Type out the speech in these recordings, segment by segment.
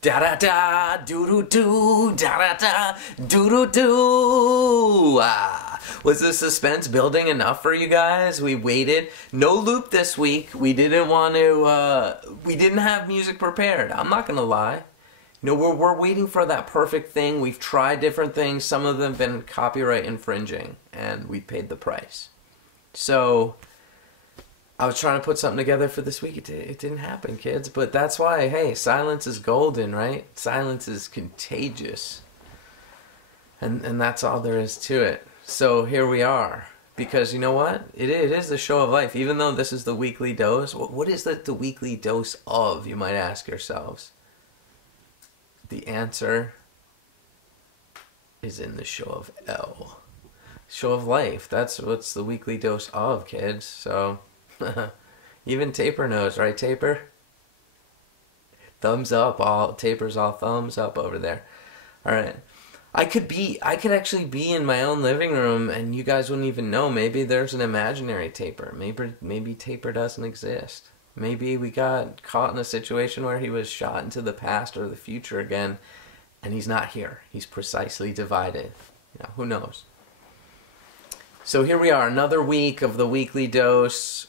Da da da, doo doo doo, da da da, doo doo doo. Was the suspense building enough for you guys? We waited. No loop this week. We didn't want to. We didn't have music prepared. I'm not gonna lie. You know, we're waiting for that perfect thing. We've tried different things. Some of them have been copyright infringing, and we paid the price. So I was trying to put something together for this week. It didn't happen, kids. But that's why, hey, silence is golden, right? Silence is contagious. And that's all there is to it. So here we are. Because you know what? It is the show of life. Even though this is the weekly dose. What is the weekly dose of, you might ask yourselves? The answer is in the show of L. Show of life. That's what's the weekly dose of, kids. So even Taper knows, right, Taper? Thumbs up. Taper's all thumbs up over there. All right. I could actually be in my own living room and you guys wouldn't even know. Maybe there's an imaginary Taper. Maybe Taper doesn't exist. Maybe we got caught in a situation where he was shot into the past or the future again and he's not here. He's precisely divided. You know, who knows? So here we are, another week of the weekly dose.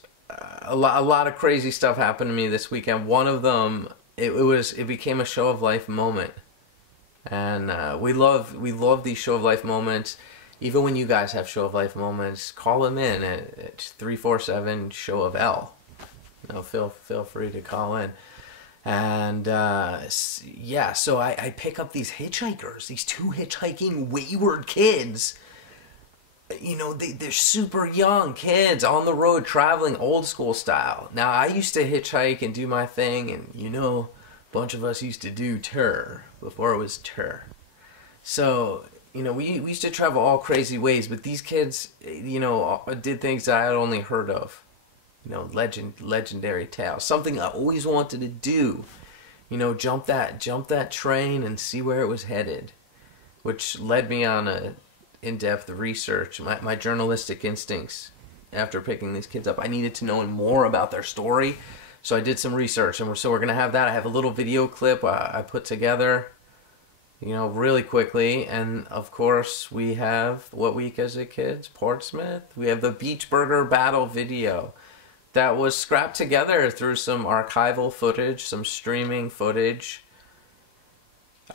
A lot of crazy stuff happened to me this weekend. One of them, it became a show of life moment, and we love these show of life moments. Even when you guys have show of life moments, call them in at 347 show of L. You know, feel free to call in. And yeah, so I pick up these hitchhikers, these two hitchhiking wayward kids. You know, they're super young kids on the road traveling old school style. Now, I used to hitchhike and do my thing, and you know, a bunch of us used to do tour before it was tour. So, you know, we used to travel all crazy ways, but these kids, you know, did things that I had only heard of. You know, legendary tales. Something I always wanted to do. You know, jump that train and see where it was headed, which led me on a in-depth research, my journalistic instincts after picking these kids up. I needed to know more about their story, so I did some research, and so we're going to have that. I have a little video clip I put together, you know, really quickly, and of course we have, what week is it, kids? Portsmouth? We have the Beach Burger Battle video that was scrapped together through some archival footage, some streaming footage.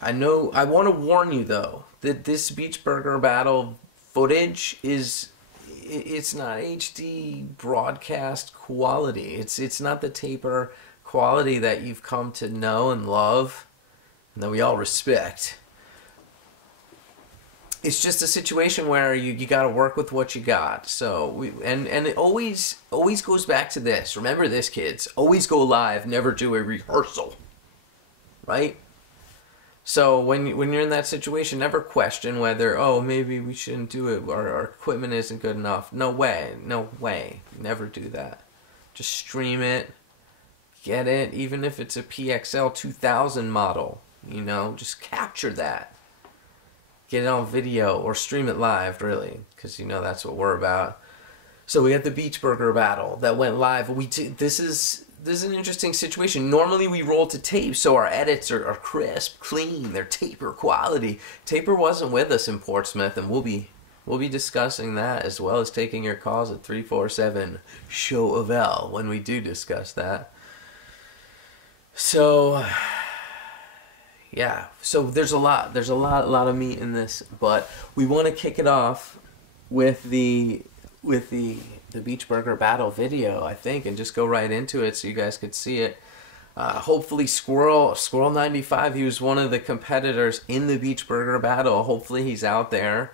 I want to warn you though, that this Beach Burger Battle footage it's not HD broadcast quality. It's not the Taper quality that you've come to know and love and that we all respect. It's just a situation where you got to work with what you got. So and it always goes back to this. Remember this, kids. Always go live, never do a rehearsal. Right? So when you're in that situation, never question whether, oh, maybe we shouldn't do it, or our equipment isn't good enough. No way. Never do that. Just stream it, get it, even if it's a PXL 2000 model, you know, just capture that. Get it on video or stream it live, really, because, you know, that's what we're about. So we had the Beach Burger Battle that went live. This is an interesting situation. Normally we roll to tape, so our edits are crisp, clean, they're Taper quality. Taper wasn't with us in Portsmouth, and we'll be discussing that, as well as taking your calls at 347 show of L when we do discuss that. So yeah, so there's a lot of meat in this, but we want to kick it off with the Beach Burger Battle video, I think, and just go right into it so you guys could see it. Hopefully Squirrel 95, he was one of the competitors in the Beach Burger Battle. Hopefully he's out there.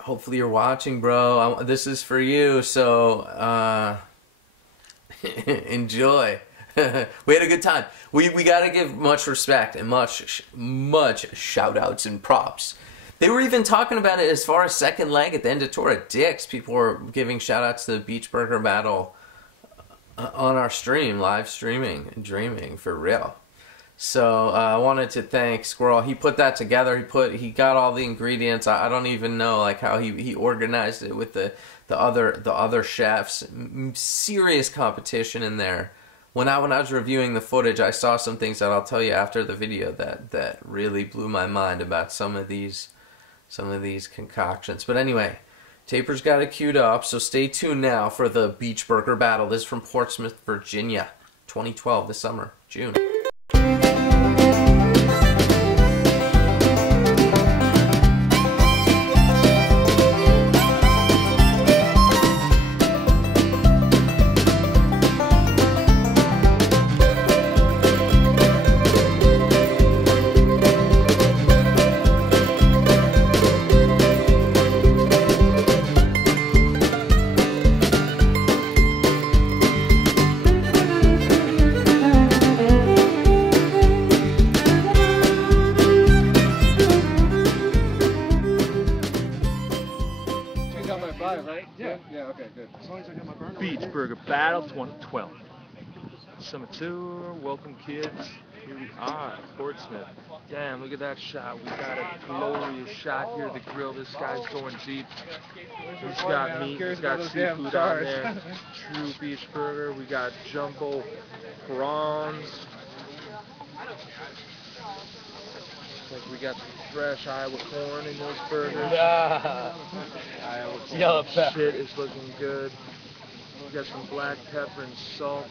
Hopefully you're watching, bro. This is for you, so enjoy. We had a good time. We gotta give much respect and much shout outs and props. They were even talking about it as far as second leg at the end of Tour of Dicks. People were giving shout outs to the Beach Burger Battle on our stream, live streaming and dreaming for real. So I wanted to thank Squirrel. He put that together. He got all the ingredients. I don't even know like how he organized it with the other chefs. Serious competition in there. when I was reviewing the footage, I saw some things that I'll tell you after the video that really blew my mind about some of these concoctions. But anyway, Taper's got it queued up, so stay tuned now for the Beach Burger Battle. This is from Portsmouth, Virginia, 2012, this summer, June. Beach Burger Battle 2012. Summer tour, welcome kids. Here we are, Portsmouth. Damn, look at that shot. We got a glorious shot here. The grill, this guy's going deep. He's got meat, he's got seafood on there. True beach burger. We got jumbo prawns. Like we got some fresh Iowa corn in those burgers. Iowa corn. Yellow pepper. Shit is looking good. We got some black pepper and salt.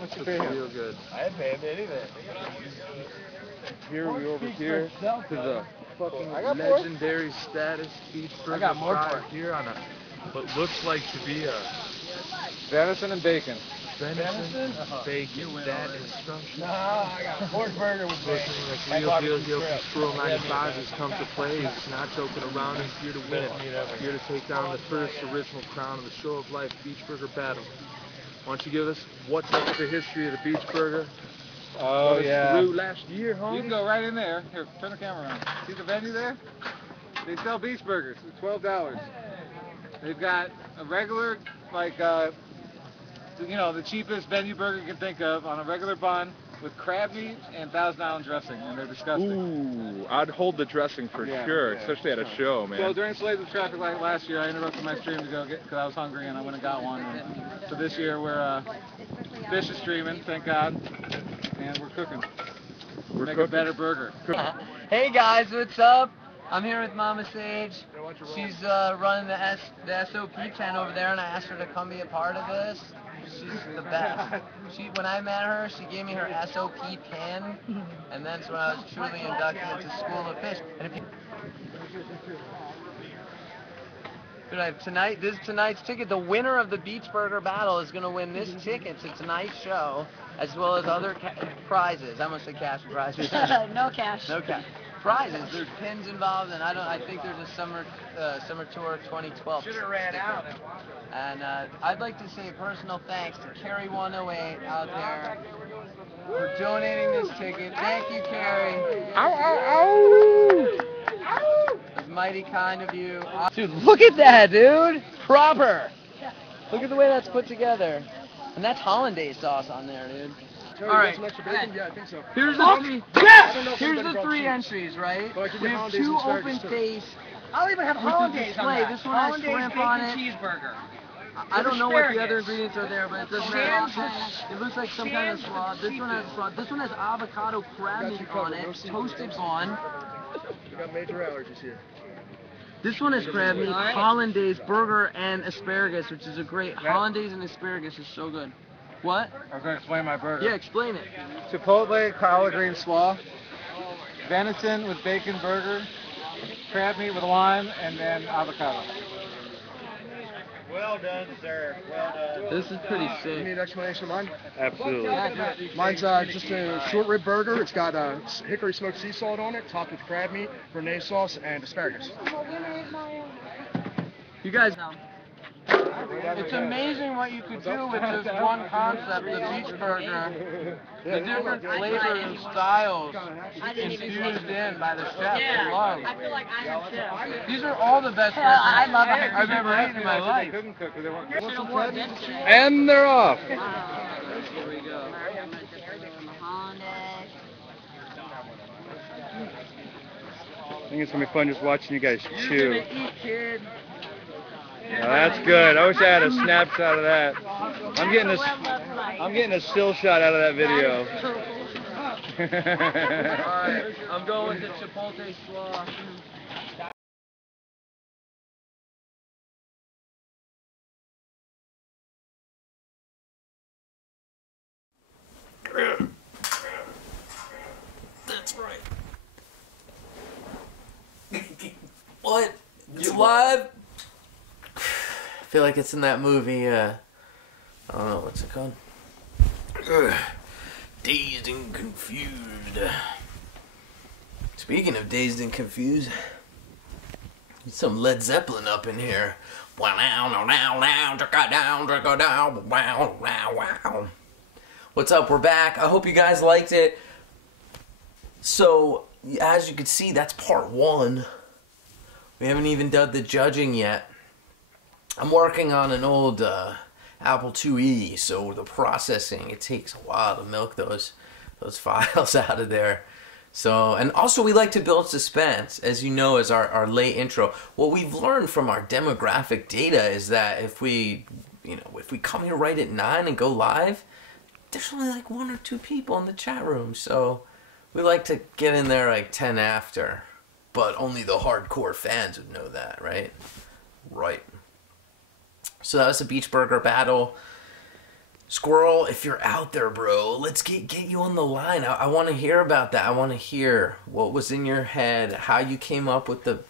Looks real good. I hadn't paid anything. Here we over here to the fucking legendary status beach burger fry here on a what looks like to be a venison and bacon. Venison, bacon, that is some shit. Nah, I got a pork burger with bacon. Like real deal Squirrel 95 has come to play. He's not joking around. He's here to win it. Here to take down the first original crown of the Show of Life Beach Burger Battle. Why don't you give us what's up with the history of the Beach Burger? Oh, yeah. Through last year, huh? You can go right in there. Here, turn the camera around. See the venue there? They sell beach burgers for $12. They've got a regular, like, you know, the cheapest venue burger you can think of on a regular bun with crab meat and 1,000 Island dressing, and they're disgusting. Ooh, I'd hold the dressing for sure, especially at a show, man. So during Slaves traffic light last year, I interrupted my stream to go get, because I was hungry and I went and got one. And so this year we're fish is streaming, thank God, and we're cooking. We're making a better burger. Hey guys, what's up? I'm here with Mama Sage. She's running the SOP tent over there, and I asked her to come be a part of this. She's the best. When I met her, she gave me her SOP pin, and that's when I was truly inducted into School of Fish. And if you, this is tonight's ticket. The winner of the Beach Burger Battle is going to win this ticket to tonight's show, as well as other prizes. I must say cash prizes. No cash. No cash. Prizes. There's pins involved, and I think there's a summer tour 2012. Should have ran out. And I'd like to say personal thanks to Carrie 108 out there for donating this ticket. Thank you, Carrie. Ow, ow, ow! It's mighty kind of you. Dude, look at that, dude. Proper. Look at the way that's put together. And that's hollandaise sauce on there, dude. All right. Yeah, I think so. Here's the three entries, right? We have two open face. I'll even have hollandaise on that. This one has shrimp on it. Cheeseburger. I don't know what the other ingredients are there, but it doesn't matter. It looks like some kind of slaw. This one has slaw. This one has avocado crab meat on it, toasted bun. We got major allergies here. This one has crab meat, hollandaise, burger, and asparagus, which is a great hollandaise and asparagus is so good. What? I was going to explain my burger. Yeah, explain it. Chipotle collard green slaw, venison with bacon burger, crab meat with lime, and then avocado. Well done, sir. Well done. This is pretty You sick. need an explanation of mine? Absolutely. Mine's just a short rib burger. It's got hickory smoked sea salt on it, topped with crab meat, béarnaise sauce, and asparagus. You guys know. It's amazing what you could do with this one concept, the beach burger. The different flavors and styles infused in by the chef. I love. I feel like I'm a chef. These are all the best burgers I love it. I've ever eaten in my life. And they're off. Here we go. I think it's gonna be fun just watching you guys You're chew. gonna eat, kid. Now, that's good. I wish I had a snapshot of that. I'm getting this. I'm getting a still shot out of that video. Alright, I'm going with the Chipotle slaw. That's right. What? It's live? I feel like it's in that movie, I don't know, what's it called? Dazed and Confused. Speaking of Dazed and Confused, some Led Zeppelin up in here. What's up? We're back. I hope you guys liked it. So, as you can see, that's part 1. We haven't even done the judging yet. I'm working on an old Apple IIe, so the processing, it takes a while to milk those files out of there. So, and also we like to build suspense, as you know, as our late intro. What we've learned from our demographic data is that if we come here right at 9 and go live, there's only like 1 or 2 people in the chat room. So we like to get in there like 10 after, but only the hardcore fans would know that, right? Right. So that was a Beach Burger battle. Squirrel, if you're out there, bro, let's get you on the line. I want to hear about that. I want to hear what was in your head, how you came up with the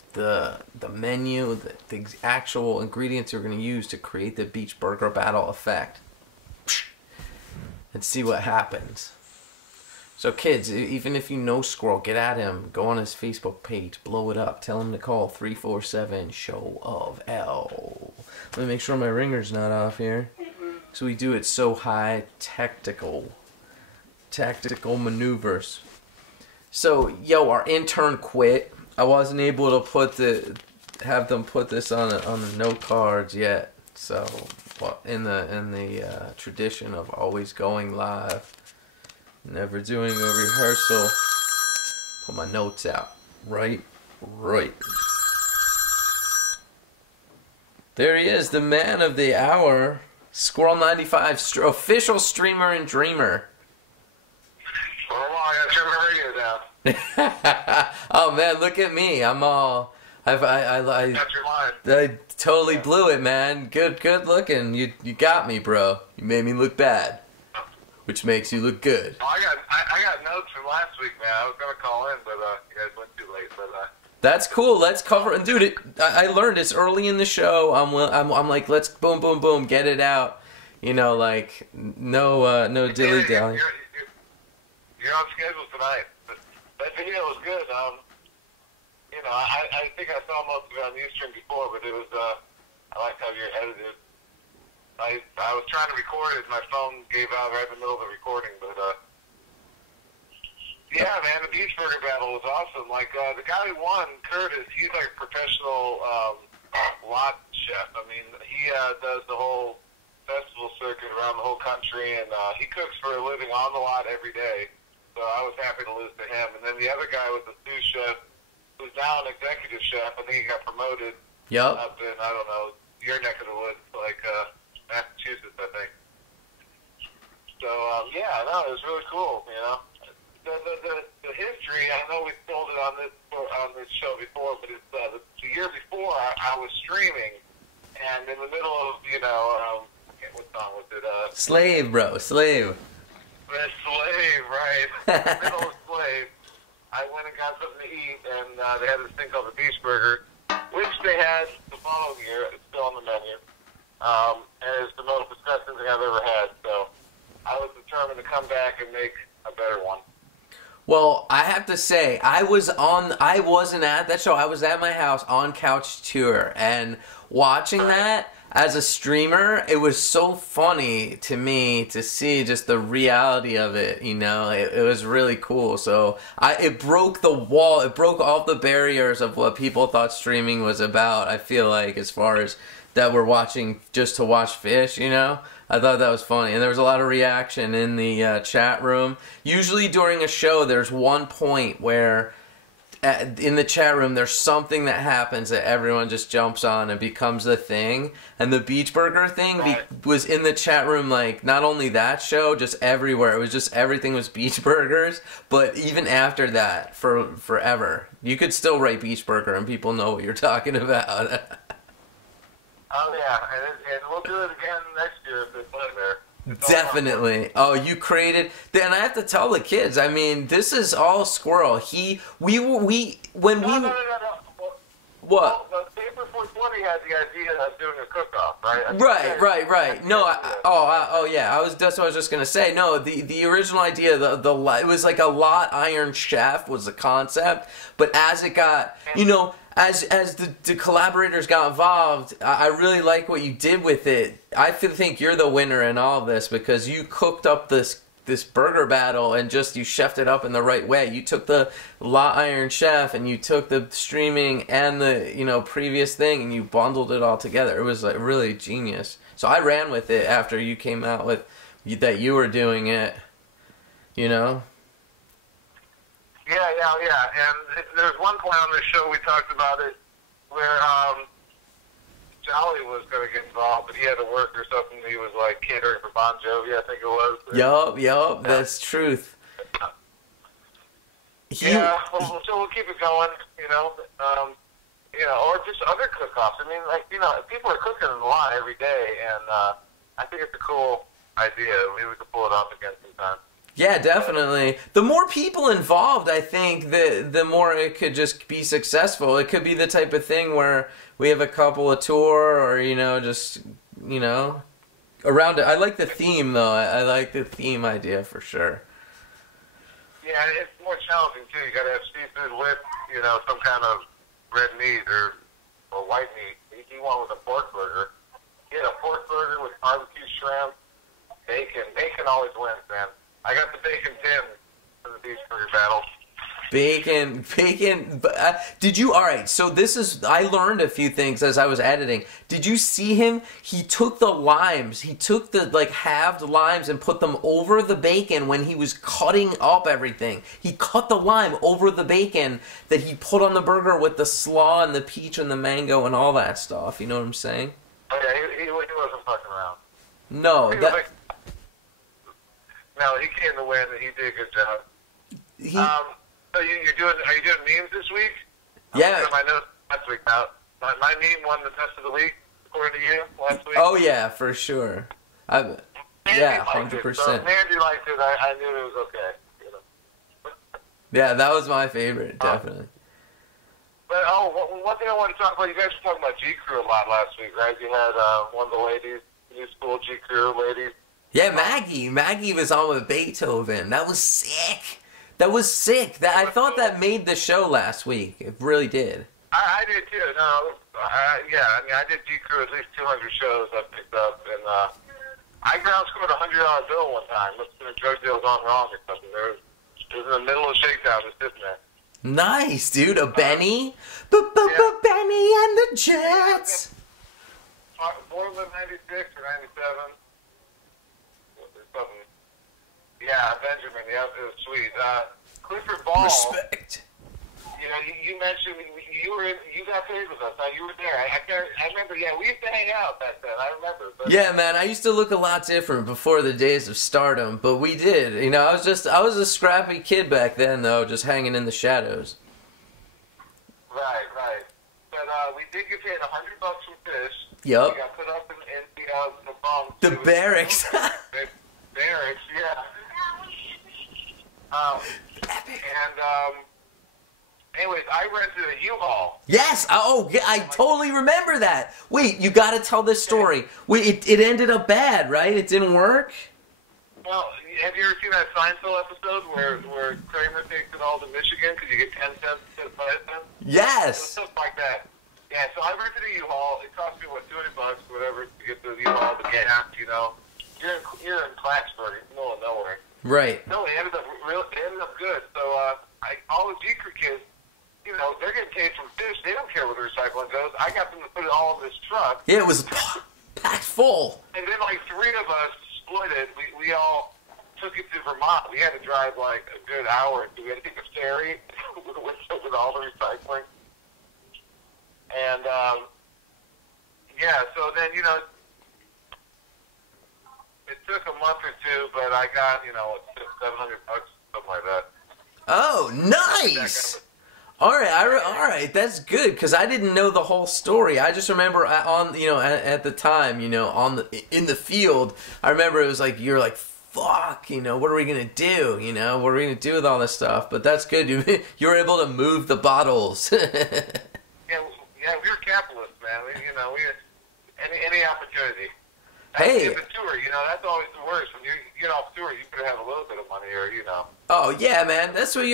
menu, the actual ingredients you're going to use to create the Beach Burger battle effect. And see what happens. So kids, even if you know Squirrel, get at him. Go on his Facebook page, blow it up. Tell him to call 347-SHOW-OF-L. Let me make sure my ringer's not off here. So we do it so high, tactical maneuvers. So, yo, our intern quit. I wasn't able to have them put this on the note cards yet. So, well, in the tradition of always going live, never doing a rehearsal, put my notes out. Right. There he is, the man of the hour. Squirrel95, official streamer and dreamer. Hold on, I gotta turn my radio down. Oh man, look at me. I'm all. That's your line. I totally blew it, man. Good looking. You got me, bro. You made me look bad, which makes you look good. Oh, I got notes from last week, man. I was gonna call in, but you guys went too late. But that's cool. Let's cover and dude. I learned it's early in the show. I'm like, let's boom, get it out. You know, like no dilly dally. You're on schedule tonight. But that video was good. You know, I think I saw most of it on Ustream before, but it was I liked how you're edited. I was trying to record it, my phone gave out right in the middle of the recording, but yeah, man, the Beach Burger battle was awesome. Like, the guy who won, Curtis, he's like a professional lot chef. I mean, he does the whole festival circuit around the whole country, and he cooks for a living on the lot every day. So I was happy to lose to him. And then the other guy was a sous chef, who's now an executive chef. I think he got promoted up in, I don't know, your neck of the woods, like Massachusetts, I think. So, yeah, no, it was really cool, you know. The history, I know we told it on this show before, but it's the year before I was streaming, and in the middle of, you know, what song was it? Slave, bro, Slave. Slave, right. In the middle of Slave, I went and got something to eat, and they had this thing called the Beach Burger, which they had the following year. It's still on the menu. And it's the most disgusting thing I've ever had, so I was determined to come back and make a better one. Well, I have to say, I wasn't at that show. I was at my house on Couch Tour, and watching that as a streamer, it was so funny to me to see just the reality of it, you know. It was really cool. So it broke the wall. It broke all the barriers of what people thought streaming was about, I feel like, as far as that we're watching just to watch fish, you know. I thought that was funny, and there was a lot of reaction in the chat room. Usually during a show, there's one point where in the chat room, there's something that happens that everyone just jumps on and becomes the thing. And the Beach Burger thing was in the chat room, like, not only that show, just everywhere. It was just, everything was Beach Burgers. But even after that, for forever, you could still write Beach Burger and people know what you're talking about. Oh, yeah, and we'll do it again next year if it's in there. Definitely. Oh, you created. Then I have to tell the kids. I mean, this is all Squirrel. No. What? Well, the Paper 420 had the idea of doing a cook-off, right? Right. No, that's what I was just gonna say. No, the original idea, it was like a lot iron chef was the concept, but as it got, as the collaborators got involved, I really like what you did with it. I think you're the winner in all of this because you cooked up this burger battle and just you chefed it up in the right way. You took the lot iron chef and you took the streaming and the previous thing and you bundled it all together. It was like really genius. So I ran with it after you came out with that you were doing it. Yeah. And there's one point on this show we talked about it where Jolly was going to get involved, but he had to work or something. He was like catering for Bon Jovi, I think it was. Yup, that's truth. So we'll keep it going, or just other cook-offs. I mean, like, people are cooking a lot every day, and I think it's a cool idea. Maybe we could pull it off again sometime. Yeah, definitely. The more people involved, I think, the more it could just be successful. It could be the type of thing where we have a couple of tour or, around it. I like the theme, though. I like the theme idea for sure. Yeah, it's more challenging, too. You got to have seafood with, some kind of red meat or white meat. You want with a pork burger. Get a pork burger with barbecue shrimp, bacon. Bacon always wins, man. I got the bacon tin for the Beach Burger battle. Bacon. Alright, so I learned a few things as I was editing. Did you see him? He took the limes, halved limes and put them over the bacon when he was cutting up everything. He cut the lime over the bacon that he put on the burger with the slaw and the peach and the mango and all that stuff. You know what I'm saying? Oh yeah, he wasn't fucking around. No, No, he came to win, and he did a good job. So are you doing memes this week? Yeah. My notes last week out. My meme won the best of the week, according to you, last week. Oh yeah, for sure. 100%. So Mandy liked it. I knew it was okay. Yeah, that was my favorite, definitely. But one thing I wanted to talk about. You guys were talking about G Crew a lot last week, right? You had one of the ladies, new school G Crew ladies. Yeah, Maggie. Maggie was on with Beethoven. That was sick. I thought that made the show last week. It really did. I did too. No, I did G Crew at least 200 shows I picked up, and I ground scored a $100 bill one time. Must have been a drug deal gone wrong or something. It was in the middle of a shakedown, just sitting there. Nice, dude. A Benny? Benny and the Jets. Portland 96 or 97. Something. Yeah, Benjamin. Yeah, it was sweet. Clifford Ball. Respect. You mentioned you got paid with us. You were there. I remember. Yeah, we used to hang out back then. I remember. But yeah, man. I used to look a lot different before the days of stardom, but we did. I was a scrappy kid back then, though, just hanging in the shadows. Right. But we did get paid $100 from Fish. Yup. We got put up in the bunk. The barracks. Barracks, yeah. Anyways, I rented a U-Haul. Yes. I totally remember that. Wait, you got to tell this story. Wait, it ended up bad, right? It didn't work. Well, have you ever seen that Seinfeld episode where Kramer takes it all to Michigan because you get 10 cents instead of 5 cents? Yes. Stuff like that. Yeah. So I rented a U-Haul. It cost me $200, whatever, to get the U-Haul, the gas. You're in Plattsburgh, in the middle of nowhere. Right. No, it ended up good. So all the G Crew kids, they're getting paid from Fish. They don't care where the recycling goes. I got them to put it all in this truck. Yeah, it was packed full. And then three of us split it. We all took it to Vermont. We had to drive a good hour. We had to take a ferry with all the recycling. And, yeah, so then, you know, it took a month or two, but I got, you know, $700, something like that. Oh, nice! All right, that's good because I didn't know the whole story. I just remember at the time, you know, in the field, I remember it was like you're like, fuck, you know, what are we gonna do? You know, what are we gonna do with all this stuff? But that's good. You were able to move the bottles. Yeah, we're capitalists, man. You know, any opportunity. Hey. The tour, you know, that's always the worst. When you get off tour, you could have a little bit of money, or you know. Oh yeah, man. That's what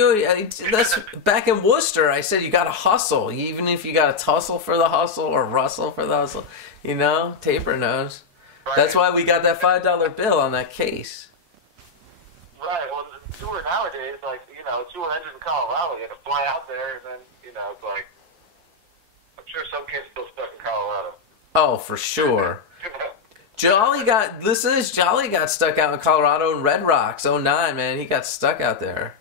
that's back in Worcester. I said you got to hustle, even if you got to tussle for the hustle or rustle for the hustle. You know, Taper knows. Right. That's why we got that $5 bill on that case. Right. Well, the tour nowadays, like you know, 200 in Colorado, you have to fly out there, and then you know, it's like I'm sure some kids still stuck in Colorado. Oh, for sure. Jolly got stuck out in Colorado in Red Rocks, 09, man. He got stuck out there.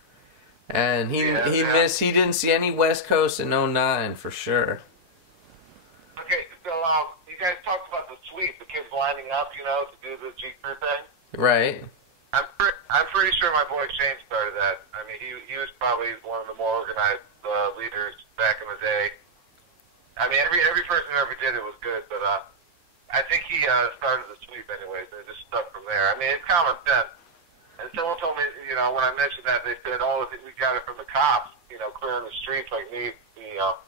And he didn't see any West Coast in 09 for sure. Okay, so you guys talked about the sweep, the kids lining up, you know, to do the G Crew thing. Right. I'm pretty sure my boy Shane started that. I mean, he was probably one of the more organized leaders back in the day. I mean, every person who ever did it was good, but I think he started the sweep anyways, and it just stuck from there. I mean, it's common sense. And someone told me, you know, when I mentioned that, they said, oh, we got it from the cops, you know, clearing the streets like me, you know,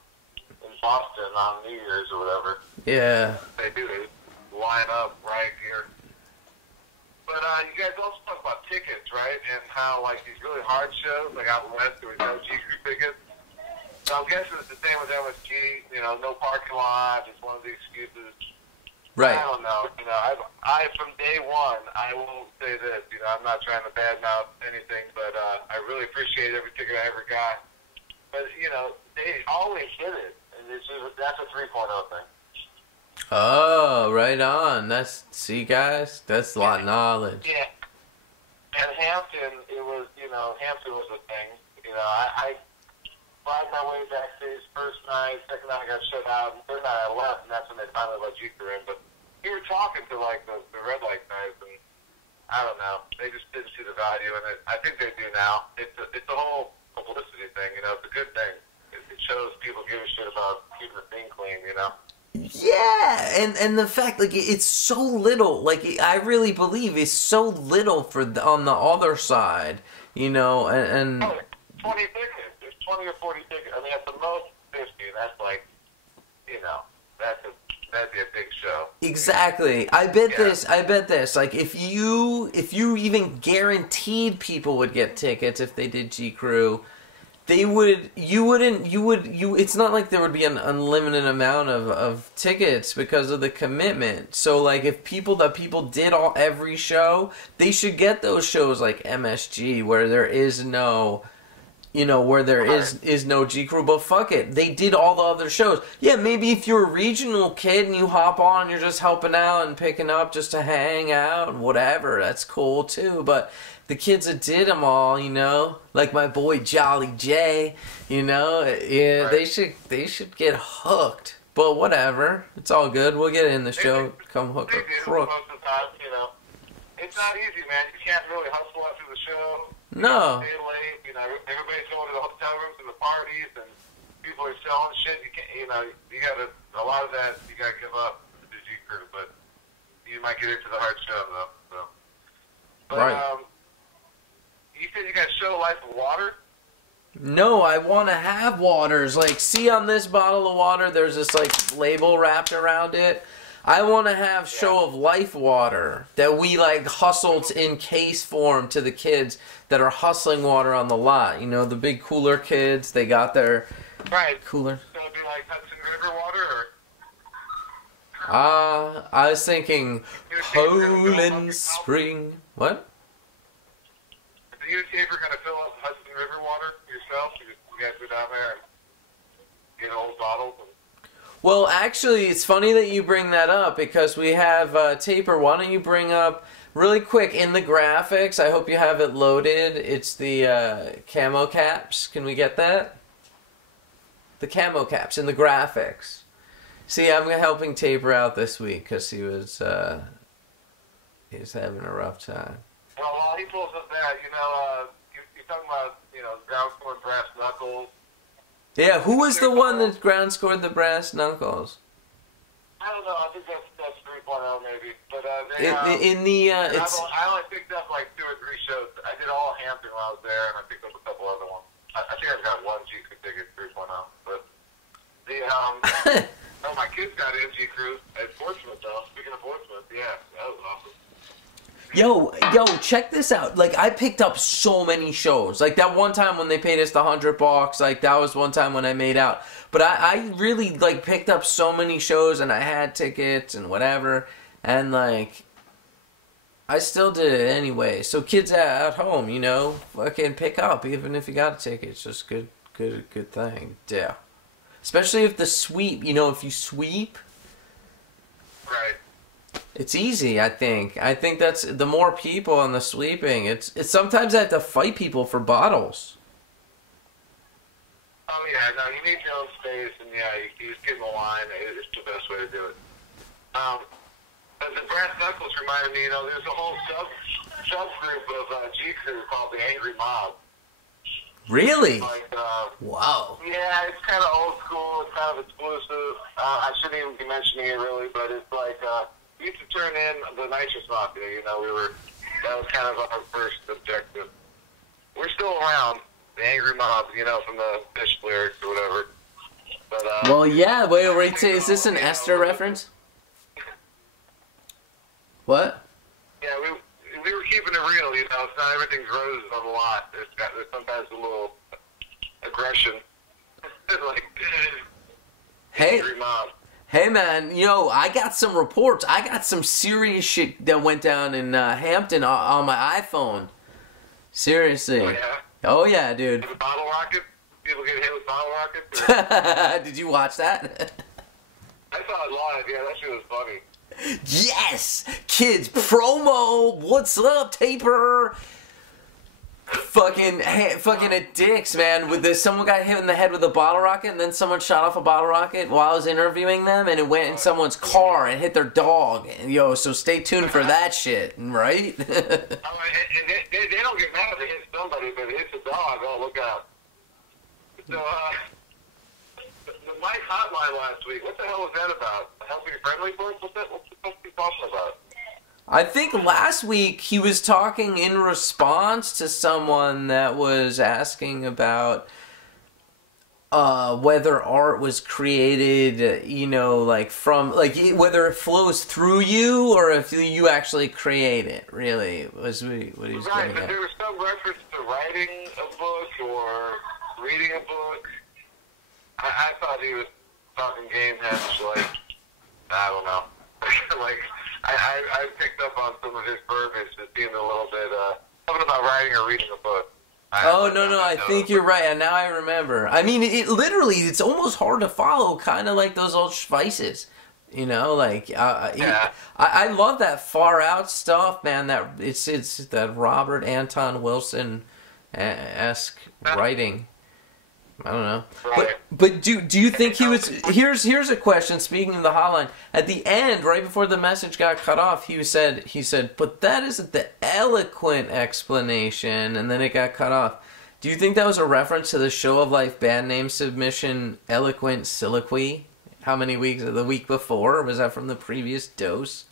in Boston on New Year's or whatever. Yeah. They do. They line up right here. But you guys also talk about tickets, right? And how, like, these really hard shows, like out west, there was no G Crew tickets. So I'm guessing it's the same with MSG, you know, no parking lot, just one of the excuses. Right. I don't know. You know, I from day one, I will say this. You know, I'm not trying to badmouth anything, but I really appreciate every ticket I ever got. But you know, they always did it, and that's a 3.0 thing. Oh, right on. See, guys, that's a lot of knowledge. Yeah. And Hampton, Hampton was a thing. You know, I find my way backstage first night, second night I got shut out, and third night I left, and that's when they finally let you in. But we were talking to like the red light guys, and I don't know, they just didn't see the value in it. I think they do now. It's a whole publicity thing, you know. It's a good thing. It shows people give a shit about keeping the thing clean, you know. Yeah, and the fact, like, it's so little, like, I really believe it's so little on the other side, you know, and 20 tickets. There's 20 or 40 tickets. I mean, at the most 50, and that's like, you know, that'd be a big show. Exactly. I bet this. Like, if you even guaranteed people would get tickets if they did G Crew, it's not like there would be an unlimited amount of tickets because of the commitment. So like if people did every show, they should get those shows like MSG where there is no, you know, where there is no G Crew, but fuck it. They did all the other shows. Yeah, maybe if you're a regional kid and you hop on and you're just helping out and picking up just to hang out and whatever, that's cool too, but the kids that did them all, you know, like my boy Jolly J, you know, yeah, they should get hooked. But whatever, it's all good. We'll get in the show. Come hook a crook. Most of the time, you know, it's not easy, man. You can't really hustle after the show. No. Stay late. You know, everybody's going to the hotel rooms and the parties, and people are selling shit. You can't, you know, you got a lot of that. You got to give up to the G Crew, but you might get into the hard show though. So. But, right. You said you got show Life of Water? No, I want to have waters. Like, see on this bottle of water, there's this, like, label wrapped around it. I want to have show of life water that we, like, hustled in case form to the kids that are hustling water on the lot. You know, the big cooler kids, they got their cooler. So it'd be like Hudson River water, or? I was thinking Poland Spring. What? Are you ever going to fill up Hudson River water yourself? You guys go down there and get old bottles? Well, actually, it's funny that you bring that up because we have Taper. Why don't you bring up really quick in the graphics? I hope you have it loaded. It's the camo caps. Can we get that? the camo caps and the graphics. See, I'm helping Taper out this week because he was having a rough time. Well, while he pulls up that, you're talking about, ground score brass knuckles. Yeah, who was the one that ground scored the brass knuckles? I don't know. I think that's 3.0 maybe. But I only picked up like 2 or 3 shows. I did all Hampton while I was there, and I picked up a couple other ones. I think I've got one G ticket 3.0. But my kids got MG Cruise at Portsmouth though. Speaking of Portsmouth, yeah, that was awesome. Yo, check this out. Like, I picked up so many shows. Like, that one time when they paid us the $100, like, that was one time when I made out. But I really, like, picked up so many shows, and I had tickets and whatever. And, like, I still did it anyway. So kids at home, fucking pick up, even if you got a ticket. It's just good thing. Yeah. Especially if the sweep, if you sweep. Right. It's easy, I think. I think that's the more people on the sweeping. It's sometimes I have to fight people for bottles. Oh yeah, no, you need your own space, and yeah, you just get in the line. It's the best way to do it. But the brass knuckles reminded me, there's a whole subgroup of G Crew called the Angry Mob. Really? Like, wow. Yeah, it's kind of old school. It's kind of exclusive. I shouldn't even be mentioning it really, but it's like. We used to turn in the Nitrous Mafia, that was kind of our first objective. We're still around, the Angry Mob, from the Fish lyrics or whatever. But, well, yeah, wait, is this an Esther reference? What? Yeah, we were keeping it real, it's not everything's roses on the lot. There's sometimes a little aggression. Like, hey. Angry Mob. Hey man, I got some reports. I got some serious shit that went down in Hampton on my iPhone. Seriously. Oh yeah? Oh yeah, dude. The bottle rocket? People get hit with bottle rockets? Did you watch that? I saw it live, yeah, that shit was funny. Yes! Kids, promo! What's up, Taper? Fucking a dicks, man. Someone got hit in the head with a bottle rocket, and then someone shot off a bottle rocket while I was interviewing them, and it went in someone's car and hit their dog. And, so stay tuned for that shit, right? They don't get mad if they hit somebody, but it hits a dog. Oh, look out. So, the Mike hotline last week, what the hell was that about? Helping friendly folks? What's he talking about? I think last week he was talking in response to someone that was asking about whether art was created, whether it flows through you or if you actually create it, really, was what he was right, getting but at. there was some reference to writing a book or reading a book. I thought he was talking game heads, I don't know. I picked up on some of his verbiage as being a little bit, something about writing or reading a book. No, I think you're right, and now I remember. I mean, it's almost hard to follow, kind of like those old Schweißes. I love that far out stuff, man. That it's that Robert Anton Wilson-esque writing. I don't know. Right. But do you think he was... Here's a question, speaking of the hotline. At the end, right before the message got cut off, he said, but that isn't the eloquent explanation, and then it got cut off. Do you think that was a reference to the Show of Life band name submission, Eloquent Soliloquy? How many weeks? The week before? Was that from the previous dose?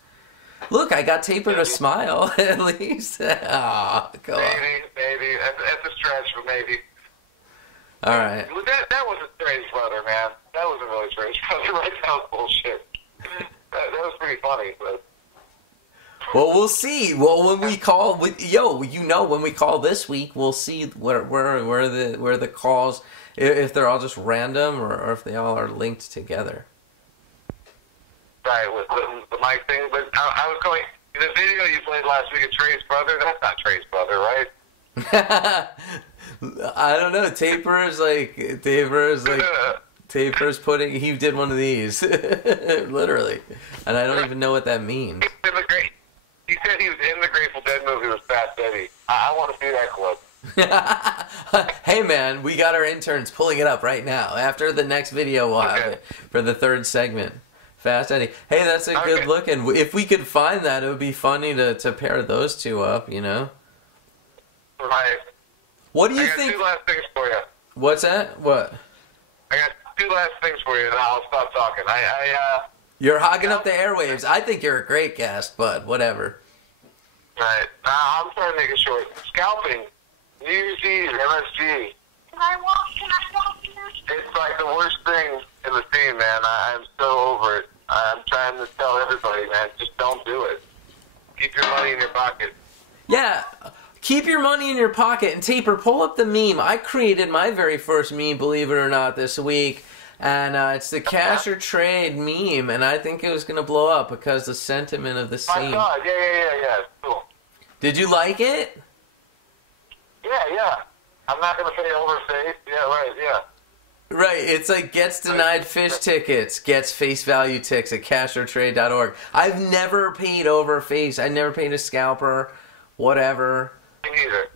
Look, I got Taper to smile, at least. Oh, go on. Maybe. That's a stretch, but maybe. All right. That was a strange brother, man. That was a really strange brother. Right? That was bullshit. That was pretty funny, but. Well, we'll see. Well, when we call when we call this week, we'll see where the calls, if they're all just random or if they all are linked together. Right, with the mic thing. But I was going, the video you played last week of Trey's brother, that's not Trey's brother, right? I don't know. Taper's putting. He did one of these, literally, and I don't even know what that means. He said he was in the Grateful Dead movie with Fat Betty. I want to see that clip. Hey man, we got our interns pulling it up right now. After the next video, we'll have it for the third segment. Fast Eddie. Hey, that's a good look, and if we could find that, it would be funny to pair those two up, you know? Right. What do you I got think? two last things for you. What's that? What? I got two last things for you, and I'll stop talking. You're hogging up the airwaves. I think you're a great guest, but whatever. Right. I'm trying to make it short. Scalping. New Year's Eve, MSG. Can I walk here? It's like the worst thing in the scene, man. I'm so over it. I'm trying to tell everybody, man, just don't do it. Keep your money in your pocket. Yeah, keep your money in your pocket. And Taper, pull up the meme. I created my very first meme, believe it or not, this week. And it's the cash or trade meme. And I think it was going to blow up because the sentiment of the My scene. God, yeah. Cool. Did you like it? Yeah. I'm not going to say overface. Yeah, right, yeah. Right, it's like gets denied fish tickets, gets face value ticks at cashortrade.org. I've never paid over face. I never paid a scalper, whatever. Me neither.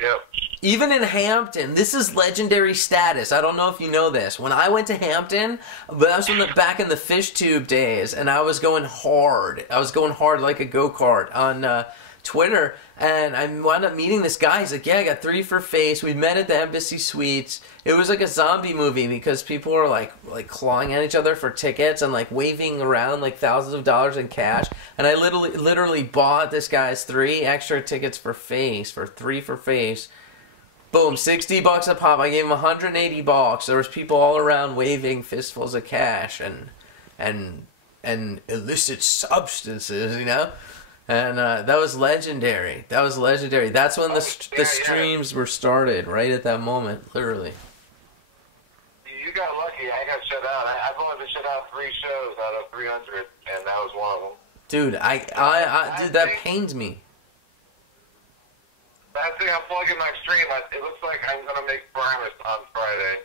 Yep. Even in Hampton, this is legendary status. I don't know if you know this. When I went to Hampton, but I was back in the fish tube days, and I was going hard. I was going hard like a go-kart on Twitter, and I wound up meeting this guy. He's like, yeah, I got 3 for face. We met at the Embassy Suites. It was like a zombie movie because people were like clawing at each other for tickets and like waving around like thousands of dollars in cash. And I literally bought this guy's 3 extra tickets for face, for 3 for face. Boom, $60 a pop. I gave him $180. There was people all around waving fistfuls of cash and illicit substances, you know. And that was legendary. That's when the streams were started, right at that moment, literally. You got lucky. I got shut out. I've only been shut out 3 shows out of 300, and that was one of them. Dude, dude, that pains me. I think I'm plugging my stream. It looks like I'm going to make Primus on Friday.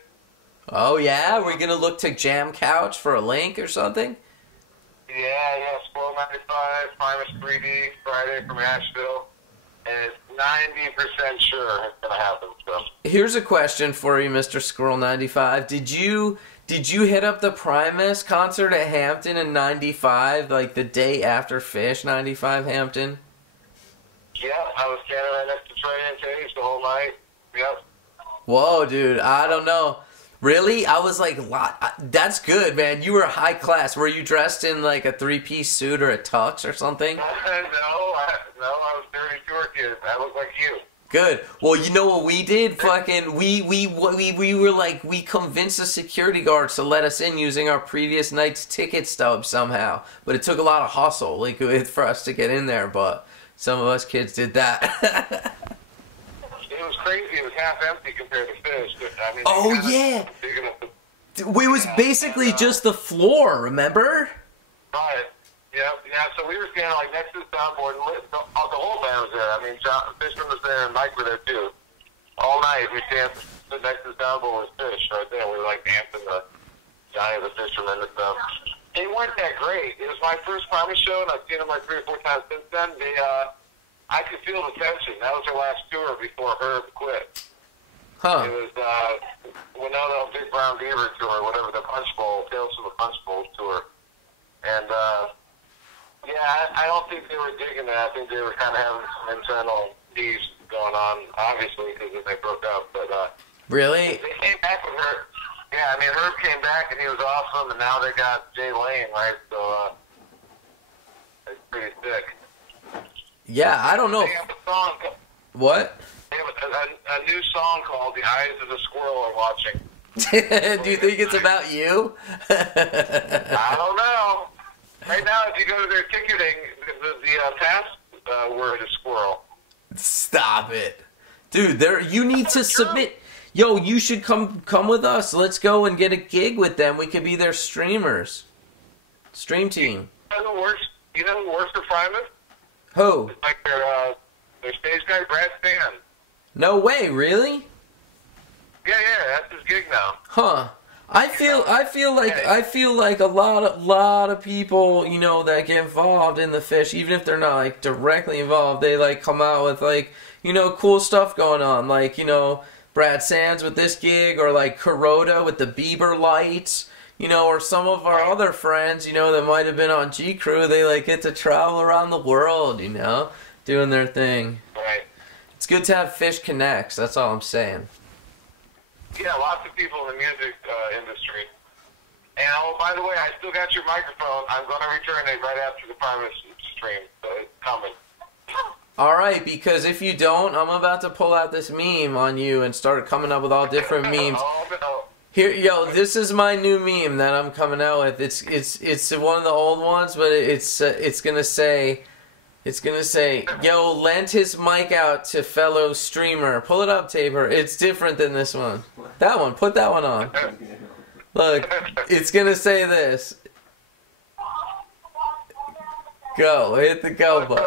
Oh, yeah? We're going to look to Jam Couch for a link or something? Yeah, Squirrel 95, Primus 3D, Friday from Asheville. And it's 90% sure it's going to happen. So. Here's a question for you, Mr. Squirrel 95. Did you hit up the Primus concert at Hampton in 95, like the day after Fish 95 Hampton? Yeah, I was standing right next to Trey and Cage the whole night. Yep. Whoa, dude, I don't know. Really? I was like, that's good, man. You were high class. Were you dressed in like a 3-piece suit or a tux or something? No, I was a dirty tour kid. I look like you. Good. Well, you know what we did? Fucking, we were like, we convinced the security guards to let us in using our previous night's ticket stub somehow. But it took a lot of hustle, like, for us to get in there. But some of us kids did that. It was crazy. It was half empty compared to Fish. I mean, oh yeah. It was basically just the floor. Remember? Right. Yeah. So we were standing like next to the soundboard, and the whole band was there. I mean, Fishman was there, and Mike were there too. All night we stood next to the soundboard with Fish right there. We were like dancing the Johnny the Fisherman and stuff. They weren't that great. It was my first Primus show, and I've seen them like 3 or 4 times since then. I could feel the tension. That was their last tour before Herb quit. Huh. It was Winona Big Brown Beaver tour, whatever, the Punch Bowl, Tales from the Punch Bowl tour. And, I don't think they were digging that. I think they were kind of having some internal beefs going on, obviously, because they broke up. But really? They came back with Herb. Yeah, I mean, Herb came back, and he was awesome, and now they got Jay Lane, right? So it's pretty sick. Yeah, I don't know. They have a song. What? They have a new song called "The Eyes of the Squirrel Are Watching." Do you think it's about you? I don't know. Right now, if you go to their ticketing, the pass word is squirrel. Stop it, dude. You need to submit. Yo, you should come with us. Let's go and get a gig with them. We could be their streamers. Stream team. You know who works for Primus? Who? It's like their stage guy, Brad Stan. No way, really? Yeah, that's his gig now. Huh. I feel like a lot of people, that get involved in the Fish, even if they're not like directly involved, they like come out with like cool stuff going on, like, Brad Sands with this gig, or like Kuroda with the Bieber lights, or some of our other friends, that might have been on G Crew, they like get to travel around the world, doing their thing. Right. It's good to have Fish Connects, that's all I'm saying. Yeah, lots of people in the music industry. And, oh, by the way, I still got your microphone. I'm going to return it right after the Primus stream. So it's coming. Alright, because if you don't, I'm about to pull out this meme on you and start coming up with all different memes. Oh, no. Here, this is my new meme that I'm coming out with. It's one of the old ones, but it's gonna say, yo, lent his mic out to fellow streamer. Pull it up, Tabor. It's different than this one. That one, put that one on. Look, it's gonna say this. Go, hit the go button.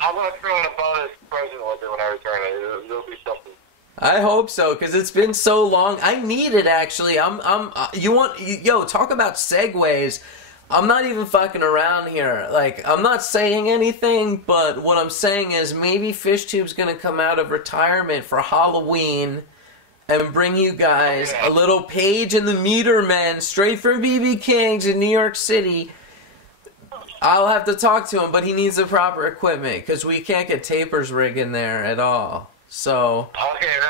I'm going to throw in a bonus present with it when I return it. It'll be something. I hope so, because it's been so long. I need it, actually. Talk about segues. I'm not even fucking around here. Like, I'm not saying anything, but what I'm saying is maybe FishTube's going to come out of retirement for Halloween and bring you guys a little Page and the Meter Men straight from BB King's in New York City. I'll have to talk to him, but he needs the proper equipment, because we can't get Taper's rig in there at all. So. Okay, no,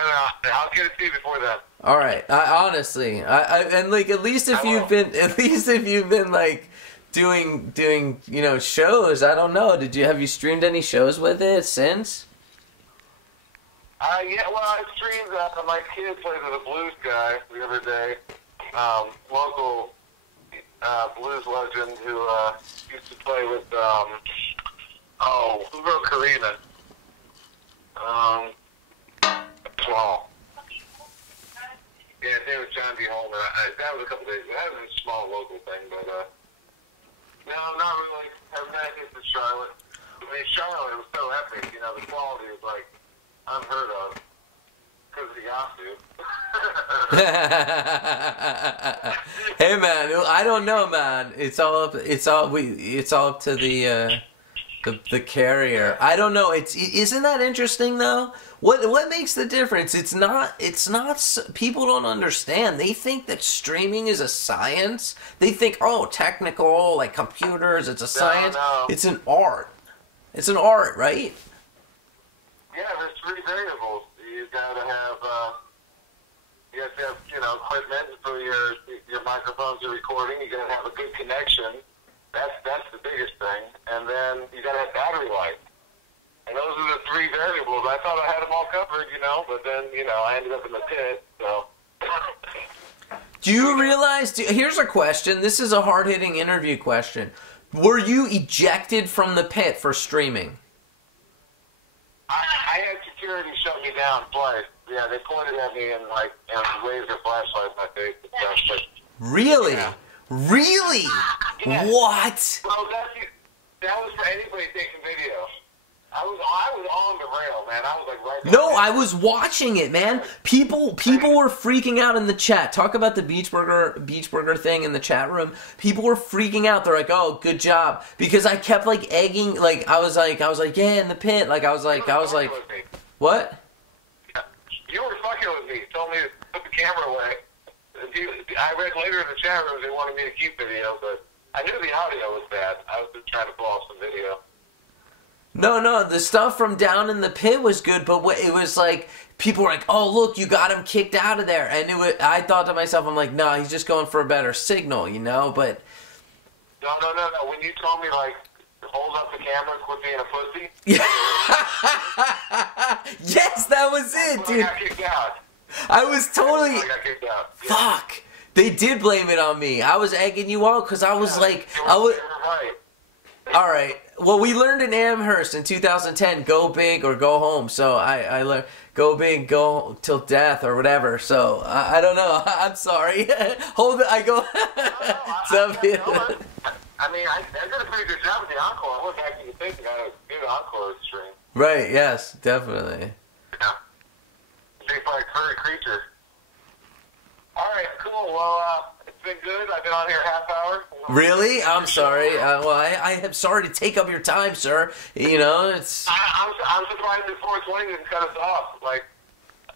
I'll get it to you before that. All right. Honestly, and like at least if you've been like doing shows. I don't know. Have you streamed any shows with it since? Yeah. Well, I streamed. My kid played with a blues guy the other day. Local blues legend who used to play with who wrote Karina? Small. Yeah, his name was John B. Holman. That was a couple days. That was a small local thing, but no, not really. I was back into Charlotte. I mean, Charlotte was so epic. The quality was like unheard of because of the Yasu. Hey man, I don't know, man. It's all up to the carrier. I don't know. Isn't that interesting though? What makes the difference? It's not. People don't understand. They think that streaming is a science. They think, technical, like computers. It's a science. No. It's an art. It's an art, right? Yeah, there's three variables. You gotta have equipment for your microphones, your recording. You gotta have a good connection. That's the biggest thing. And then you gotta have battery life. And those are the three variables. I thought I had them all covered, but then, I ended up in the pit, so. Do you realize, here's a question. This is a hard-hitting interview question. Were you ejected from the pit for streaming? I had security shut me down twice. Yeah, they pointed at me and waved their flashlight in my face and stuff. But, really? Yeah. Really? Yeah. What? Well, that was for anybody taking video. I was on the rail, man. I was like right there. No, I was watching it, man. People were freaking out in the chat. Talk about the Beach Burger thing in the chat room. People were freaking out. They're like, "Oh, good job," because I kept like egging. Like I was like, yeah, in the pit. Like I was like, what? You were fucking with me. Told me to put the camera away. I read later in the chat room they wanted me to keep video, but I knew the audio was bad. I was just trying to pull off some video. No, the stuff from down in the pit was good, but it was like, people were like, "Oh, look, you got him kicked out of there." And I thought to myself, I'm like, no, he's just going for a better signal, but... No. When you told me, hold up the camera, quit being a pussy. Yes, that was it, dude. I got kicked out. I was totally... I got kicked out. Yeah. Fuck. They did blame it on me. I was egging you out because I was like... You were right. All right. Well, we learned in Amherst in 2010, go big or go home. So I learned go big, go till death or whatever. So I don't know. I'm sorry. Hold it. I go. I mean, I did a pretty good job with the encore. I went back to the thing and got a good encore stream. Right. Yes. Definitely. Yeah. Big like furry creature. All right. Cool. Well, it's been good. I've been on here a half hour. Really? I'm sorry. Well, I am sorry to take up your time, sir. You know, it's... I'm surprised that 420 didn't cut us off. Like,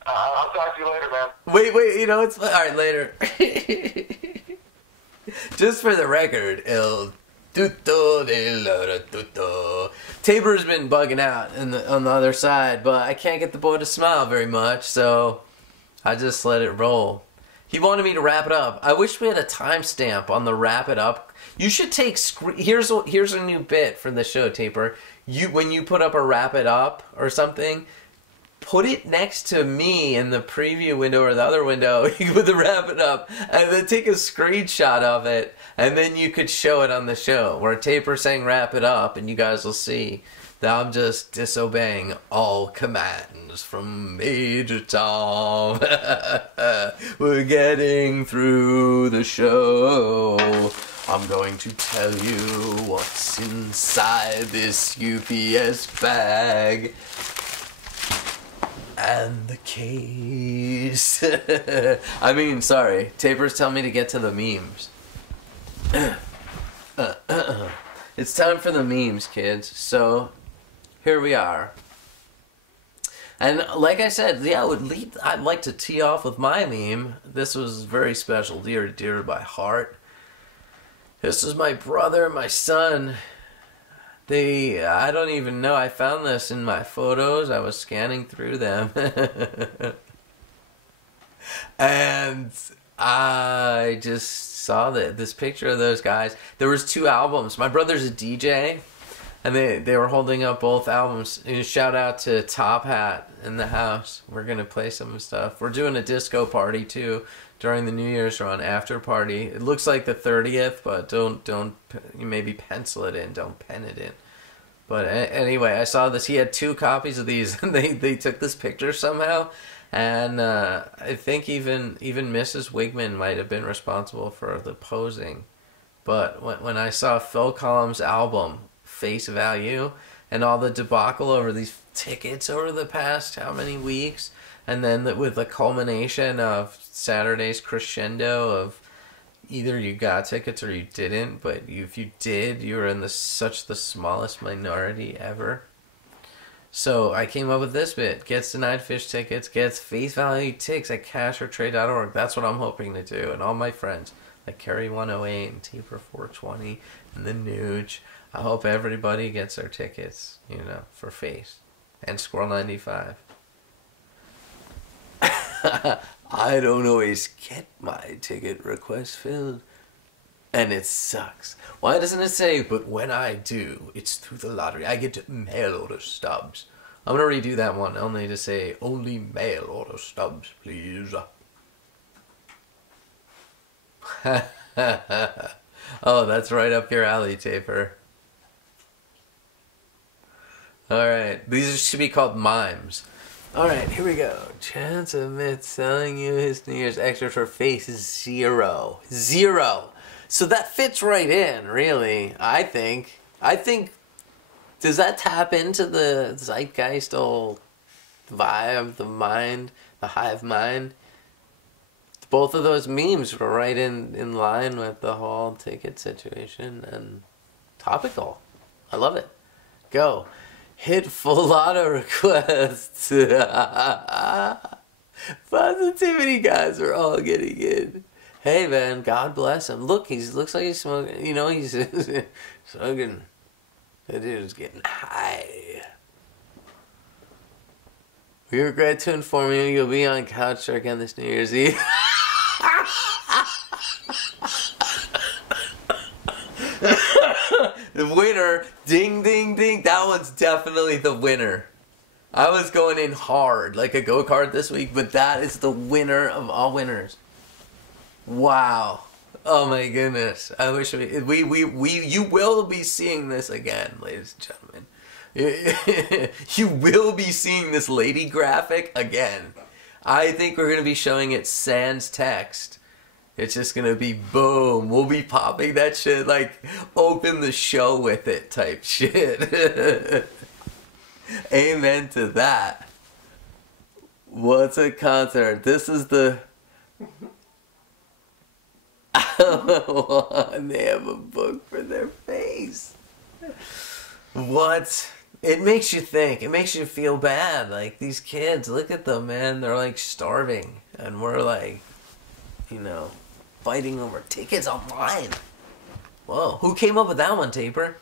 I'll talk to you later, man. Wait, you know, it's... All right, later. Just for the record, El Tuto de la Tuto. Tabor's been bugging out on the other side, but I can't get the boy to smile very much, so I just let it roll. He wanted me to wrap it up. I wish we had a timestamp on the wrap it up. You should take here's a new bit for the show, Taper. When you put up a wrap it up or something, put it next to me in the preview window or the other window. You can put the wrap it up and then take a screenshot of it, and then you could show it on the show where Taper saying wrap it up, and you guys will see that I'm just disobeying all commands from Major Tom. We're getting through the show. I'm going to tell you what's inside this UPS bag. And the case. I mean, sorry. Taper's telling me to get to the memes. It's time for the memes, kids. So, here we are. And like I said, yeah, I'd like to tee off with my meme. This was very special, dear by heart. This is my brother, my son. I don't even know. I found this in my photos. I was scanning through them. And I just saw this picture of those guys. There was 2 albums. My brother's a DJ, and they were holding up both albums. And shout out to Top Hat in the house. We're going to play some stuff. We're doing a disco party, too, during the New Year's run, after party. It looks like the 30th, but don't you maybe pencil it in, don't pen it in. But anyway, I saw this. He had 2 copies of these, and they took this picture somehow. And I think even Mrs. Wigman might have been responsible for the posing. But when I saw Phil Collins' album, Face Value, and all the debacle over these tickets over the past how many weeks, and then with the culmination of Saturday's crescendo of either you got tickets or you didn't, but if you did, you were in such the smallest minority ever. So I came up with this bit. Gets denied fish tickets, gets face value tickets at cashertrade.org. That's what I'm hoping to do. And all my friends, like Carrie 108 and Taper 420 and the Nooch, I hope everybody gets their tickets, for face. And Squirrel 95. I don't always get my ticket request filled, and it sucks. Why doesn't it say, but when I do, it's through the lottery. I get mail order stubs. I'm going to redo that one, only to say, only mail order stubs, please. Oh, that's right up your alley, Taper. Alright, these should be called mimes. Alright, here we go. Chance admits selling you his New Year's extra for face is 0. 0. So that fits right in, really, I think. Does that tap into the zeitgeist old vibe, the mind, the hive mind? Both of those memes were right in line with the whole ticket situation and topical. I love it. Go. Hit full auto requests. Positivity guys are all getting in. Hey man, God bless him. Look, looks like he's smoking. He's smoking. That dude's getting high. We regret to inform you you'll be on Couch Shark on this New Year's Eve. The winner, ding, ding, ding. That one's definitely the winner. I was going in hard, like a go-kart this week, but that is the winner of all winners. Wow. Oh my goodness. I wish you will be seeing this again, ladies and gentlemen. You will be seeing this lady graphic again. I think we're going to be showing it sans text. It's just going to be boom. We'll be popping that shit like open the show with it type shit. Amen to that. What's a concert? This is the... And they have a book for their face. What? It makes you think. It makes you feel bad. Like, these kids, look at them, man. They're, like, starving. And we're, like, you know, fighting over tickets online. Whoa. Who came up with that one, Taper?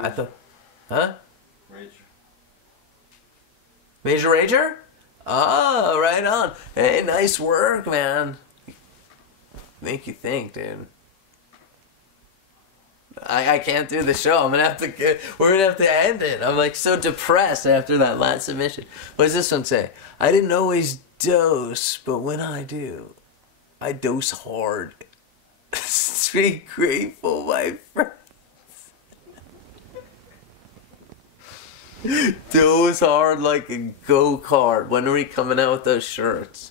I thought... Huh? Rage. Major Rager? Oh, right on. Hey, nice work, man. Make you think, dude. I can't do the show. We're gonna have to end it. I'm like so depressed after that last submission. What does this one say? I didn't always dose, but when I do, I dose hard. Stay grateful, my friends. Dose hard like a go-kart. When are we coming out with those shirts?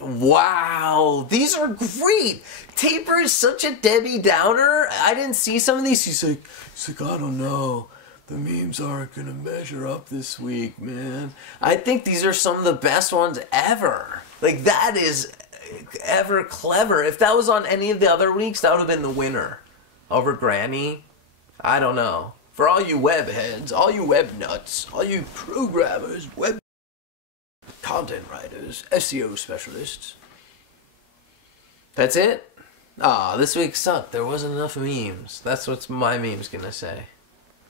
Wow, these are great. Taper is such a Debbie Downer. I didn't see some of these. He's like, I don't know. The memes aren't gonna measure up this week, man. I think these are some of the best ones ever. Like, that is ever clever. If that was on any of the other weeks, that would have been the winner over Granny. I don't know. For all you web heads, all you web nuts, all you programmers, web content writers, SEO specialists. That's it? Ah, this week sucked. There wasn't enough memes. That's what my meme's gonna say.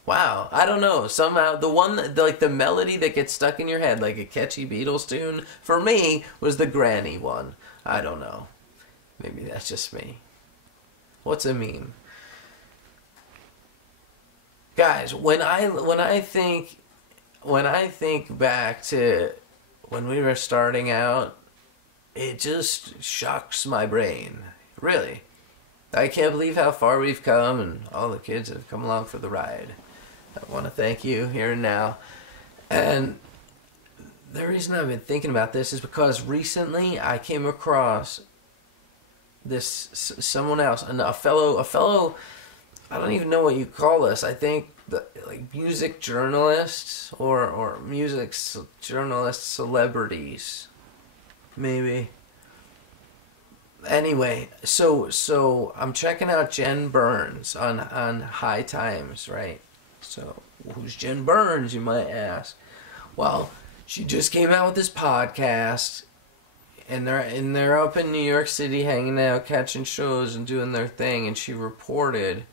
Wow, I don't know. Somehow, the one, like the melody that gets stuck in your head, like a catchy Beatles tune, for me, was the Granny one. I don't know. Maybe that's just me. What's a meme? Guys, when I think back to when we were starting out, it just shocks my brain. Really. I can't believe how far we've come and all the kids that have come along for the ride. I want to thank you here and now. And the reason I've been thinking about this is because recently I came across someone else, and a fellow, I don't even know what you call this. I think like music journalists or music journalist celebrities, maybe. Anyway, so I'm checking out Jen Burns on High Times, right? So who's Jen Burns, you might ask? Well, she just came out with this podcast, and they're up in New York City hanging out, catching shows and doing their thing, and she reported.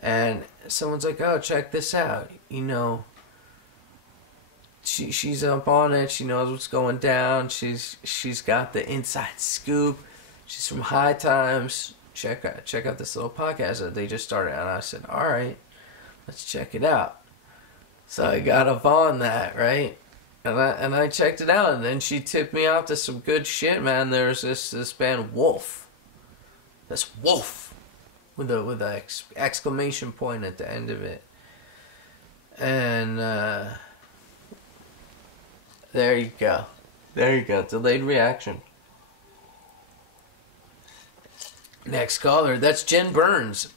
And someone's like, oh, check this out. You know, she's up on it. She knows what's going down. She's got the inside scoop. She's from High Times. Check out this little podcast that they just started. And I said, all right, let's check it out. So I got up on that, right? And I checked it out. And then she tipped me off to some good shit, man. There's this band Wolf. This Wolf. With a exclamation point at the end of it. And there you go. Delayed reaction. Next caller. That's Jen Burns.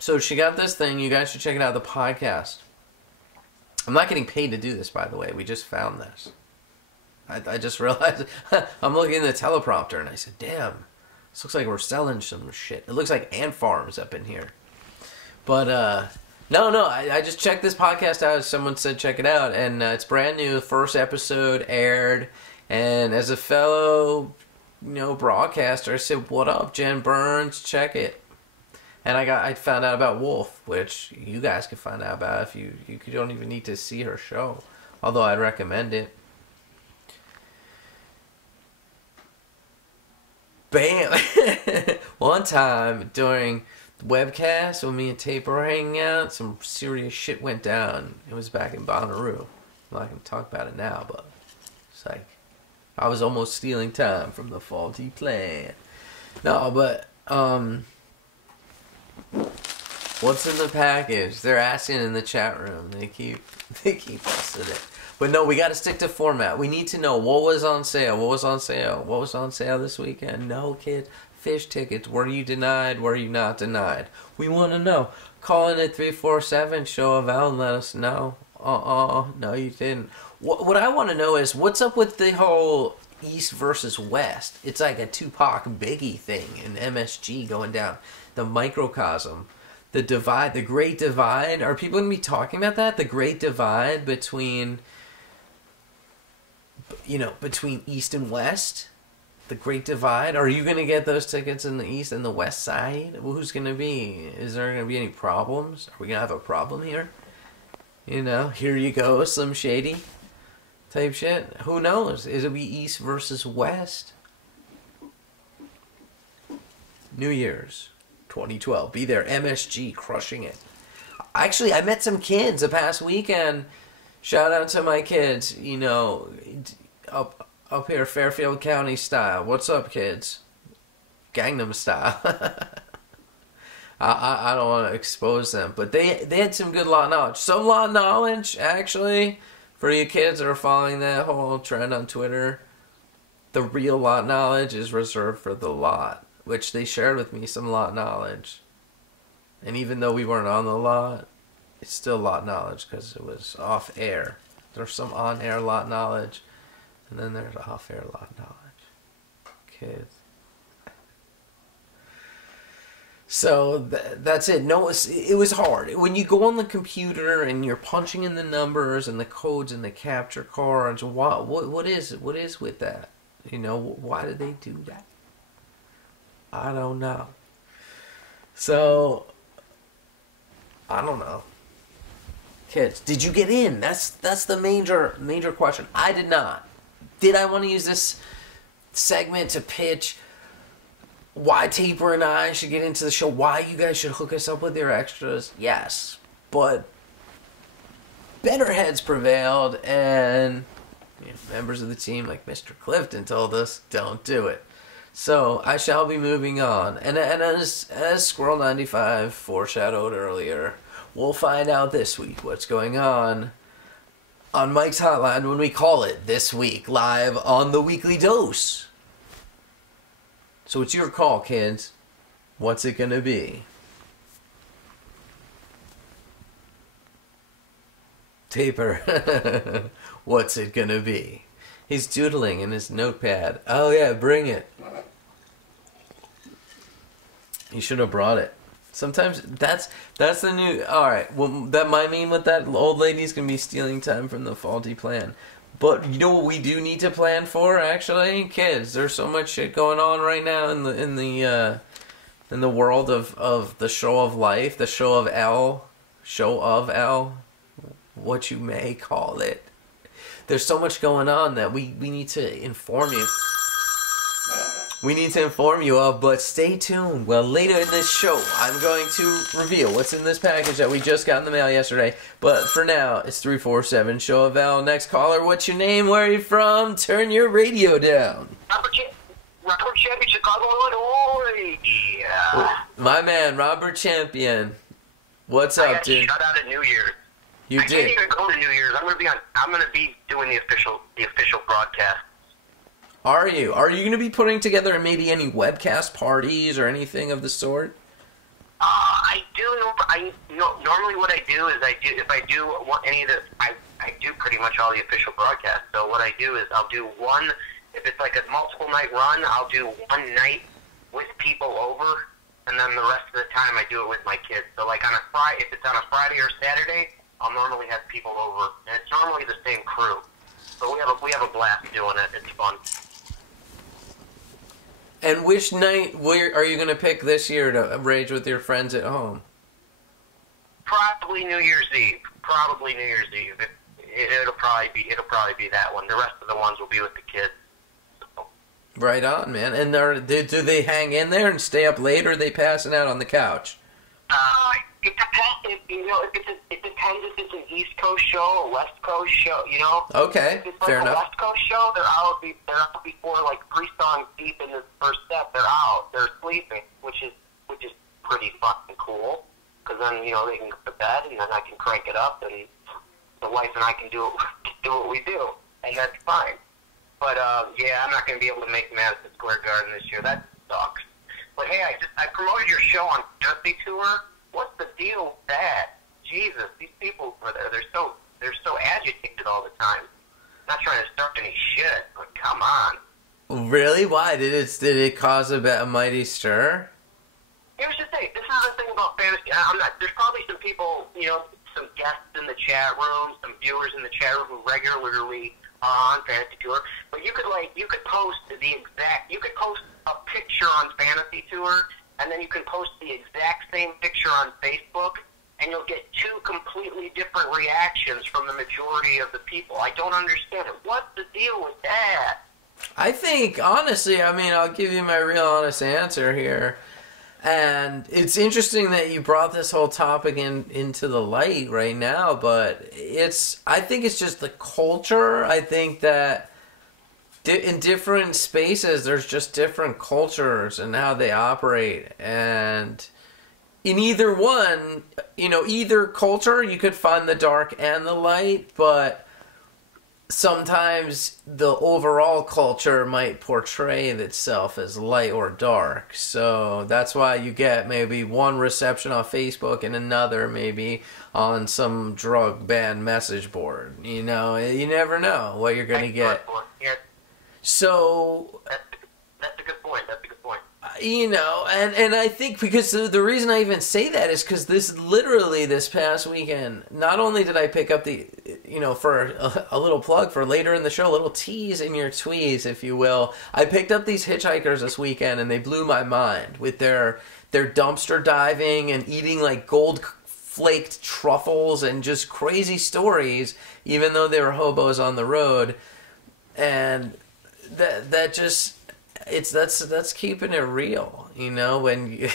So she got this thing. You guys should check it out. The podcast. I'm not getting paid to do this, by the way. We just found this. I just realized. I'm looking at the teleprompter and I said, damn. This looks like we're selling some shit. It looks like ant farms up in here. But, no, I just checked this podcast out. Someone said check it out. And it's brand new. The first episode aired. And as a fellow, broadcaster, I said, what up, Jen Burns? Check it. And I found out about Wolf, which you guys can find out about if you don't even need to see her show. Although I'd recommend it. Bam! One time during the webcast when me and Taper were hanging out, some serious shit went down. It was back in Bonnaroo. I'm not going to talk about it now, but it's like I was almost stealing time from the faulty plan. No, but what's in the package? They're asking in the chat room. They keep asking it. But no, we got to stick to format. We need to know what was on sale. What was on sale this weekend? No, kid. Fish tickets. Were you denied? Were you not denied? We want to know. Call in at 347. Show a Val and let us know. No, you didn't. What I want to know is what's up with the whole East versus West. It's like a Tupac Biggie thing in MSG going down. The microcosm. The divide, the Great Divide. Are people going to be talking about that? The Great Divide between, between East and West? The Great Divide? Are you going to get those tickets in the East and the West side? Who's going to be? Is there going to be any problems? Are we going to have a problem here? Here you go, Slim Shady type shit. Who knows? It'll be East versus West. New Year's 2012. Be there. MSG crushing it. Actually, I met some kids the past weekend. Shout out to my kids, up here, Fairfield County style. What's up, kids? Gangnam style. I don't want to expose them, but they had some good lot knowledge. Some lot knowledge, actually, for you kids that are following that whole trend on Twitter. The real lot knowledge is reserved for the lot, which they shared with me some lot knowledge. And even though we weren't on the lot, it's still lot knowledge because it was off air. There's some on air lot knowledge. And then there's off-air lot knowledge. Kids. So that's it. No, it was hard. When you go on the computer and you're punching in the numbers and the codes and the capture cards, what is with that? Why did they do that? I don't know. So, I don't know. Kids, did you get in? That's the major question. I did not. Did I want to use this segment to pitch why Taper and I should get into the show? Why you guys should hook us up with your extras? Yes. But better heads prevailed, and members of the team like Mr. Clifton told us, don't do it. So I shall be moving on. And as Squirrel95 foreshadowed earlier, we'll find out this week what's going on Mike's Hotline when we call it This Week, live on the Weekly Dose. So it's your call, kids. What's it gonna be? Taper, what's it gonna be? He's doodling in his notepad. Oh yeah, bring it. You should have brought it. Sometimes that's the new. All right, well, that might mean what that old lady's gonna be stealing time from the faulty plan. But you know what we do need to plan for, actually, kids. There's so much shit going on right now in the world of the show of life, the show of L, what you may call it. There's so much going on that we need to inform you. We need to inform you of, but stay tuned. Well, later in this show, I'm going to reveal what's in this package that we just got in the mail yesterday. But for now, it's 347 Show of L. Next caller, what's your name? Where are you from? Turn your radio down. Robert Champion, Chicago, Illinois. Yeah. My man, Robert Champion. What's up, dude? Shut out at New Year's. You I did. can't even go to New Year's. I'm gonna be doing the official broadcast. Are you? Are you going to be putting together maybe any webcast parties or anything of the sort? I do. Normally what I do is if I do want any of the, I do pretty much all the official broadcasts. So what I do is I'll do one, if it's like a multiple night run, I'll do one night with people over, and then the rest of the time I do it with my kids. So like on a Friday, if it's on a Friday or Saturday, I'll normally have people over, and it's normally the same crew. So we have a blast doing it. It's fun. And which night are you going to pick this year to rage with your friends at home? Probably New Year's Eve. It'll probably be that one. The rest of the ones will be with the kids. So. Right on, man. And do they hang in there and stay up late, or are they passing out on the couch? It depends. It depends if it's an East Coast show or West Coast show. Okay, if it's like fair enough. a West Coast show, they're out before like 3 songs deep in the first step. They're out. They're sleeping, which is pretty fucking cool. Because then they can go to bed, and then I can crank it up, and the wife and I can do what we do, and that's fine. But I'm not going to be able to make Madison Square Garden this year. That sucks. But hey, I promoted your show on Jersey Tour. What's the deal with that? Jesus, these people over there, they're so agitated all the time. Not trying to start any shit, but come on. Really? Why did it cause a mighty stir? Here's the thing. This is the thing about fantasy. I'm not. There's probably some people, some guests in the chat room, some viewers in the chat room who regularly are on Fantasy Tour. But you could post a picture on Fantasy Tour, and then you can post the exact same picture on Facebook, and you'll get two completely different reactions from the majority of the people. I don't understand it. What's the deal with that? I think, honestly, I'll give you my real honest answer here. And it's interesting that you brought this whole topic into the light right now, but I think it's just the culture. I think that in different spaces, there's just different cultures and how they operate. And in either one, either culture, you could find the dark and the light, but sometimes the overall culture might portray itself as light or dark. So that's why you get maybe one reception on Facebook and another maybe on some drug ban message board. You never know what you're going to get. So that's a good point. That's a good point. And I think because the reason I even say that is because this past weekend, not only did I pick up for a little plug for later in the show, a little tease in your tweets, if you will, I picked up these hitchhikers this weekend and they blew my mind with their dumpster diving and eating like gold flaked truffles and just crazy stories, even though they were hobos on the road. And that just... that's keeping it real, when you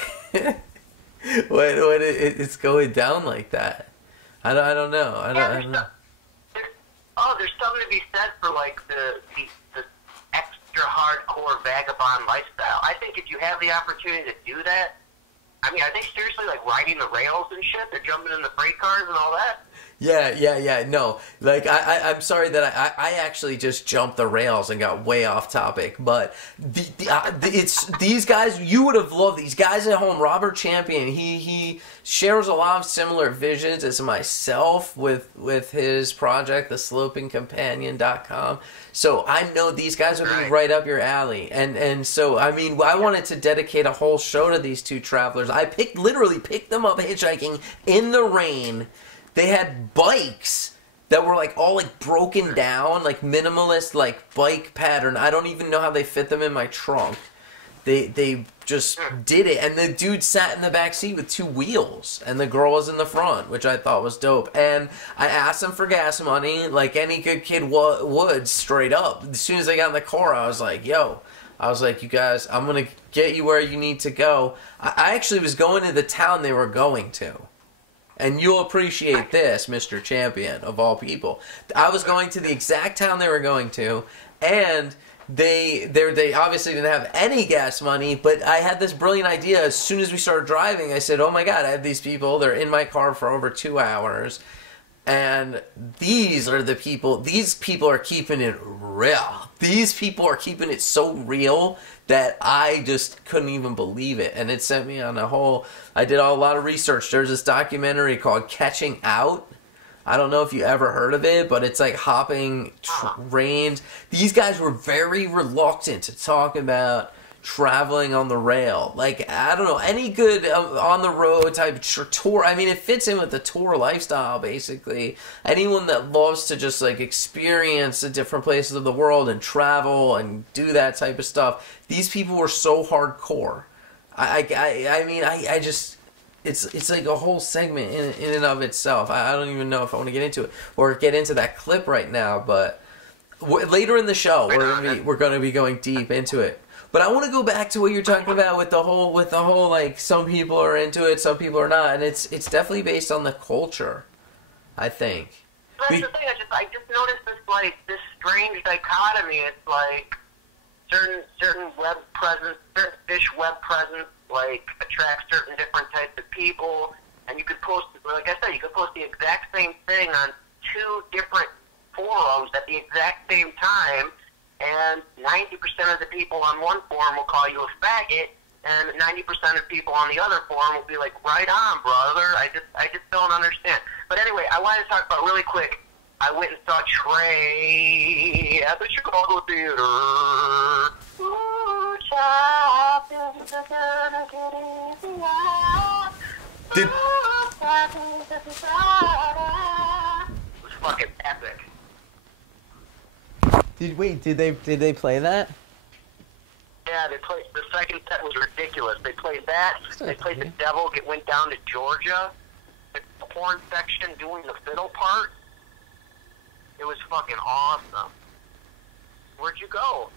when it's going down like that. I don't know. I don't know. There's something to be said for like the extra hardcore vagabond lifestyle. I think if you have the opportunity to do that, are they seriously like riding the rails and shit? They're jumping in the freight cars and all that? Yeah. No, like I'm sorry that I actually just jumped the rails and got way off topic. But it's these guys. You would have loved these guys at home. Robert Champion. He shares a lot of similar visions as myself with his project, theslopingcompanion.com. So I know these guys would be right up your alley. And so I wanted to dedicate a whole show to these two travelers. I literally picked them up hitchhiking in the rain. They had bikes that were like all like broken down, like minimalist like bike pattern. I don't even know how they fit them in my trunk. They just did it, and the dude sat in the back seat with two wheels, and the girl was in the front, which I thought was dope. And I asked him for gas money, like any good kid would, straight up. As soon as I got in the car, I was like, "Yo." You guys, I'm going to get you where you need to go. I actually was going to the town they were going to. And you'll appreciate this, Mr. Champion, of all people. I was going to the exact town they were going to, and they obviously didn't have any gas money, but I had this brilliant idea. As soon as we started driving, I said, oh my God, I have these people. They're in my car for over 2 hours. And these people are keeping it real. These people are keeping it so real that I just couldn't even believe it. And it sent me on I did a lot of research. There's this documentary called Catching Out. I don't know if you ever heard of it, but it's like hopping trains. These guys were very reluctant to talk about traveling on the rail. Like, I don't know, any good on the road type tour. It fits in with the tour lifestyle, basically. Anyone that loves to just like experience the different places of the world and travel and do that type of stuff. These people were so hardcore. It's like a whole segment in and of itself. I don't even know if I want to get into it or get into that clip right now, but later in the show we're going to be going deep into it. But I want to go back to what you're talking about with the whole like some people are into it, some people are not, and it's definitely based on the culture, I think. That's the thing. I just noticed this strange dichotomy. It's like certain web presence, certain fish web presence, like attract certain different types of people, and you could post, like I said, you could post the exact same thing on two different forums at the exact same time. And 90% of the people on one forum will call you a faggot, and 90% of people on the other forum will be like, right on, brother. I just don't understand. But anyway, I wanted to talk about really quick I went and saw Trey at the Chicago Theater. Ooh, child, things are gonna get easier. Did- It was fucking epic. Did they play that? Yeah, they played. The second set was ridiculous. They played that. They played The Devil. Went down to Georgia. The horn section doing the fiddle part. It was fucking awesome. Where'd you go?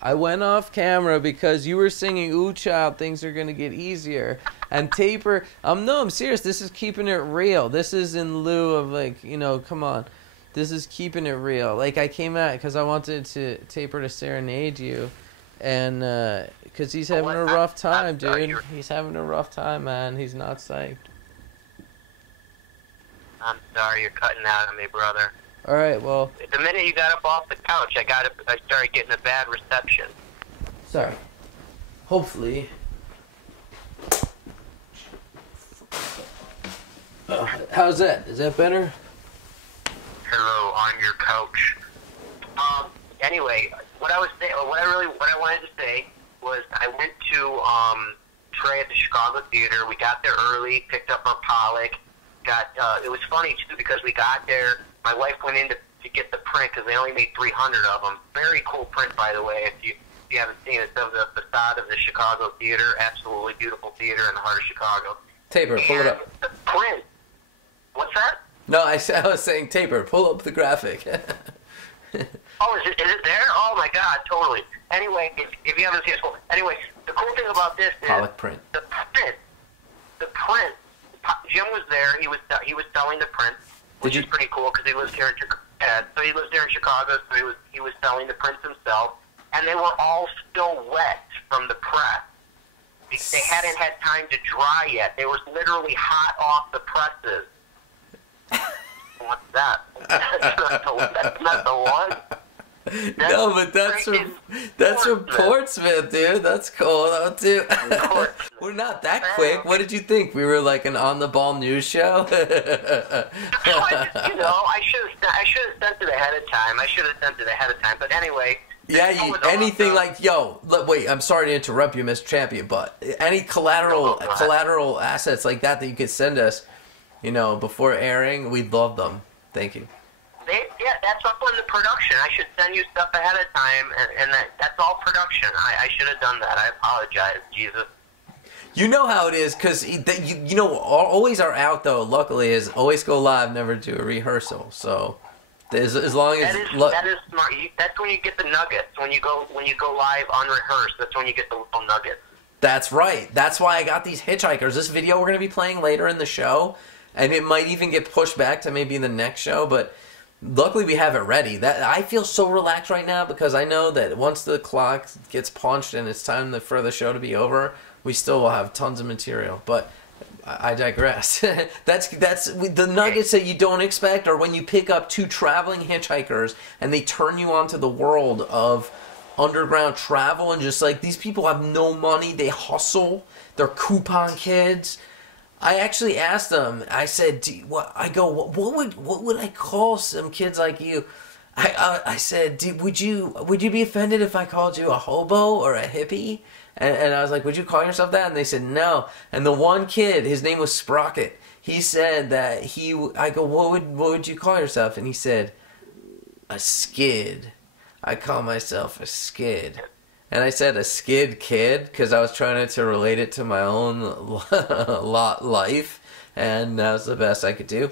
I went off camera because you were singing "Ooh Child, Things Are Gonna Get Easier," and Taper. No, I'm serious. This is keeping it real. This is in lieu of, like, you know, come on. This is keeping it real. Like, I came out because I wanted to Taper to serenade you, and because he's having a rough time, dude. He's having a rough time, man. He's not psyched. I'm sorry, you're cutting out on me, brother. All right, well. The minute you got up off the couch, I started getting a bad reception. Sorry. Hopefully. How's that? Is that better? Hello, on your couch. Anyway, what I wanted to say was I went to Trey at the Chicago Theater. We got there early, picked up our Pollock. It was funny too because we got there. My wife went in to get the print because they only made 300 of them. Very cool print, by the way. If you haven't seen it, it's of the facade of the Chicago Theater. Absolutely beautiful theater in the heart of Chicago. Taper, pull it up. The print. What's that? No, I was saying, Taper, pull up the graphic. Oh, is it there? Oh my God, totally. Anyway, if you haven't seen it, anyway, the cool thing about this is Pollock print. The print. Jim was there. He was selling the print, which is pretty cool because he lives here in Chicago. So he lives there in Chicago. So he was selling the prints himself, and they were all still wet from the press. They hadn't had time to dry yet. They were literally hot off the presses. What's that? That's not the one. No, but that's from Portsmouth, dude. That's cool, though, too. We're not that quick. What did you think? We were like an on-the-ball news show? I should have sent it ahead of time. But anyway. Yeah, anything like, yo, wait, I'm sorry to interrupt you, Mr. Champion, but any collateral assets like that you could send us, before airing, we'd love them. Thank you. Yeah, that's up on the production. I should send you stuff ahead of time, and that's all production. I should have done that. I apologize, Jesus. You know how it is, because, always are out, though, luckily, is always go live, never do a rehearsal. So, as long as... That is smart. That's when you get the nuggets. When you go live unrehearsed, that's when you get the little nuggets. That's right. That's why I got these hitchhikers. This video we're going to be playing later in the show, and it might even get pushed back to maybe the next show, but... Luckily, we have it ready. I feel so relaxed right now because I know that once the clock gets punched and it's time for the show to be over, we still will have tons of material. But I digress. That's the nuggets that you don't expect, or when you pick up two traveling hitchhikers and they turn you onto the world of underground travel, and just like, these people have no money, they hustle, they're coupon kids. I actually asked them. I said, what would I call some kids like you? I said, would you be offended if I called you a hobo or a hippie? And I was like, would you call yourself that? And they said no. And the one kid, his name was Sprocket. He said that I go, what would you call yourself? And he said, a skid. I call myself a skid. And I said a skid kid because I was trying to relate it to my own life, and that was the best I could do.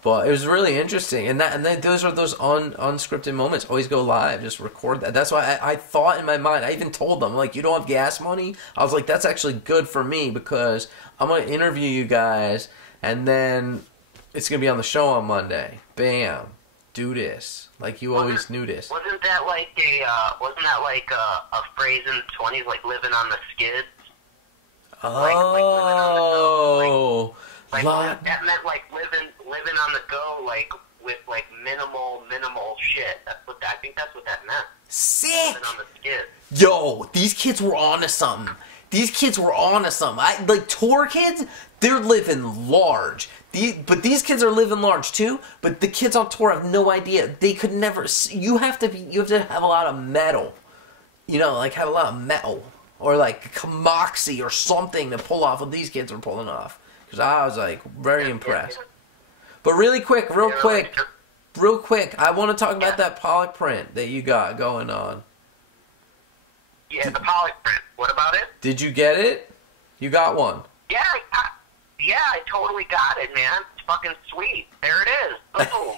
But it was really interesting, and then those are those unscripted moments. Always go live, just record that. That's why I thought in my mind. I even told them, like, you don't have gas money. I was like, that's actually good for me because I'm gonna interview you guys, and then it's gonna be on the show on Monday. Bam, do this. Like you always knew this. Wasn't that like a phrase in the 20s, like living on the skids? Oh, that meant like living on the go, like with like minimal shit. I think that's what that meant. Sick. Living on the skids. Yo, these kids were onto something. Like tour kids, they're living large. But these kids are living large too. But the kids on tour have no idea. They could never. You have to have a lot of metal. You know, like have a lot of metal or like Kamoxy or something to pull off what these kids are pulling off. Because I was like very impressed. But real quick, I want to talk about that Pollock print that you got going on. Yeah, the Pollock print. What about it? Did you get it? You got one. Yeah, I totally got it, man. It's fucking sweet. There it is. Boom.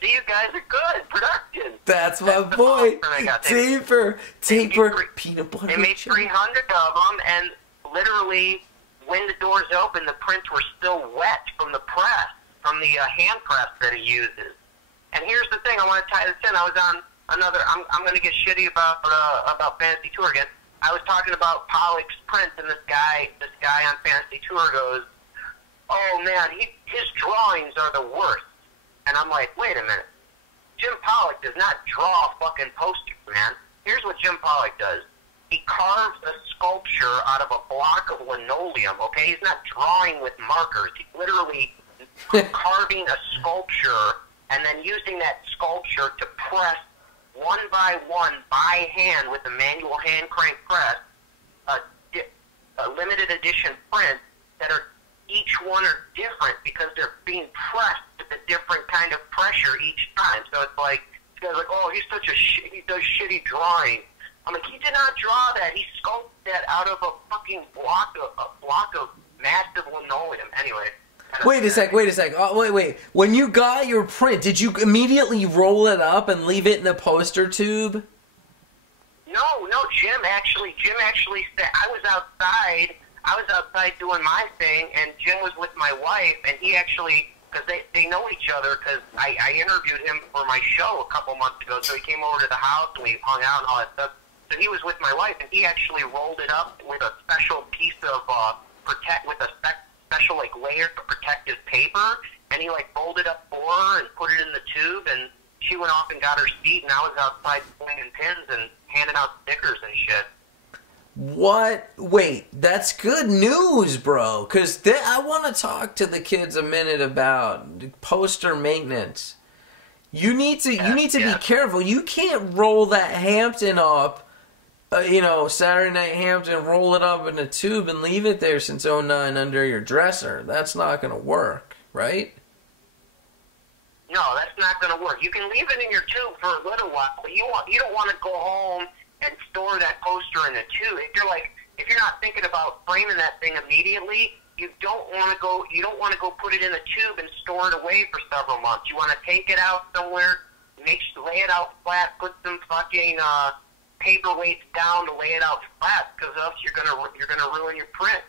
See, you guys are good. Production. That's my boy. Taper, peanut butter. They made 300 of them, and literally, when the doors opened, the prints were still wet from the press, from the hand press that he uses. And here's the thing. I want to tie this in. I was on another. I'm going to get shitty about Fantasy Tour again. I was talking about Pollock's prints, and this guy on Fantasy Tour goes, "Oh man, his drawings are the worst." And I'm like, wait a minute. Jim Pollock does not draw fucking posters, man. Here's what Jim Pollock does. He carves a sculpture out of a block of linoleum, okay? He's not drawing with markers. He's literally carving a sculpture and then using that sculpture to press one by one by hand with a manual hand crank press a limited edition print that are each one are different because they're being pressed with a different kind of pressure each time. So it's like, this guy's like, oh, he does shitty drawing. I'm like, he did not draw that. He sculpted that out of a fucking block of massive linoleum. Anyway. Wait a sec. Oh, wait. When you got your print, did you immediately roll it up and leave it in a poster tube? No, Jim actually said, I was outside doing my thing, and Jim was with my wife, and he actually, because they know each other, because I interviewed him for my show a couple months ago, so he came over to the house, and we hung out and all that stuff. So he was with my wife, and he actually rolled it up with a special piece of special like layer of protective paper, and he like rolled it up for her and put it in the tube, and she went off and got her seat, and I was outside swinging pins and handing out stickers and shit. What? Wait, that's good news, bro. Because I want to talk to the kids a minute about poster maintenance. You need to be careful. You can't roll that Hampton up, Saturday Night Hampton, roll it up in a tube and leave it there since '09 under your dresser. That's not going to work, right? No, that's not going to work. You can leave it in your tube for a little while, but you don't want to go home and store that poster in the tube. If you're not thinking about framing that thing immediately, you don't want to go put it in a tube and store it away for several months. You want to take it out somewhere, lay it out flat, put some fucking paperweights down to lay it out flat, because else you're gonna ruin your print.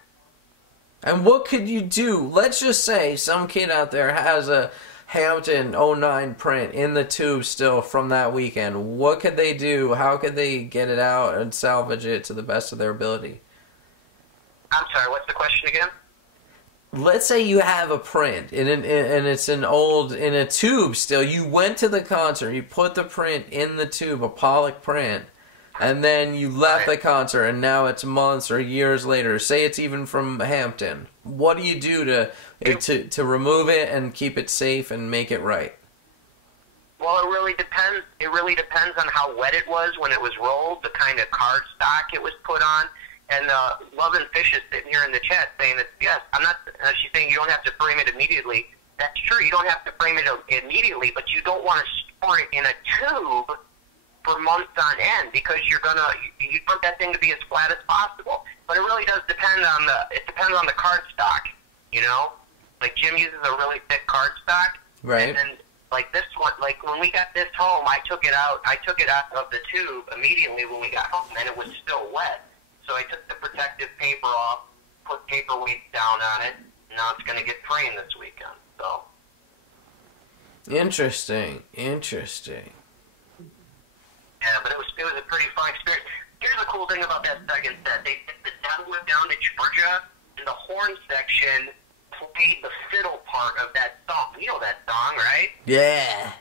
And what could you do? Let's just say some kid out there has a Hampton '09 print in the tube still from that weekend. What could they do? How could they get it out and salvage it to the best of their ability? I'm sorry, what's the question again? Let's say you have a print and it's in a tube still. You went to the concert, you put the print in the tube, a Pollock print, and then you left the concert, and now it's months or years later. Say it's even from Hampton. What do you do to remove it and keep it safe and make it right? Well, it really depends. It really depends on how wet it was when it was rolled, the kind of cardstock it was put on. And Love and Fish is sitting here in the chat saying that, yes, I'm not. She's saying you don't have to frame it immediately. That's true. You don't have to frame it immediately, but you don't want to store it in a tube for months on end, because you want that thing to be as flat as possible. But it really does depend on the cardstock, Like Jim uses a really thick cardstock. Right. And then like this one, like when we got this home, I took it out of the tube immediately when we got home, and it was still wet. So I took the protective paper off, put paperweights down on it, and now it's going to get framed this weekend. So. Interesting. Yeah, but it was a pretty fun experience. Here's the cool thing about that second set. The Devil Went Down to Georgia, and the horn section played the fiddle part of that song. You know that song, right? Yeah.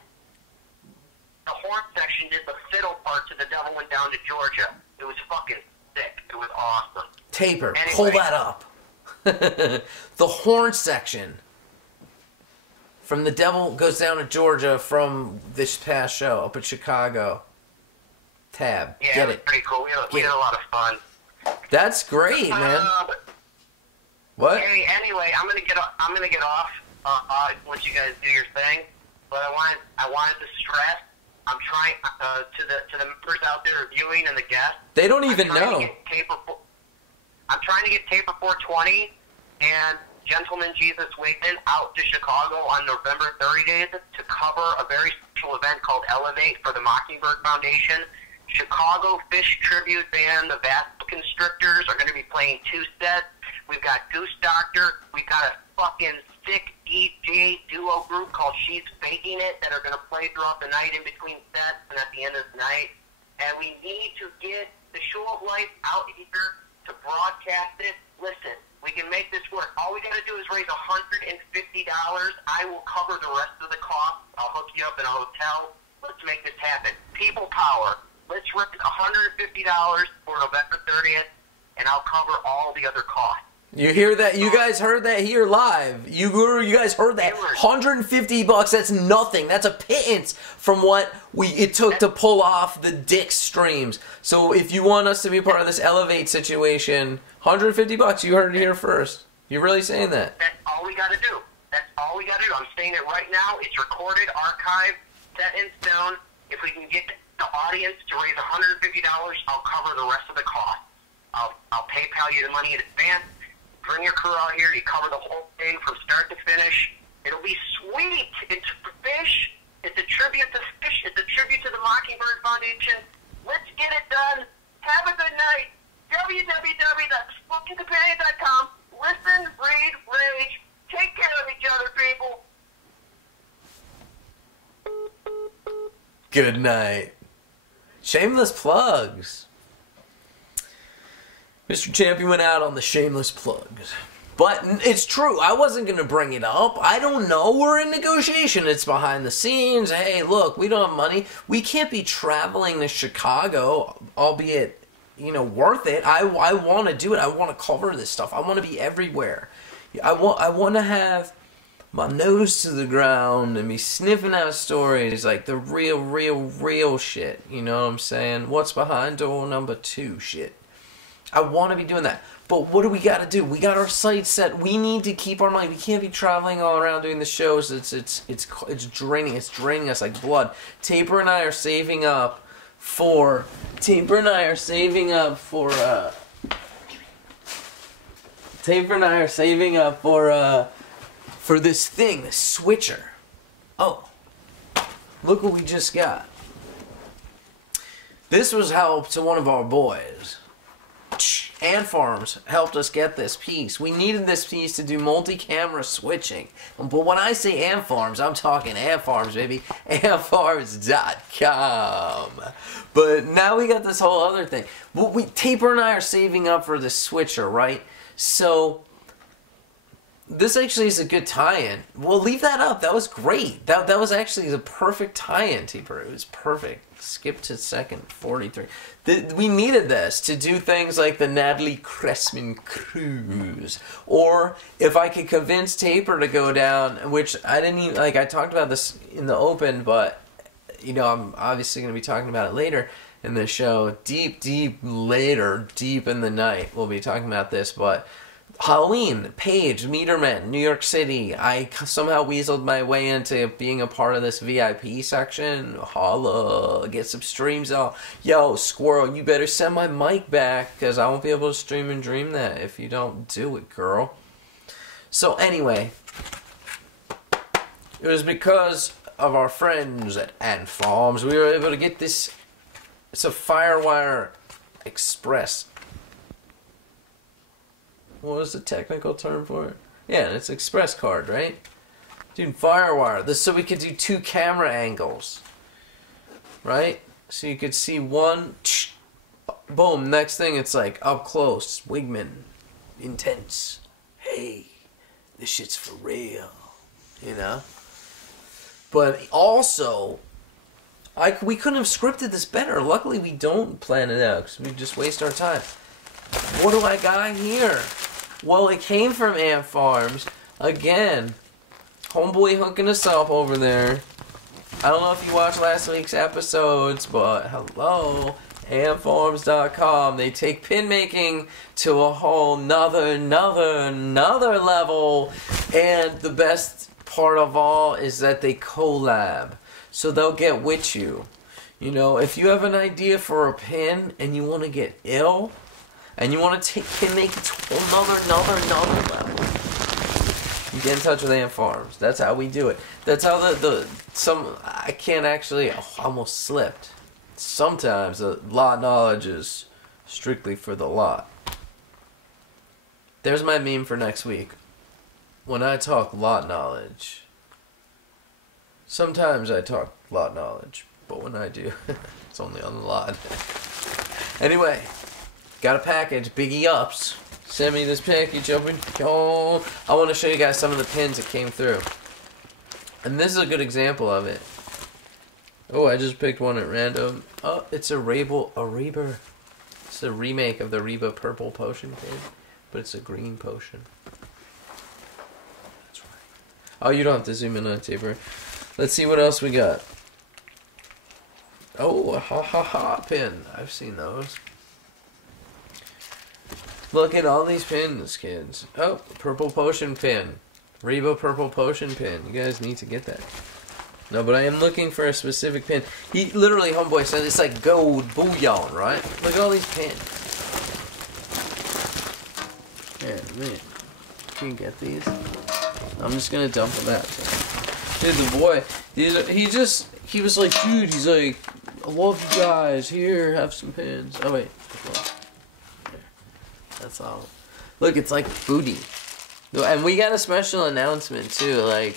The horn section did the fiddle part to The Devil Went Down to Georgia. It was fucking sick. It was awesome. Taper, anyway, pull that up. The horn section. From The Devil Goes Down to Georgia from this past show up in Chicago. Tab. Yeah, Get it was it. pretty cool. We had a lot of fun. That's great, man. What? Hey, anyway, I'm gonna get off. Once you guys do your thing, but I wanted to stress. I'm trying to the members out there viewing and the guests. They don't even know. I'm trying to get Taper 420 and Gentleman Jesus Weekend out to Chicago on November 30th to cover a very special event called Elevate for the Mockingbird Foundation. Chicago Fish Tribute Band, the Vasco Constrictors, are going to be playing 2 sets. We've got Goose Doctor. We've got a fucking sick DJ duo group called She's Faking It that are going to play throughout the night in between sets and at the end of the night. And we need to get the Show of Life out here to broadcast it. Listen, we can make this work. All we got to do is raise $150. I will cover the rest of the cost. I'll hook you up in a hotel. Let's make this happen. People power. Let's raise $150 for November 30th, and I'll cover all the other costs. You hear that? You guys heard that here live. You guys heard that? $150. That's nothing. That's a pittance from what it took to pull off the dick streams. So if you want us to be part of this Elevate situation, $150. You heard it here first. You're really saying that? That's all we got to do. That's all we got to do. I'm saying it right now. It's recorded, archived, set in stone. If we can get the audience to raise $150, I'll cover the rest of the cost. I'll PayPal you the money in advance. Bring your crew out here. You cover the whole thing from start to finish. It'll be sweet. It's Fish. It's a tribute to Fish. It's a tribute to the Mockingbird Foundation. Let's get it done. Have a good night. www.spookingcompanion.com. Listen, read, rage. Take care of each other, people. Good night. Shameless plugs. Mr. Champion went out on the shameless plugs. But it's true. I wasn't going to bring it up. I don't know. We're in negotiation. It's behind the scenes. Hey, look, we don't have money. We can't be traveling to Chicago, albeit, worth it. I want to do it. I want to cover this stuff. I want to be everywhere. I want to have my nose to the ground and be sniffing out stories like the real shit. You know what I'm saying? What's behind door number 2 shit. I want to be doing that. But what do we got to do? We got our sights set. We need to keep our money. We can't be traveling all around doing the shows. It's draining. It's draining us like blood. Taper and I are saving up for this thing, the switcher. Oh. Look what we just got. This was help to one of our boys. Ant Farms helped us get this piece. We needed this piece to do multi-camera switching. But when I say Ant Farms, I'm talking Ant Farms, baby. AntFarms.com. But now we got this whole other thing. Well, Taper and I are saving up for this switcher, right? So this actually is a good tie-in. Well, leave that up. That was great. That was actually the perfect tie-in, Taper. It was perfect. Skip to second 43. We needed this to do things like the Natalie Cressman cruise, or if I could convince Taper to go down, which I didn't even I talked about this in the open, but I'm obviously going to be talking about it later in the show. Deep in the night, we'll be talking about this, but. Halloween, Page, Meterman, New York City. I somehow weaseled my way into being a part of this VIP section. Holla, get some streams out. Yo, Squirrel, you better send my mic back, because I won't be able to stream and dream that if you don't do it, girl. So anyway, it was because of our friends at Ant Farms we were able to get this. It's a Firewire Express. What was the technical term for it? Yeah, it's Express card, right? Dude, Firewire. This so we could do 2 camera angles. Right? So you could see one. Boom. Next thing, it's like up close. Wigman. Intense. Hey, this shit's for real. But also, we couldn't have scripted this better. Luckily, we don't plan it out because we just waste our time. What do I got here? Well, it came from Ant Farms. Again, homeboy hooking us up over there. I don't know if you watched last week's episodes, but hello, antfarms.com. They take pin making to a whole another level. And the best part of all is that they collab. So they'll get with you. You know, if you have an idea for a pin and you want to get ill, and you want to take pin making to another level, you get in touch with Ant Farms. That's how we do it. That's how I can't actually, I almost slipped. Sometimes the lot knowledge is strictly for the lot. There's my meme for next week. When I talk lot knowledge, sometimes I talk lot knowledge, but when I do, it's only on the lot. Anyway, got a package, Biggie Ups. Send me this package open. Oh, I want to show you guys some of the pins that came through. And this is a good example of it. Oh, I just picked one at random. Oh, it's a Reba. It's a remake of the Reba purple potion pin, but it's a green potion. That's right. Oh, you don't have to zoom in on Taper. Let's see what else we got. Oh, a ha pin. I've seen those. Look at all these pins, kids. Oh, purple potion pin. Reba purple potion pin. You guys need to get that. No, but I am looking for a specific pin. He literally, homeboy said it's like gold bullion, right? Look at all these pins. Yeah, man. Can you get these? I'm just gonna dump them out. Dude, the boy, he was like, dude, he's like, I love you guys. Here, have some pins. Oh, wait. That's all. Look, it's like booty. And we got a special announcement, too. Like,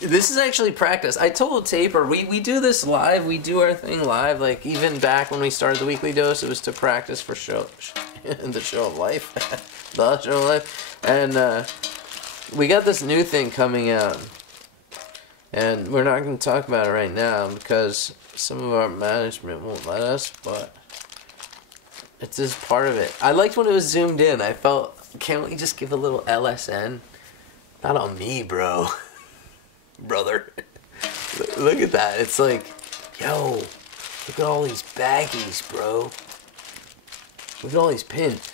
this is actually practice. I told Taper, we do this live. We do our thing live. Like, even back when we started the weekly dose, it was to practice for the show of life. The show of life. And we got this new thing coming out. And we're not going to talk about it right now because some of our management won't let us, but it's just part of it. I liked when it was zoomed in. I felt, can't we just give a little LSN? Not on me, bro. Brother. Look at that. It's like, yo, look at all these baggies, bro. Look at all these pins.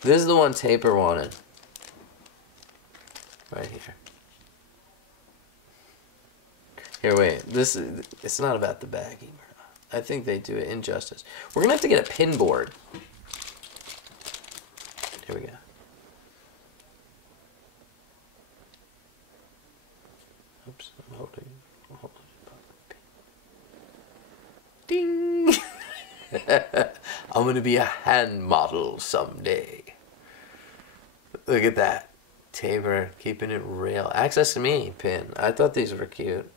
This is the one Taper wanted. Right here. Here, wait. It's not about the baggie. I think they do it injustice. We're going to have to get a pin board. Here we go. Oops, I'm holding Ding! I'm going to be a hand model someday. Look at that. Taper, keeping it real. Access to me pin. I thought these were cute.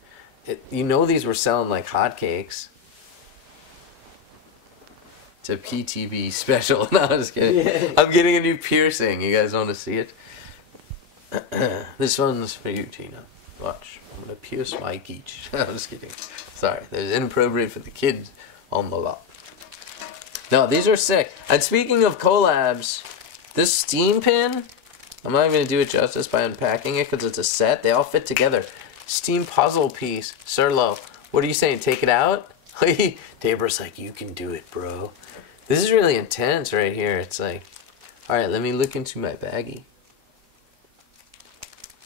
You know these were selling like hotcakes. It's a PTB special. No, I'm just kidding. Yeah. I'm getting a new piercing. You guys want to see it? This one's for you, Tina. Watch. I'm going to pierce my geech. I'm just kidding. Sorry. There's inappropriate for the kids on the lot. No, these are sick. And speaking of collabs, this Steam pin, I'm not even going to do it justice by unpacking it because it's a set. They all fit together. Steam puzzle piece. Sirlo, what are you saying? Take it out? Taper's like, you can do it, bro. This is really intense right here. It's like, alright, let me look into my baggie.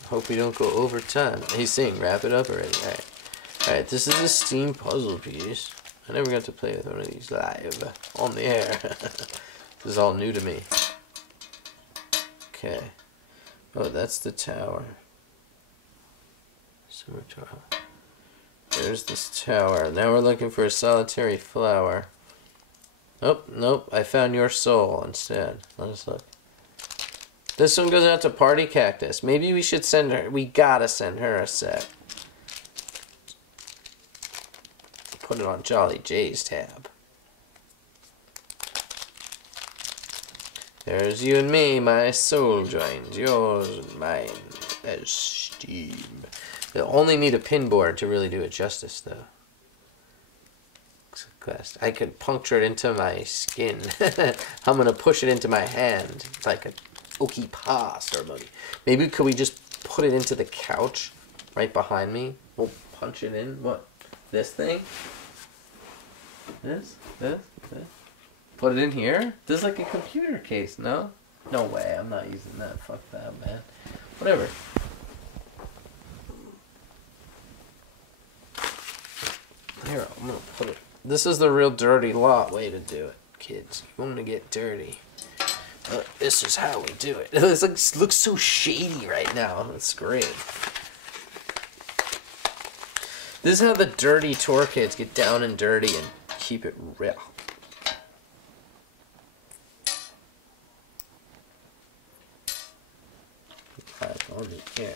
Hope we don't go over time. He's saying, wrap it up already. Alright, this is a Steam puzzle piece. I never got to play with one of these live on the air. This is all new to me. Okay. Oh, that's the tower. Summer tower. There's this tower. Now we're looking for a solitary flower. Oh, nope. I found your soul instead. Let us look. This one goes out to Party Cactus. Maybe we should send her. We gotta send her a set. Put it on Jolly J's tab. There's you and me. My soul joins yours and mine as steam. They'll only need a pin board to really do it justice, though. I could puncture it into my skin. I'm gonna push it into my hand like a Okay, pasta money. Maybe could we just put it into the couch right behind me? We'll punch it in. What? This thing? This? Put it in here? This is like a computer case, no? No way, I'm not using that. Fuck that, man. Whatever. Here, I'm gonna put it. This is the real dirty lot way to do it, kids. You want to get dirty. This is how we do it. It looks so shady right now. It's great. This is how the dirty tour kids get down and dirty and keep it real. Here.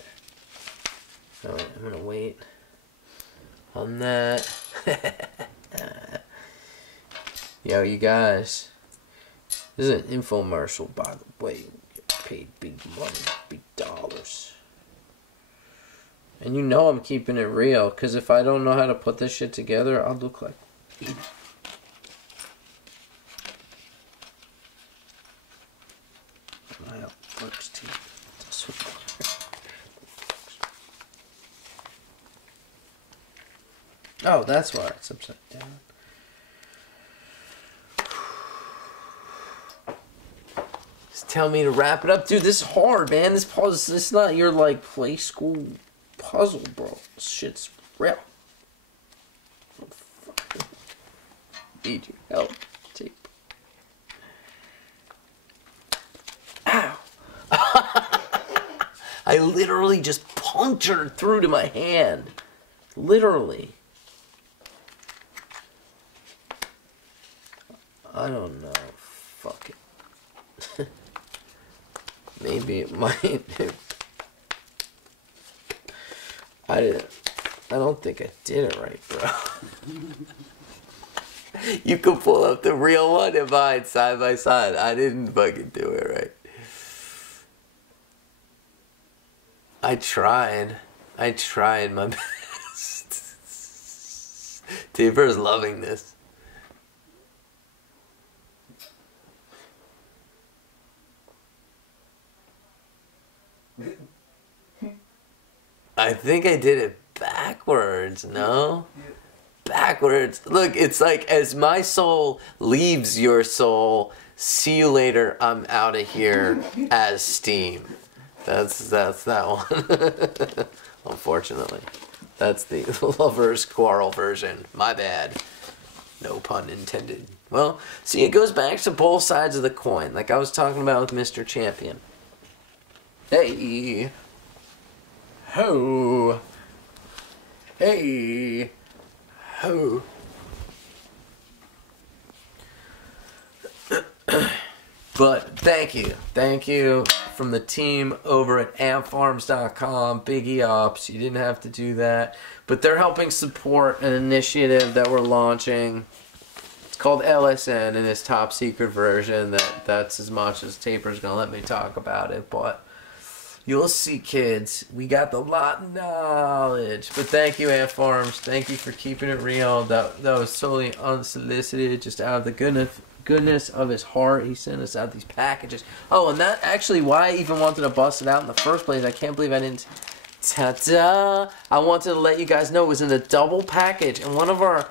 Alright, I'm gonna wait on that. Yo, you guys. This is an infomercial, by the way. We get paid big money, big dollars. And you know I'm keeping it real, because if I don't know how to put this shit together, I'll look like an idiot. Well, works too. Oh, that's why it's upside down. Just tell me to wrap it up. Dude, this is hard, man. This is not your, like, play school puzzle, bro. This shit's real. Oh, fuck. Need your help. Tape. Ow. I literally just punctured through to my hand. Literally. I don't know. Fuck it. Maybe it might. I don't think I did it right, bro. You could pull up the real one and mine side by side. I didn't fucking do it right. I tried my best. Taper's loving this. I think I did it backwards, no? Backwards. Look, it's like, as my soul leaves your soul, see you later, I'm out of here as steam. That's that one. Unfortunately. That's the lover's quarrel version. My bad. No pun intended. Well, see, it goes back to both sides of the coin, like I was talking about with Mr. Champion. Hey. Ho. Hey. Ho. But thank you from the team over at ampfarms.com, Biggie Ops. You didn't have to do that, but they're helping support an initiative that we're launching. It's called LSN, and it's top secret version. That's as much as Taper's gonna let me talk about it, but you'll see, kids. We got the lot of knowledge. But thank you, Ant Farms. Thank you for keeping it real. That was totally unsolicited, just out of the goodness of his heart. He sent us out these packages. Oh, and that actually why I even wanted to bust it out in the first place. I can't believe I didn't. Ta-da! I wanted to let you guys know it was in a double package, and one of our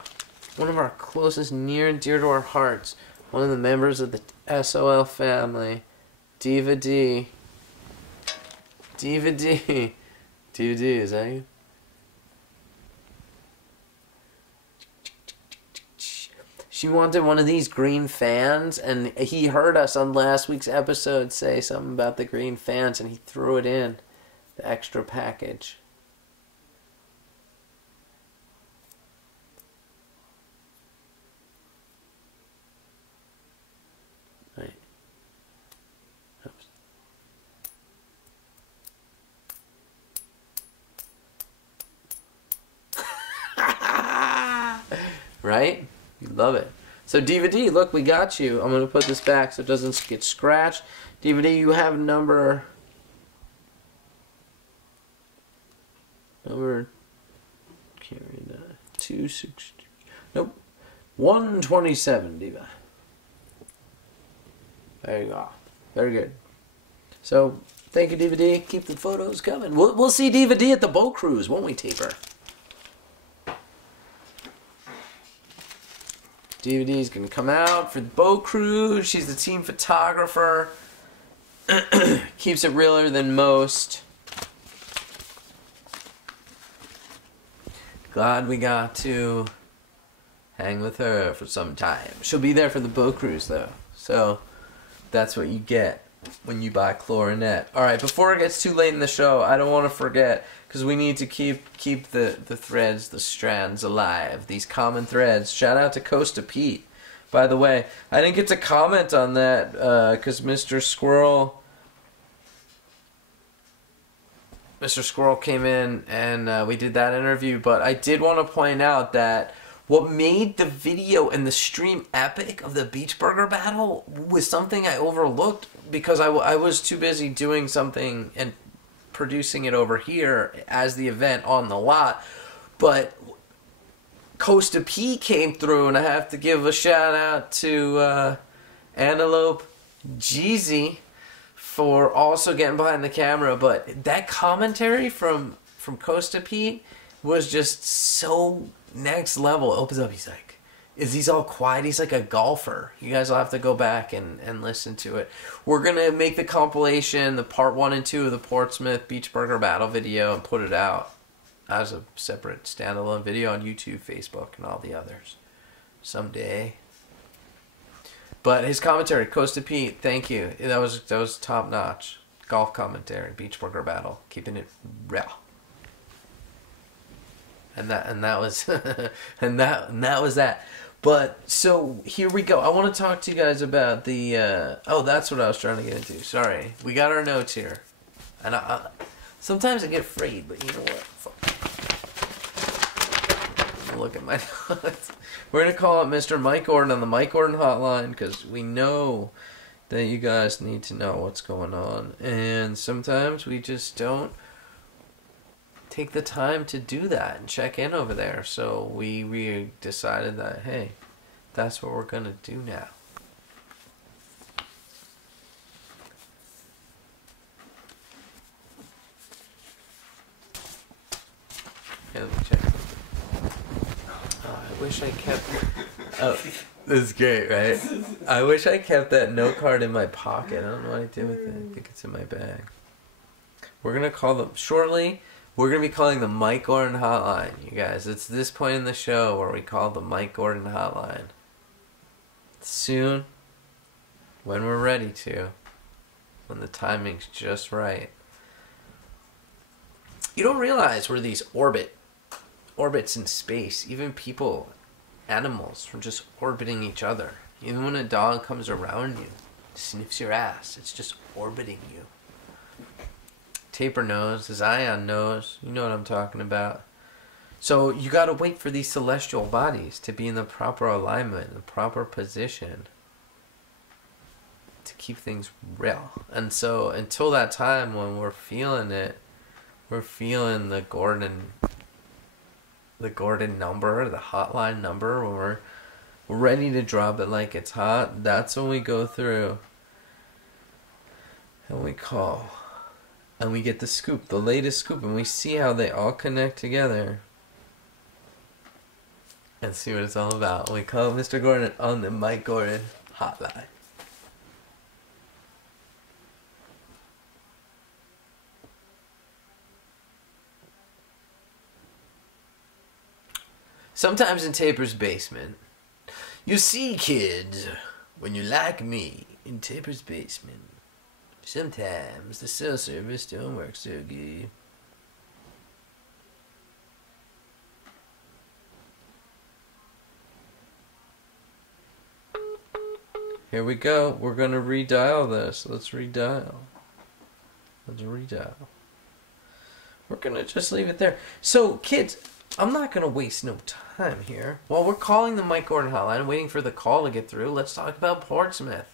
closest, near and dear to our hearts, one of the members of the SOL family, Diva D. Diva D. Diva D, is that you? She wanted one of these green fans, and he heard us on last week's episode say something about the green fans, and he threw it in, the extra package. Right. Oops. Right? You love it. So DVD, look, we got you. I'm going to put this back so it doesn't get scratched. DVD, you have number... Can't read that. 260. Nope. 127, Diva. There you go. Very good. So thank you, DVD. Keep the photos coming. We'll see DVD at the boat cruise, won't we, Taper? DVD's gonna come out for the boat cruise. She's the team photographer. Keeps it realer than most. Glad we got to hang with her for some time. She'll be there for the boat cruise though. So that's what you get when you buy Chlorinet. Alright, before it gets too late in the show, I don't want to forget, because we need to keep the threads, the strands alive. These common threads. Shout out to Costa Pete. By the way, I didn't get to comment on that because Mr. Squirrel came in and we did that interview, but I did want to point out that what made the video and the stream epic of the Beach Burger battle was something I overlooked because I was too busy doing something and producing it over here as the event on the lot. But Costa P came through, and I have to give a shout out to Antelope Jeezy for also getting behind the camera. But that commentary from Costa Pete was just so next level. It opens up, he's like, he's all quiet, he's like a golfer. You guys will have to go back and listen to it. We're gonna make the compilation, the part 1 and 2 of the Portsmouth Beach Burger battle video, and put it out as a separate standalone video on YouTube, Facebook, and all the others someday. But his commentary, Costa Pete, thank you. That was top notch. Golf commentary, Beach Burger battle, keeping it real. And that was and that was that. But so here we go. I want to talk to you guys about the oh, that's what I was trying to get into. Sorry, we got our notes here, and I sometimes I get afraid, but you know what? Look at my notes. We're gonna call up Mr. Mike Gordon on the Mike Gordon hotline because we know that you guys need to know what's going on, and sometimes we just don't take the time to do that and check in over there. So we decided that, hey, that's what we're gonna do now. Yeah, let me check. Oh, I wish I kept. Oh, this is great, right? I wish I kept that note card in my pocket. I don't know what I did with it. I think it's in my bag. We're gonna call them shortly. We're going to be calling the Mike Gordon hotline, you guys. It's this point in the show where we call the Mike Gordon hotline. Soon, when we're ready to, when the timing's just right. You don't realize where these orbits in space, even people, animals, are just orbiting each other. Even when a dog comes around you, sniffs your ass, it's just orbiting you. Taper knows, Zion knows, you know what I'm talking about. So you gotta wait for these celestial bodies to be in the proper alignment, the proper position to keep things real. And so until that time when we're feeling it, we're feeling the Gordon number, the hotline number, when we're ready to drop it like it's hot, that's when we go through and we call. And we get the scoop, the latest scoop, and we see how they all connect together. And see what it's all about. We call Mr. Gordon on the Mike Gordon hotline. Sometimes in Taper's basement, you see kids, when you're like me, in Taper's basement. Sometimes the cell service don't work so good. Here we go. We're going to redial this. Let's redial. We're going to just leave it there. So, kids, I'm not going to waste no time here. While we're calling the Mike Gordon hotline, waiting for the call to get through, let's talk about Portsmouth.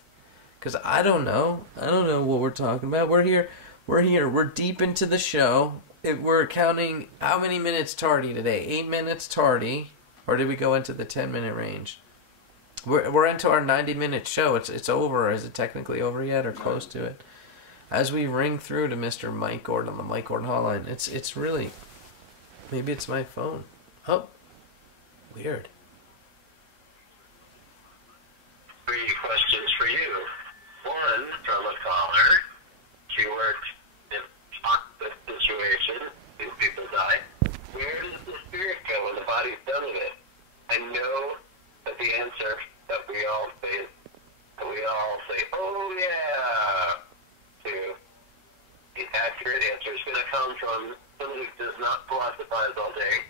Because I don't know what we're talking about. We're here. We're deep into the show. We're counting how many minutes tardy today? 8 minutes tardy. Or did we go into the 10-minute range? We're into our 90-minute show. It's over. Is it technically over yet or close to it? as we ring through to Mr. Mike Gordon on the Mike Gordon hotline. It's really, maybe it's my phone. Oh, weird. 3 questions for you. One from a caller. She worked in a toxic situation. 2 people die. Where does the spirit go when the body's done with it? I know that the answer that we all say, oh yeah, to the accurate answer is going to come from someone who does not philosophize all day,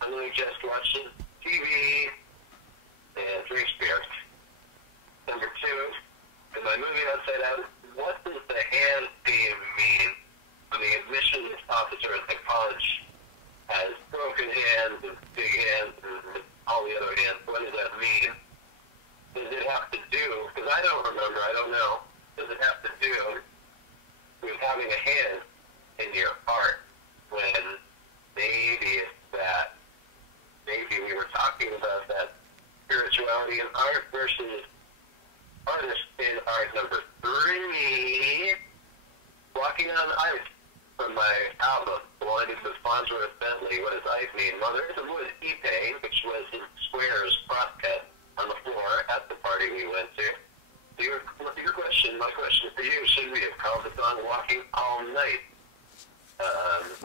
someone who just watches TV and drinks beer. Number 2, in my movie Upside Down, what does the hand theme mean when the admissions officer at the college has broken hands and big hands and all the other hands? What does that mean? Does it have to do, because I don't remember, I don't know, does it have to do with having a hand in your art when maybe it's that, maybe we were talking about that spirituality in art versus artist in art. Number 3, Walking on Ice from my album, Blinded with Farnsworth Bentley. What does ice mean? Well, there is a word ipe, which was in squares crosscut on the floor at the party we went to. Your question, my question for you, should we have called the song Walking All Night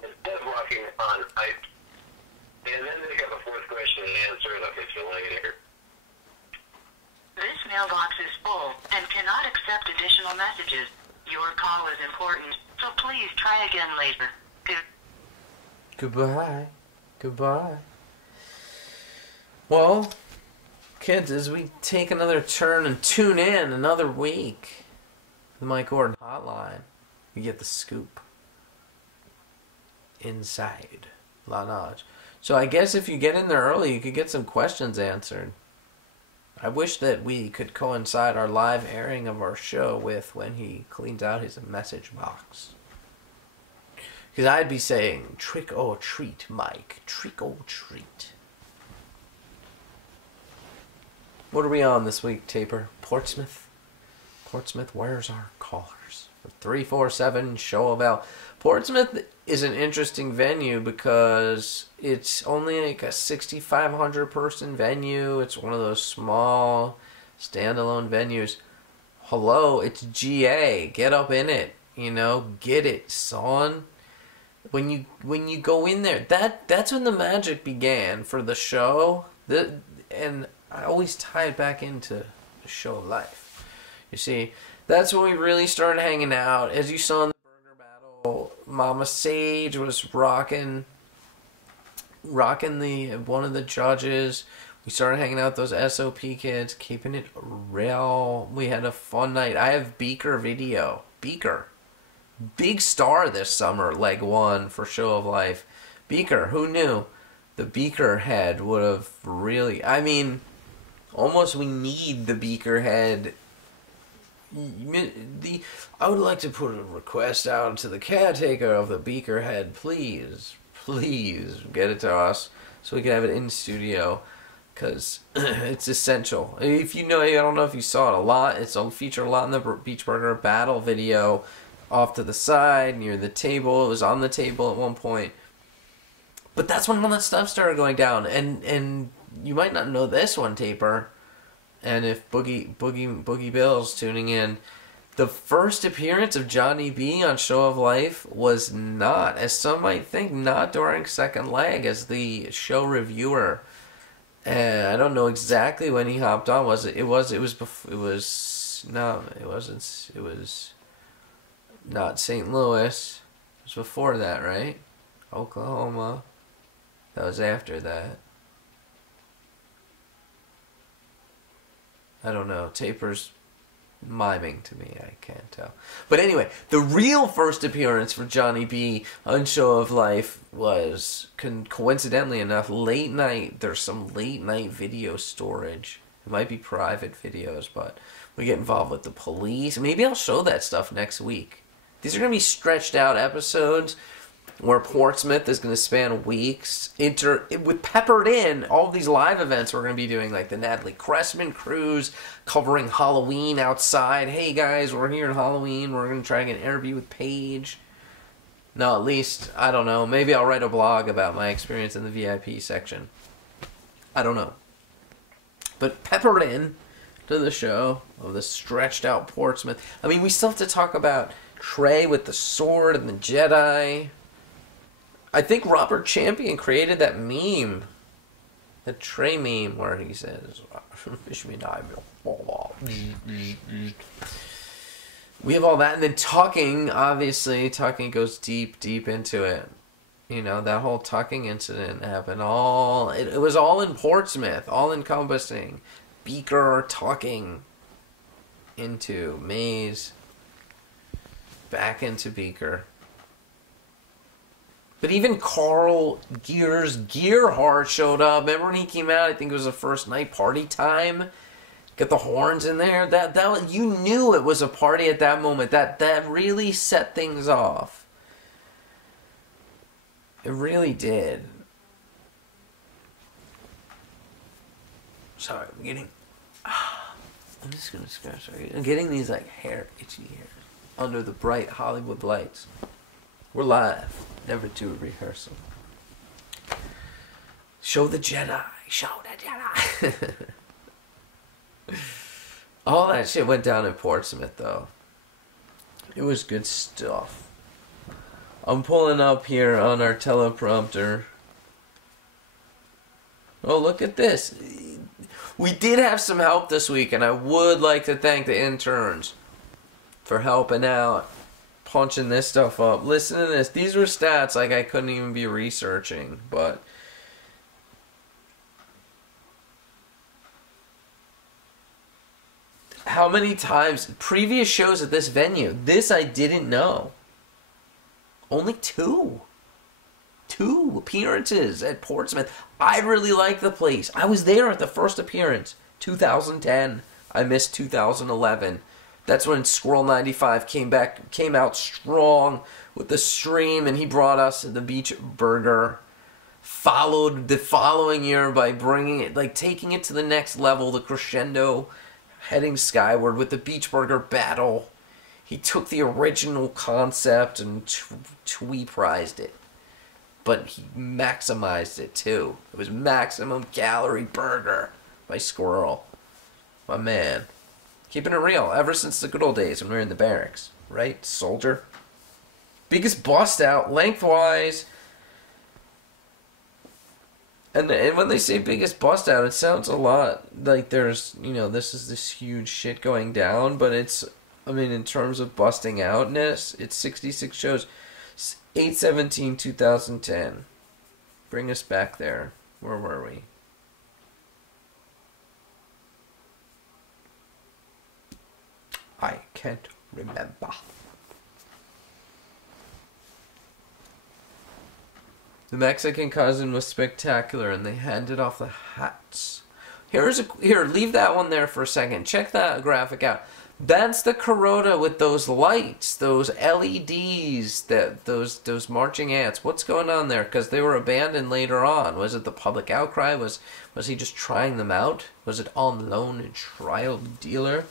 instead of Walking on Ice? And then they got the 4th question and answer, and I'll get you later. This mailbox is full and cannot accept additional messages. Your call is important, so please try again later. Goodbye. Goodbye. Well, kids, as we take another turn and tune in another week, the Mike Gordon hotline, you get the scoop. Inside La Nage. So I guess if you get in there early, you could get some questions answered. I wish that we could coincide our live airing of our show with when he cleans out his message box. Because I'd be saying, trick or treat, Mike. Trick or treat. What are we on this week, Taper? Portsmouth? Portsmouth, where's our callers? 347 Show of L. Portsmouth is an interesting venue because it's only like a 6,500 person venue. It's one of those small standalone venues. Hello, it's GA. Get up in it. You know, get it, son. When you go in there, that's when the magic began for the show. And I always tie it back into the show of life. You see, that's when we really started hanging out. As you saw in the burger battle, Mama Sage was rocking one of the judges. We started hanging out with those SOP kids, keeping it real. We had a fun night. I have Beaker video. Beaker. Big star this summer, leg 1 for Show of Life. Beaker, who knew? The Beaker head would have really... I mean, almost we need the Beaker head. I would like to put a request out to the caretaker of the Beaker head. Please get it to us so we can have it in studio, because it's essential. If you know, I don't know if you saw it a lot. It's featured a lot in the Beach Burger battle video. Off to the side near the table. It was on the table at one point. But that's when all that stuff started going down. And you might not know this one, Taper. And if Boogie Bill's tuning in, the first appearance of Johnny B on Show of Life was not, as some might think, not during second leg as the show reviewer. And I don't know exactly when he hopped on. It was not St. Louis. It was before that, right? Oklahoma. That was after that. I don't know. Taper's miming to me. I can't tell. But anyway, the real first appearance for Johnny B on Show of Life was, coincidentally enough, late night. There's some late night video storage. It might be private videos, but we get involved with the police. Maybe I'll show that stuff next week. These are going to be stretched out episodes. where Portsmouth is going to span weeks, with peppered in all these live events we're going to be doing, like the Natalie Cressman cruise, covering Halloween outside. Hey guys, we're here at Halloween. We're going to try to get an interview with Paige. No, at least, I don't know. Maybe I'll write a blog about my experience in the VIP section. I don't know. But peppered in to the show of the stretched out Portsmouth. I mean, we still have to talk about Trey with the sword and the Jedi. I think Robert Champion created that meme. The Trey meme where he says, "Fish me and I will fall off." We have all that, and then Talking, obviously, Talking goes deep, deep into it. You know, that whole Talking incident happened it was all in Portsmouth, all encompassing. Beaker Talking into Maze, back into Beaker. But even Carl Gearhart showed up. Remember when he came out? I think it was the first night, Party Time. Get the horns in there. That you knew it was a party at that moment. That really set things off. It really did. Sorry, I'm just gonna scratch. I'm getting these like itchy hairs under the bright Hollywood lights. We're live. Never do a rehearsal. Show the Jedi. Show the Jedi. All that shit went down in Portsmouth, though. It was good stuff. I'm pulling up here on our teleprompter. Oh, look at this. We did have some help this week, and I would like to thank the interns for helping out, punching this stuff up. Listen to this. These were stats like I couldn't even be researching, but how many times previous shows at this venue, this I didn't know. Only two appearances at Portsmouth. I really like the place. I was there at the first appearance, 2010. I missed 2011. That's when Squirrel 95 came out strong with the stream, and he brought us the Beach Burger. Followed the following year by bringing it, like taking it to the next level, the crescendo, heading skyward with the Beach Burger battle. He took the original concept and tweeprized it, but he maximized it too. It was Maximum Calorie Burger by Squirrel, my man. Keeping it real ever since the good old days when we were in the barracks, right, soldier? Biggest bust out lengthwise. And when they say biggest bust out, it sounds a lot like there's, this is this huge shit going down, but it's, in terms of busting outness, it's 66 shows. 8/17/2010. Bring us back there. Where were we? I can't remember. The Mexican cousin was spectacular, and they handed off the hats. Here, leave that one there for a second. Check that graphic out. That's the Kuroda with those lights, those LEDs, those marching ants. What's going on there? Because they were abandoned later on. Was it the public outcry? Was he just trying them out? Was it on loan and trial dealer?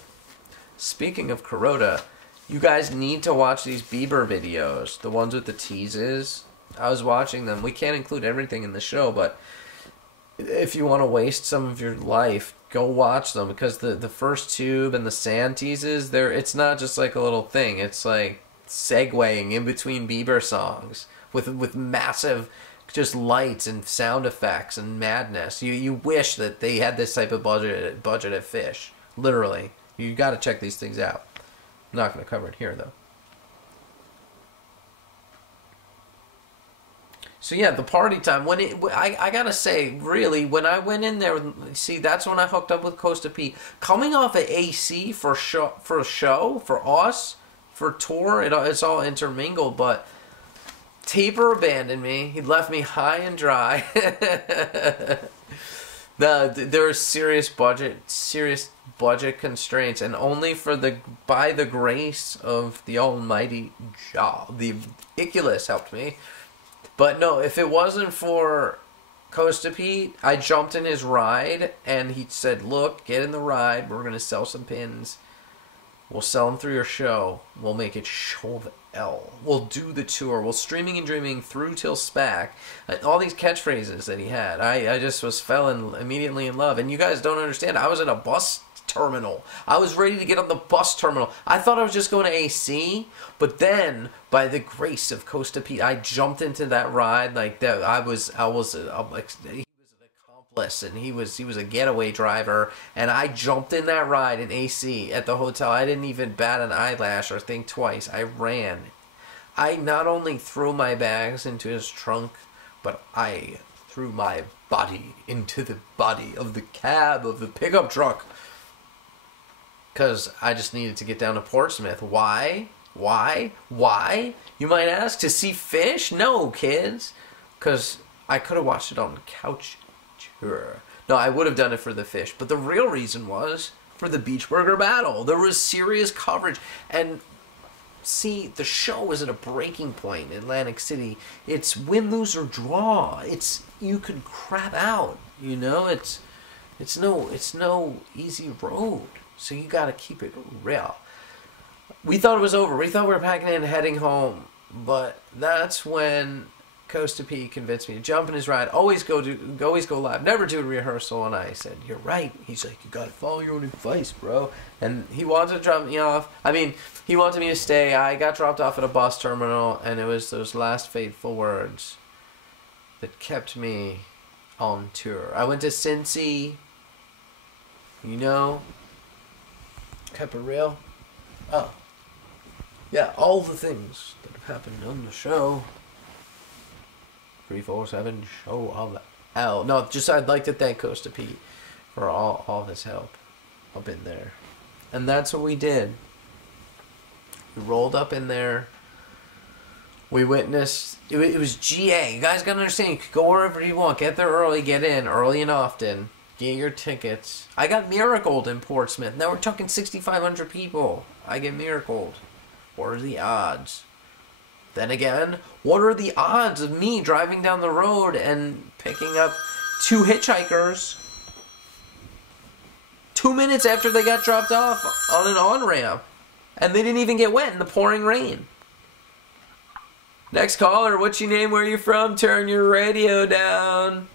Speaking of Kuroda, you guys need to watch these Bieber videos, the ones with the teases. I was watching them. We can't include everything in the show, but if you want to waste some of your life, go watch them, because the first tube and the sand teases, it's not just like a little thing. It's like segueing in between Bieber songs with massive just lights and sound effects and madness. You wish that they had this type of budget at Fish. Literally. You got to check these things out. I'm not going to cover it here, though. So yeah, the Party Time. I gotta say, really, when I went in there, see, that's when I hooked up with Costa P. Coming off of AC for a show, for us, for tour, it's all intermingled. But Taper abandoned me. He left me high and dry. There were serious budget constraints, and only by the grace of the Almighty Jah, the Iculus helped me. But no, if it wasn't for Costa Pete, I jumped in his ride, and he said, look, get in the ride. We're going to sell some pins. We'll sell them through your show. We'll make it Show of L. We'll do the tour. We'll streaming and dreaming through till SPAC. All these catchphrases that he had. I just fell immediately in love. And you guys don't understand. I was at a bus terminal. I was ready to get on the bus terminal. I thought I was just going to AC, but then by the grace of Costa Pete, I jumped into that ride like that. I was like, he was an accomplice, and he was a getaway driver, and I jumped in that ride in AC at the hotel. I didn't even bat an eyelash or think twice. I ran. I not only threw my bags into his trunk, but I threw my body into the body of the cab of the pickup truck. Because I just needed to get down to Portsmouth. Why? Why? Why? You might ask, to see fish? No, kids. Because I could have watched it on the couch. Sure. No, I would have done it for the fish. But the real reason was for the Beach Burger Battle. There was serious coverage. And see, the show was at a breaking point in Atlantic City. It's win, lose, or draw. It's, you could crap out. You know, it's no easy road. So you got to keep it real. We thought it was over. We thought we were packing in and heading home. But that's when Costa P convinced me to jump in his ride. Always go live. Never do a rehearsal. And I said, you're right. He's like, you got to follow your own advice, bro. And he wanted to drop me off. I mean, he wanted me to stay. I got dropped off at a bus terminal. And it was those last fateful words that kept me on tour. I went to Cincy. You know, kept it real. Oh. Yeah, all the things that have happened on the show. 347 Show of L. No, just I'd like to thank Costa Pete for all of his help up in there. And that's what we did. We rolled up in there. We witnessed, it was GA. You guys gotta understand, you could go wherever you want. Get there early, get in early and often. Get your tickets. I got miracled in Portsmouth. Now we're talking 6,500 people. I get miracled. What are the odds? Then again, what are the odds of me driving down the road and picking up two hitchhikers 2 minutes after they got dropped off on an on-ramp? And they didn't even get wet in the pouring rain. Next caller, what's your name? Where are you from? Turn your radio down.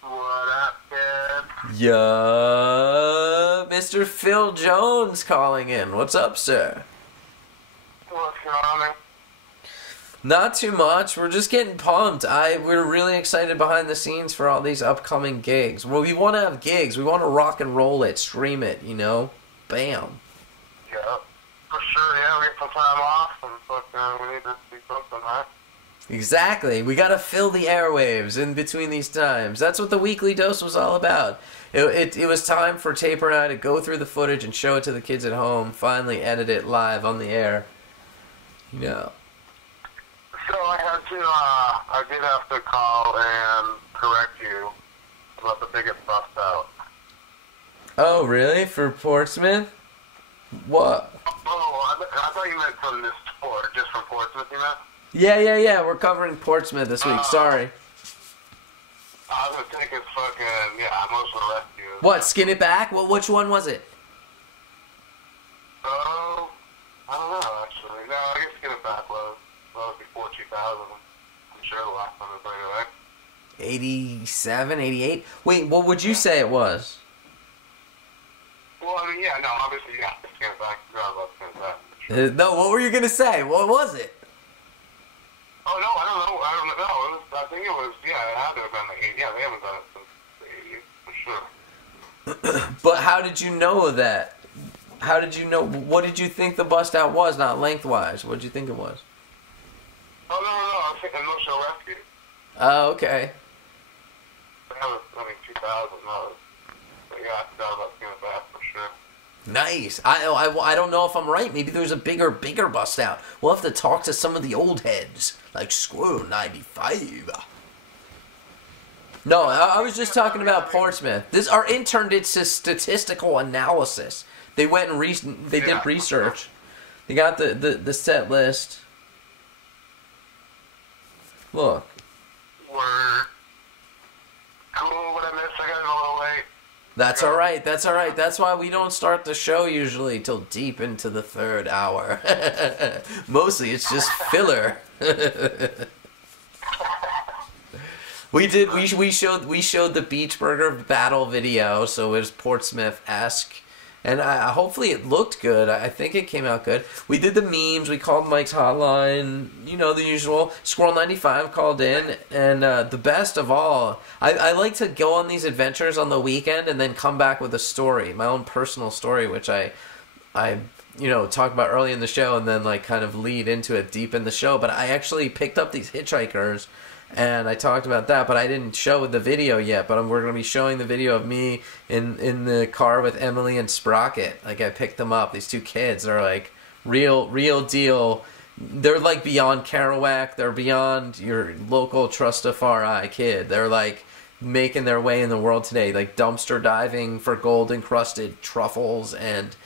What up, kid? Yeah, Mr. Phil Jones calling in. What's up, sir? What's going on, man? Not too much. We're just getting pumped. We're really excited behind the scenes for all these upcoming gigs. Well, we want to have gigs. We want to rock and roll it, stream it, you know? Bam. Yeah, for sure, yeah, we get some time off, and fucking, we need to do something, right? Exactly. We got to fill the airwaves in between these times. That's what the Weekly Dose was all about. It was time for Taper and I to go through the footage and show it to the kids at home, finally edit it live on the air. You know. So I did have to call and correct you about the biggest bust out. Oh, really? For Portsmouth? What? Oh, I thought you meant from this tour, just from Portsmouth, you meant? Yeah. We're covering Portsmouth this week. Sorry. I was thinking fucking, Emotional Rescue. What, Skin It Back? Which one was it? Oh, I don't know, actually. No, I guess Skin It Back was before 2000. I'm sure the last time they played it, right? 87, 88? Wait, what would you say it was? Well, I mean, yeah, no, obviously, yeah, Skin It Back. I love Skin It Back. Sure. No, what were you going to say? What was it? Oh, no, I don't know. I think it was, it had to have been the 80s. Yeah, they haven't done it since the 80s, for sure. But how did you know that? How did you know? What did you think the bust out was, not lengthwise? What did you think it was? Oh, no, I was thinking Emotional Rescue. Oh, okay. That was, 2000, no. But yeah, I forgot about Skin It Back, for sure. Nice. I don't know if I'm right. Maybe there's a bigger bust out. We'll have to talk to some of the old heads, like Squirrel 95. No, I was just talking about Portsmouth. Our intern did statistical analysis. They went and they did research. They got the set list. Look. Word. Cool, what I missed, I got it all the way. That's all right. That's all right. That's why we don't start the show usually till deep into the third hour. Mostly it's just filler. We showed the Beach Burger battle video, so it was Portsmouth-esque. And hopefully it looked good. I think it came out good. We did the memes. We called Mike's hotline. You know, the usual. Squirrel95 called in. And the best of all, I like to go on these adventures on the weekend and then come back with a story. My own personal story, which I talk about early in the show and then, like, kind of lead into it deep in the show. But I actually picked up these hitchhikers. And I talked about that, but I didn't show the video yet. But we're going to be showing the video of me in the car with Emily and Sprocket. Like, I picked them up. These two kids are like real deal. They're like beyond Kerouac. They're beyond your local Trustafari kid. They're like making their way in the world today, like dumpster diving for gold encrusted truffles and,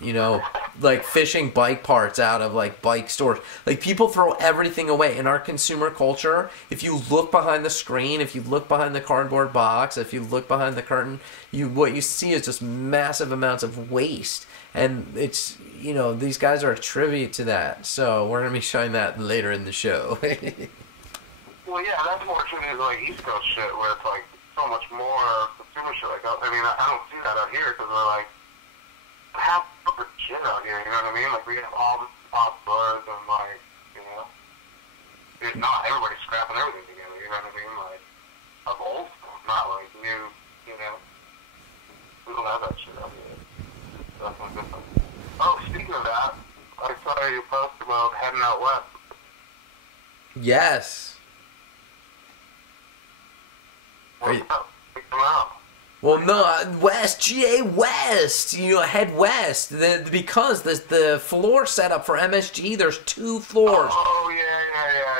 you know, like fishing bike parts out of like bike stores. Like, people throw everything away in our consumer culture. If you look behind the screen, if you look behind the cardboard box, if you look behind the curtain, what you see is just massive amounts of waste. And it's, you know, these guys are a tribute to that. So we're going to be showing that later in the show. Well, yeah, that's more true than like East Coast shit, where it's like so much more consumer shit. Like, I mean, I don't see that out here because we're like, half of shit out here, you know what I mean? Like, we have all the pop stores and, like, you know, it's not everybody's scrapping everything together, you know what I mean? Like, of old stuff, not like new, you know. We don't have that shit out here. Definitely different. Oh, speaking of that, I saw you post about heading out west. Yes. What's up? Take them out. Well, no, west, GA West, you know, head west, because the floor setup for MSG, there's 2 floors. Oh, yeah,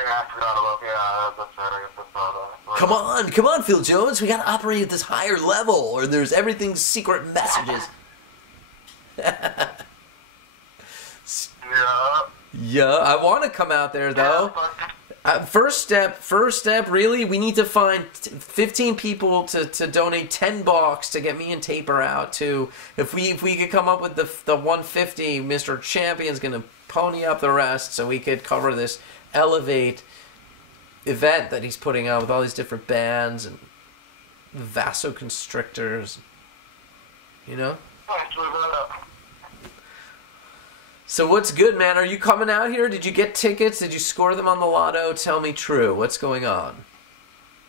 I forgot about, that's right, I guess I saw that. Come on, Phil Jones, we gotta operate at this higher level, or there's everything's secret messages. Yeah, I want to come out there, though. First step, really, we need to find 15 people to donate $10 to get me and Taper out to. If we could come up with the 150, Mr. Champion's gonna pony up the rest so we could cover this Elevate event that he's putting on with all these different bands and vasoconstrictors, you know? So what's good, man? Are you coming out here? Did you get tickets? Did you score them on the lotto? Tell me true. What's going on?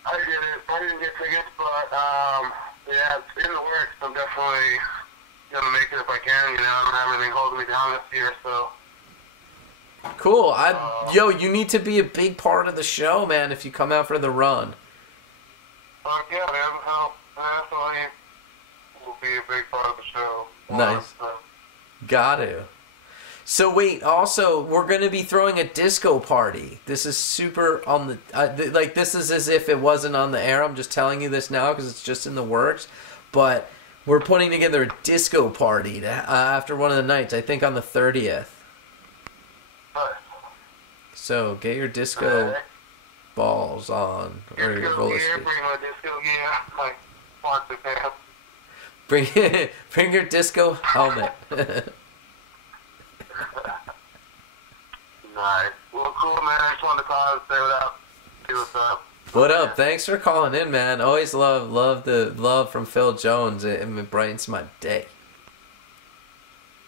I did it. I didn't get tickets, but, yeah, it's in the works. I'm definitely gonna make it if I can, you know. I don't have anything holding me down this year, so. Cool. Yo, you need to be a big part of the show, man, if you come out for the run. Fuck yeah, man. Definitely will be a big part of the show. Nice. Got to. So wait, also, we're going to be throwing a disco party. This is super on the... like, this is as if it wasn't on the air. I'm just telling you this now because it's just in the works. But we're putting together a disco party after one of the nights, I think on the 30th. So get your disco balls on. Or your roller skates. Bring my disco gear. Like, sponsor pants. Bring your disco helmet. Nice. Well, cool, man. I just wanted to call and say what up. See what's up. What up? Thanks for calling in, man. Always love the love from Phil Jones. It brightens my day.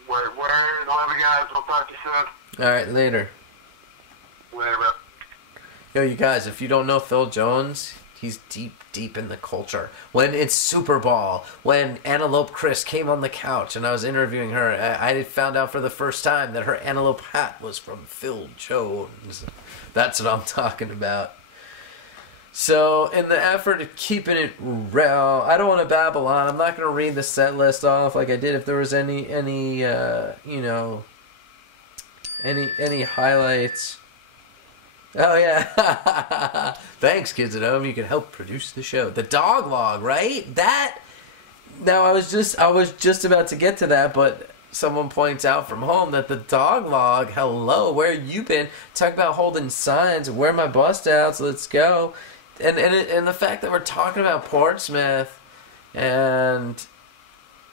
Word. Love you guys. We'll talk to you soon. All right, later. Later, bro. Yo, you guys, if you don't know Phil Jones, he's deep in the culture. When it's Super Bowl, when Antelope Chris came on the couch and I was interviewing her, I found out for the first time that her antelope hat was from Phil Jones. That's what I'm talking about. So, in the effort of keeping it real, I don't want to babble on. I'm not going to read the set list off like I did if there was any highlights. Oh yeah. Thanks, kids at home. You can help produce the show. The dog log, right? That. Now I was just about to get to that, but someone points out from home that the dog log, hello, where you been? Talk about holding signs, where are my bust outs, let's go. And the fact that we're talking about Portsmouth, and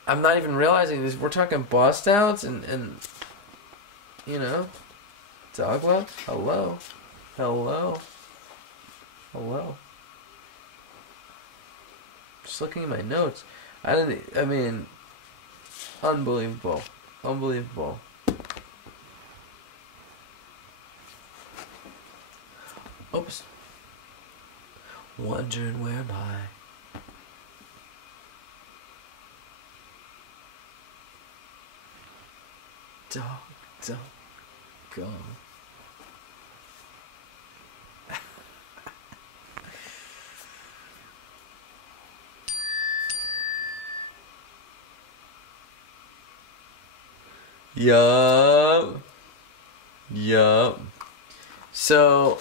I'm not even realizing this, we're talking bust outs and you know, dog log, hello. Just looking at my notes. Unbelievable. Oops. Wondering where am I? Don't go. Yup. So,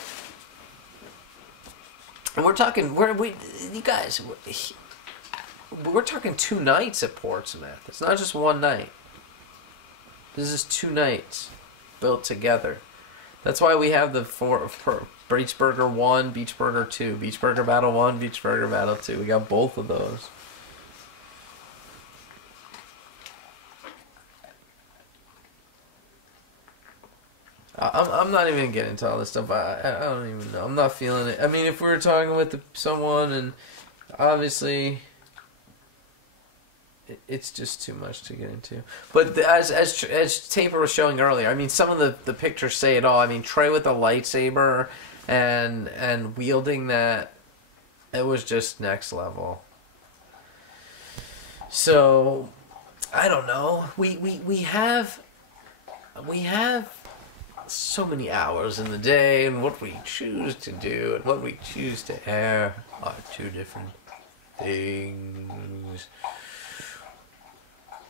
we're talking. You guys. We're talking 2 nights at Portsmouth. It's not just one night. This is 2 nights built together. That's why we have the 4 Beach Burger 1, Beach Burger 2, Beach Burger Battle 1, Beach Burger Battle 2. We got both of those. I'm not even getting into all this stuff. I don't even know. I'm not feeling it. I mean, if we were talking with someone, and obviously it's just too much to get into. But as Taper was showing earlier, I mean, some of the pictures say it all. I mean, Trey with the lightsaber and wielding that, it was just next level. So I don't know. We have so many hours in the day, and what we choose to do and what we choose to air are 2 different things.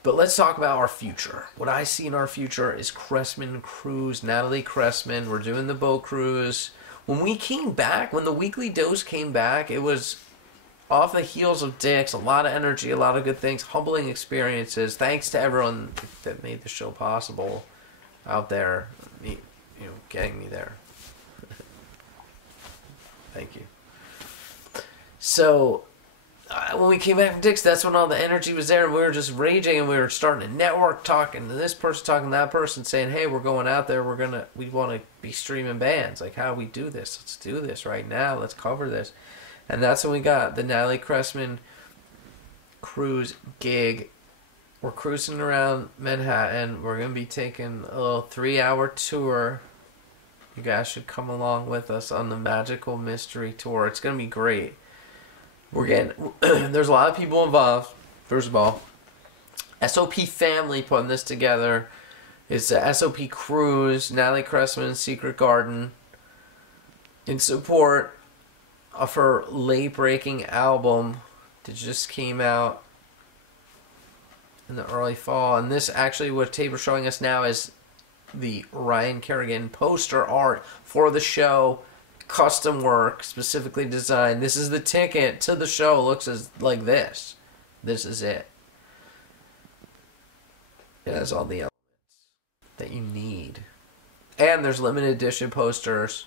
But let's talk about our future. What I see in our future is Cressman Cruise, Natalie Cressman. We're doing the boat cruise. When we came back, when the Weekly Dose came back, it was off the heels of Dick's, a lot of energy, a lot of good things, humbling experiences. Thanks to everyone that made the show possible out there, getting me there. Thank you. So, when we came back from Dick's, that's when all the energy was there, and we were just raging, and we were starting to network, talking to this person, talking to that person, saying, hey, we're going out there, we want to be streaming bands. Like, how do we do this? Let's do this right now. Let's cover this. And that's when we got the Natalie Cressman cruise gig. We're cruising around Manhattan. We're going to be taking a little 3-hour tour. You guys should come along with us on the Magical Mystery Tour. It's going to be great. We're getting... There's a lot of people involved. First of all, SOP Family putting this together. It's the SOP Cruise, Natalie Cressman, Secret Garden, in support of her late-breaking album that just came out in the early fall. And this actually, what Taper's showing us now, is the Ryan Kerrigan poster art for the show, custom work, specifically designed. This is the ticket to the show. It looks like this. This is it. It has all the elements that you need. And there's limited edition posters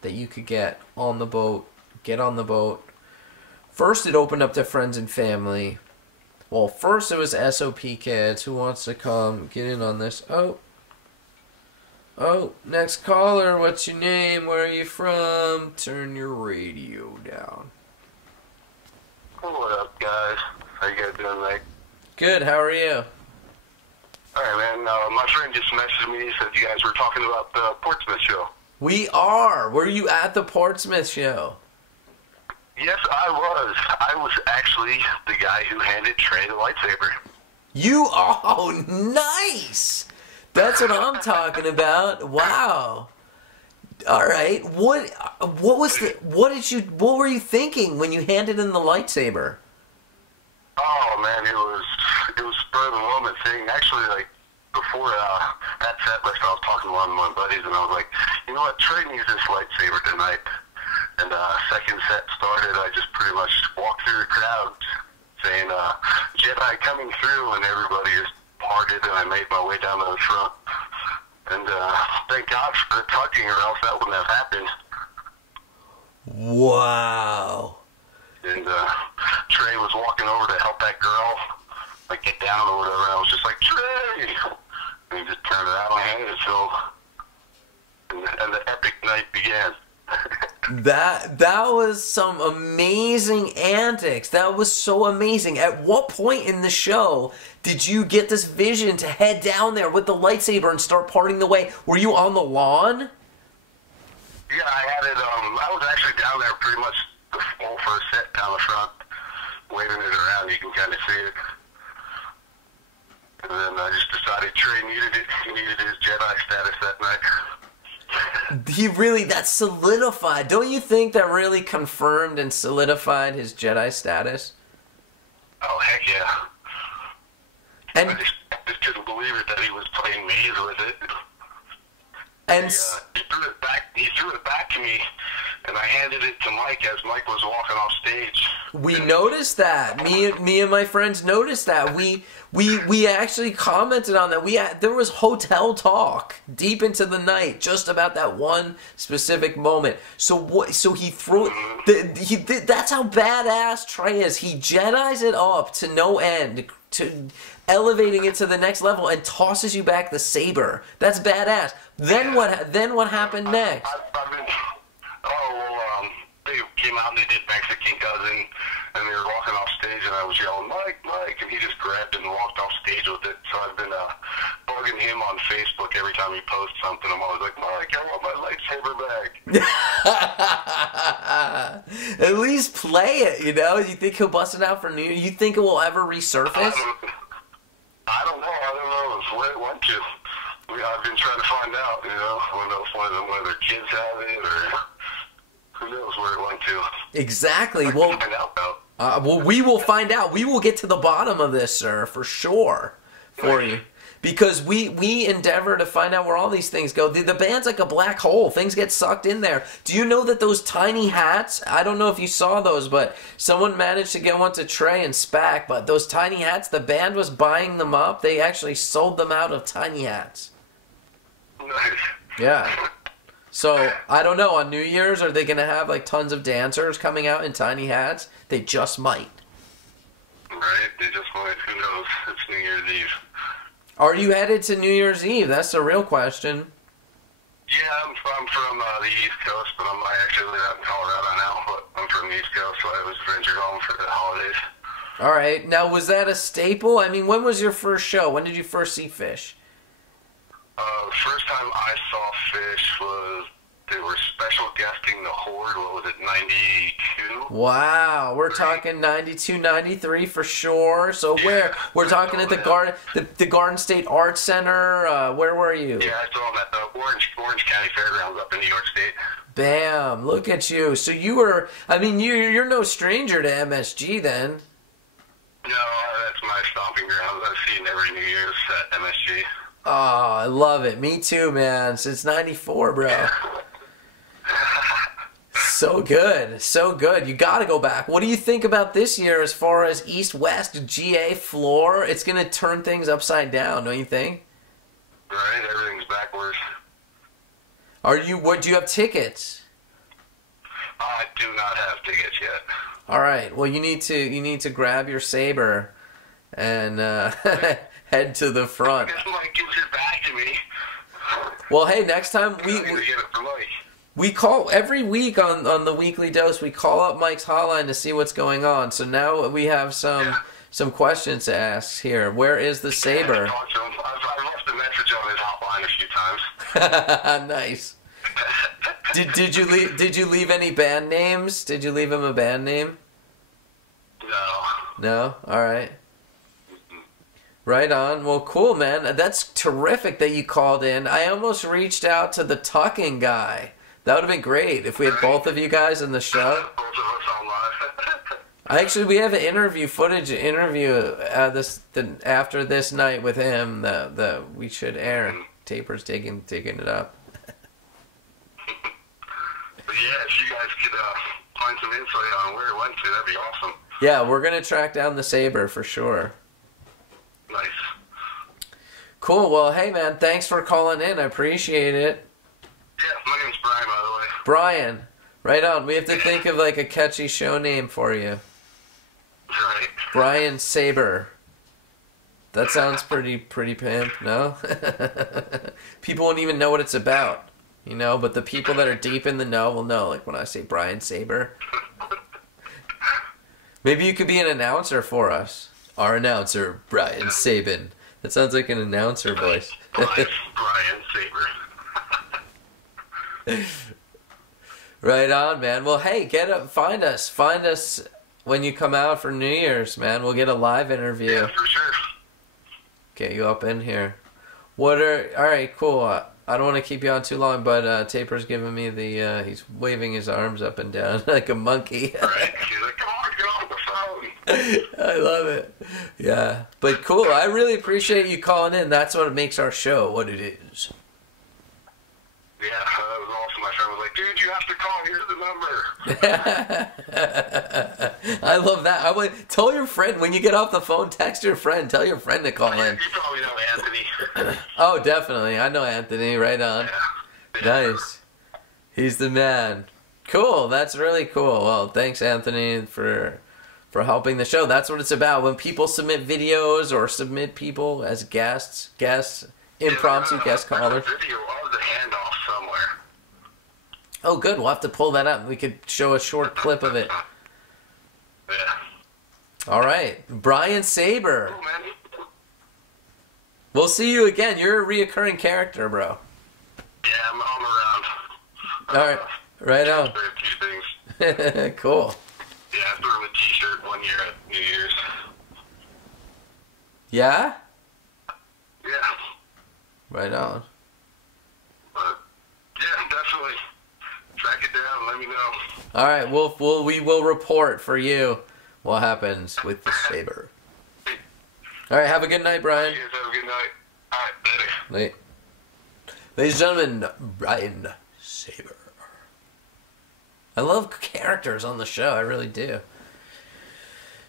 that you could get on the boat. Get on the boat. First it opened up to friends and family. Well, first it was SOP Kids. Who wants to come get in on this? Oh, next caller. What's your name? Where are you from? Turn your radio down. What up, guys? How you guys doing tonight? Good. How are you? Alright, man. My friend just messaged me. He said you guys were talking about the Portsmouth show. We are. Were you at the Portsmouth show? Yes, I was. I was actually the guy who handed Trey the lightsaber. You? Oh, nice. That's what I'm talking about. Wow. All right. What were you thinking when you handed in the lightsaber? Oh man, it was spur of the moment thing. Actually, like before that set list, I was talking to one of my buddies, and I was like, you know what, Trey needs this lightsaber tonight. And second set started, I just pretty much walked through the crowd saying, Jedi coming through, and everybody just parted, and I made my way down to the front. And thank God for the tucking, or else that wouldn't have happened. Wow. And Trey was walking over to help that girl, like, get down or whatever. I was just like, Trey! And he just turned around and handed it to him. And the epic night began. That was some amazing antics. That was so amazing. At what point in the show did you get this vision to head down there with the lightsaber and start parting the way? Were you on the lawn? Yeah, I had it, I was actually down there pretty much the full first set down the front, waving it around. You can kind of see it. And then I just decided Trey needed it. He needed his Jedi status that night. That solidified. Don't you think that really confirmed and solidified his Jedi status? Oh, heck yeah. And I just couldn't believe it that he was playing maze with it. And he threw it back to me, and I handed it to Mike as Mike was walking off stage. we noticed that. Me and my friends noticed that. We actually commented on that. There was hotel talk deep into the night just about that one specific moment. So he threw it. That's how badass Trey is. He Jedis it up to no end, to elevating it to the next level, and tosses you back the saber. That's badass. Then what happened next? They came out and they did Mexican Cousin, and they were walking off stage, and I was yelling, Mike, Mike, and he just grabbed it and walked off stage with it. So I've been bugging him on Facebook every time he posts something. I'm always like, Mike, I want my lightsaber back. At least play it, you know? You think he'll bust it out for New Year? You think it will ever resurface? I don't know. I don't know where it went to. I've been trying to find out, you know, one of their kids have it, or who knows where it went to. Exactly. Well, we will find out. We will get to the bottom of this, sir, for sure, for you. Because we endeavor to find out where all these things go. The band's like a black hole. Things get sucked in there. Do you know that those tiny hats, I don't know if you saw those, but someone managed to get one to Trey and SPAC, but those tiny hats, the band was buying them up. They actually sold them out of tiny hats. Nice. Yeah. So, I don't know, on New Year's, are they going to have like tons of dancers coming out in tiny hats? They just might. Right, they just might. Who knows? It's New Year's Eve. Are you headed to New Year's Eve? That's the real question. Yeah, I'm from the East Coast, but I actually live out in Colorado now, but I'm from the East Coast, so I always venture home for the holidays. All right. Now, was that a staple? I mean, when was your first show? When did you first see Fish? First time I saw Fish was, they were special guesting the Horde. What was it, 92? Wow, we're talking 92, 93 for sure. So yeah, where? We're talking at the Garden State Arts Center. Where were you? Yeah, I saw them at the Orange County Fairgrounds up in New York State. Bam! Look at you. So you were, I mean, you're no stranger to MSG then. No, that's my stomping grounds. I've seen every New Year's at MSG. Oh, I love it. Me too, man. Since 94, bro. So good. So good. You got to go back. What do you think about this year as far as East-West GA floor? It's going to turn things upside down, don't you think? Right. Everything's backwards. Do you have tickets? I do not have tickets yet. All right. Well, you need to grab your saber and head to the front. I guess Mike gives it back to me. Well, hey, next time we call every week on the Weekly Dose. We call up Mike's hotline to see what's going on. So now we have some questions to ask here. Where is the saber? I've left a message on his hotline a few times. Nice. Did you leave any band names? Did you leave him a band name? No. No? All right. Right on. Well, cool, man. That's terrific that you called in. I almost reached out to the Tucking guy. That would have been great if we had both of you guys in the show. Both of us on live. Actually, we have an interview after this night with him that we should air. Taper's digging it up. But yeah, if you guys could find some insight on where it went to, that'd be awesome. Yeah, we're gonna track down the saber for sure. Nice. Cool. Well, hey, man, thanks for calling in. I appreciate it. Yeah, my name's Brian, by the way. Brian. Right on. We have to think of like a catchy show name for you. Right. Brian Saber. That sounds pretty pimp, no? People won't even know what it's about, you know, but the people that are deep in the know will know, like when I say Brian Saber. Maybe you could be an announcer for us. Our announcer, Brian Sabin. That sounds like an announcer voice. Brian Saber. Right on, man. Well, hey, find us when you come out for New Year's, man. We'll get a live interview. Yeah, for sure. Get you up in here. All right, cool. I don't want to keep you on too long, but Taper's giving me he's waving his arms up and down like a monkey. Right. He's like, come on, get off the phone. I love it. Yeah, but cool. I really appreciate you calling in. That's what makes our show what it is. Yeah, that was awesome. My friend was like, dude, you have to call. Here's the number. I love that. I would tell your friend when you get off the phone. Text your friend. Tell your friend to call in. You probably know Anthony. Oh, definitely. I know Anthony. Right on. Yeah. Nice. He's the man. Cool. That's really cool. Well, thanks, Anthony, for helping the show. That's what it's about. When people submit videos or submit people as guests, impromptu guest callers. Video of the handoff somewhere. Oh, good. We'll have to pull that up. We could show a short clip of it. Yeah. All right. Brian Saber. Cool, man. We'll see you again. You're a reoccurring character, bro. Yeah, I'm around. All right. Right on. A few things. Cool. Yeah, I threw him a t-shirt one year at New Year's. Yeah? Yeah. Right on. But, yeah, definitely. Track it down, let me know. All right. We will report for you what happens with the Saber. All right. Have a good night, Brian. You guys have a good night. All right, later. Late. Ladies and gentlemen, Brian Saber. I love characters on the show. I really do.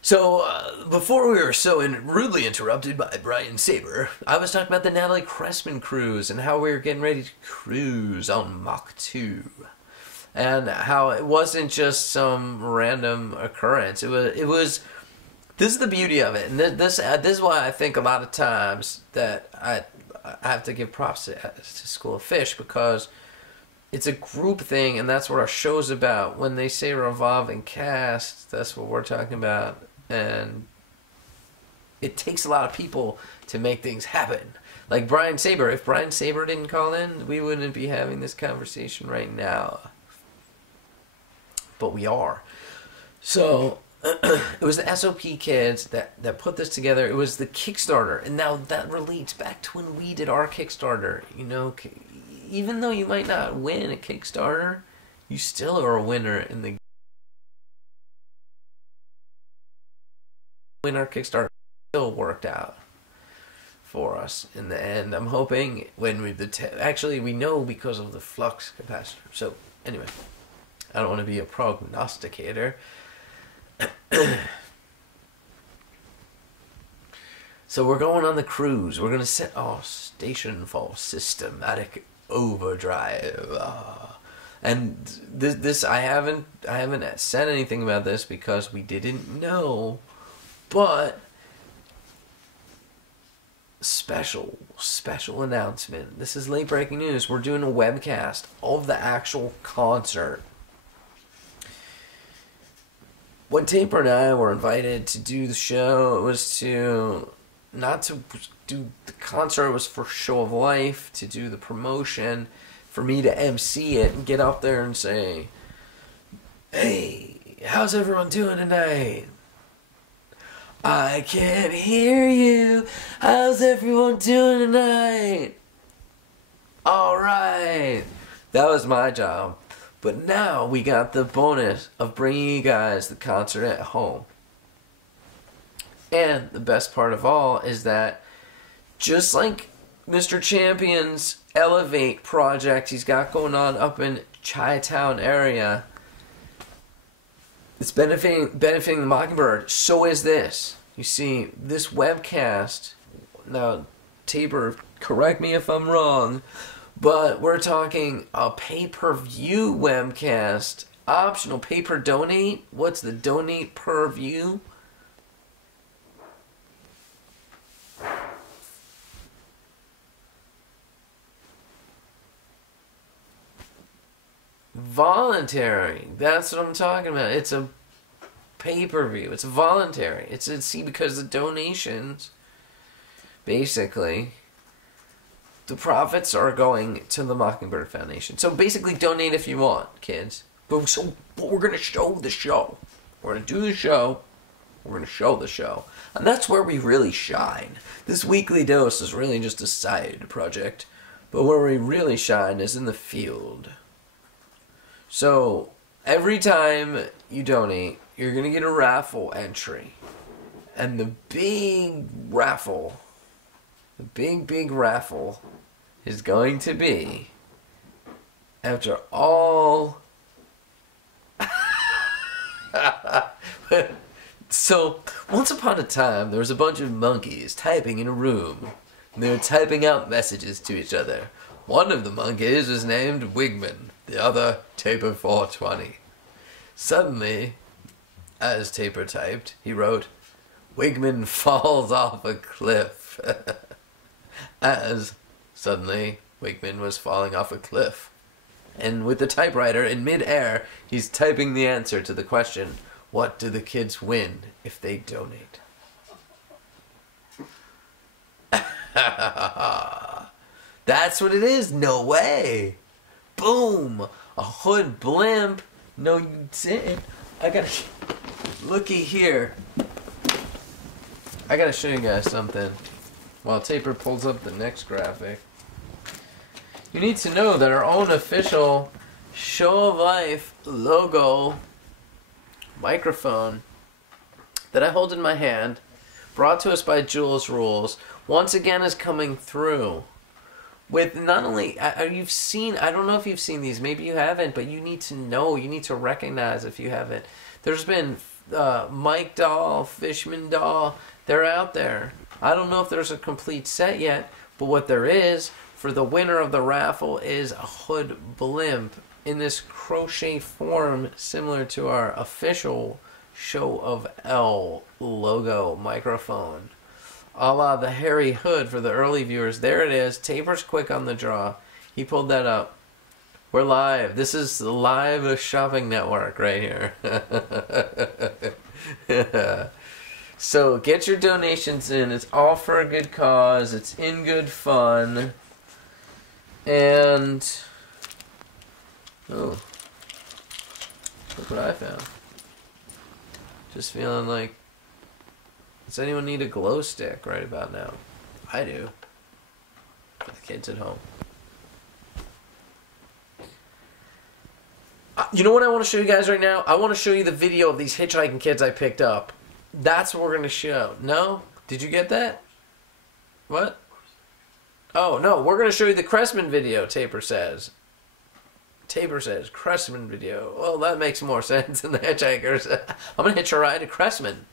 So, before we were so rudely interrupted by Brian Saber, I was talking about the Natalie Cressman cruise and how we were getting ready to cruise on Mach 2. And how it wasn't just some random occurrence. It was this is the beauty of it. And this is why I think a lot of times that I have to give props to School of Fish, because it's a group thing, and that's what our show's about. When they say revolving cast, that's what we're talking about. And it takes a lot of people to make things happen. Like Brian Saber. If Brian Saber didn't call in, we wouldn't be having this conversation right now. But we are. So, it was the SOP kids that put this together. It was the Kickstarter. And now that relates back to when we did our Kickstarter. You know, even though you might not win a Kickstarter, you still are a winner in the win. Our Kickstarter still worked out for us in the end. I'm hoping when actually we know because of the flux capacitor. So anyway, I don't want to be a prognosticator. So we're going on the cruise. We're going to set our station for systematic overdrive. And this I haven't said anything about this because we didn't know, but special announcement. This is late breaking news. We're doing a webcast of the actual concert. When Taper and I were invited to do the show, it was not to do the concert, it was for Show of Life, to do the promotion, for me to MC it and get up there and say, hey, how's everyone doing tonight? I can't hear you. How's everyone doing tonight? Alright. That was my job. But now we got the bonus of bringing you guys the concert at home. And the best part of all is that just like Mr. Champion's Elevate project he's got going on up in Chi-Town area, it's benefiting the Mockingbird. So is this. You see, this webcast, now Tabor, correct me if I'm wrong, but we're talking a pay-per-view webcast. Optional pay-per-donate. What's the donate per view? Voluntary. That's what I'm talking about. It's a pay-per-view. It's voluntary. See, because the donations, basically, the profits are going to the Mockingbird Foundation. So basically, donate if you want, kids. But we're going to show the show. We're going to do the show. We're going to show the show. And that's where we really shine. This weekly dose is really just a side project. But where we really shine is in the field. So, every time you donate, you're going to get a raffle entry. And the big raffle, big raffle is going to be, after all... So, once upon a time, there was a bunch of monkeys typing in a room. And they were typing out messages to each other. One of the monkeys was named Wigman, the other Tabor 420. Suddenly, as Tabor typed, he wrote, Wigman falls off a cliff. As, suddenly, Wigman was falling off a cliff. And with the typewriter in mid-air, he's typing the answer to the question, what do the kids win if they donate? That's what it is. No way. Boom. A hood blimp. No, you didn't. I gotta... Looky here. I gotta show you guys something. While Tabor pulls up the next graphic. You need to know that our own official Show of Life logo microphone that I hold in my hand, brought to us by Jules Rules, once again is coming through. With not only, you've seen, I don't know if you've seen these, maybe you haven't, but you need to know, you need to recognize if you haven't. There's been Mike Doll, Fishman Doll, they're out there. I don't know if there's a complete set yet, but what there is for the winner of the raffle is a hood blimp in this crochet form similar to our official Show of L logo microphone. A la the Harry Hood for the early viewers. There it is. Tabor's quick on the draw. He pulled that up. We're live. This is the live shopping network right here. So get your donations in. It's all for a good cause. It's in good fun. And... oh. Look what I found. Just feeling like... does anyone need a glow stick right about now? I do. For the kids at home. You know what I want to show you guys right now? I want to show you the video of these hitchhiking kids I picked up. That's what we're going to show. No? Did you get that? What? Oh, no. We're going to show you the Cressman video, Tabor says. Tabor says, Cressman video. Well, that makes more sense than the hitchhikers. I'm going to hitch a ride to Cressman.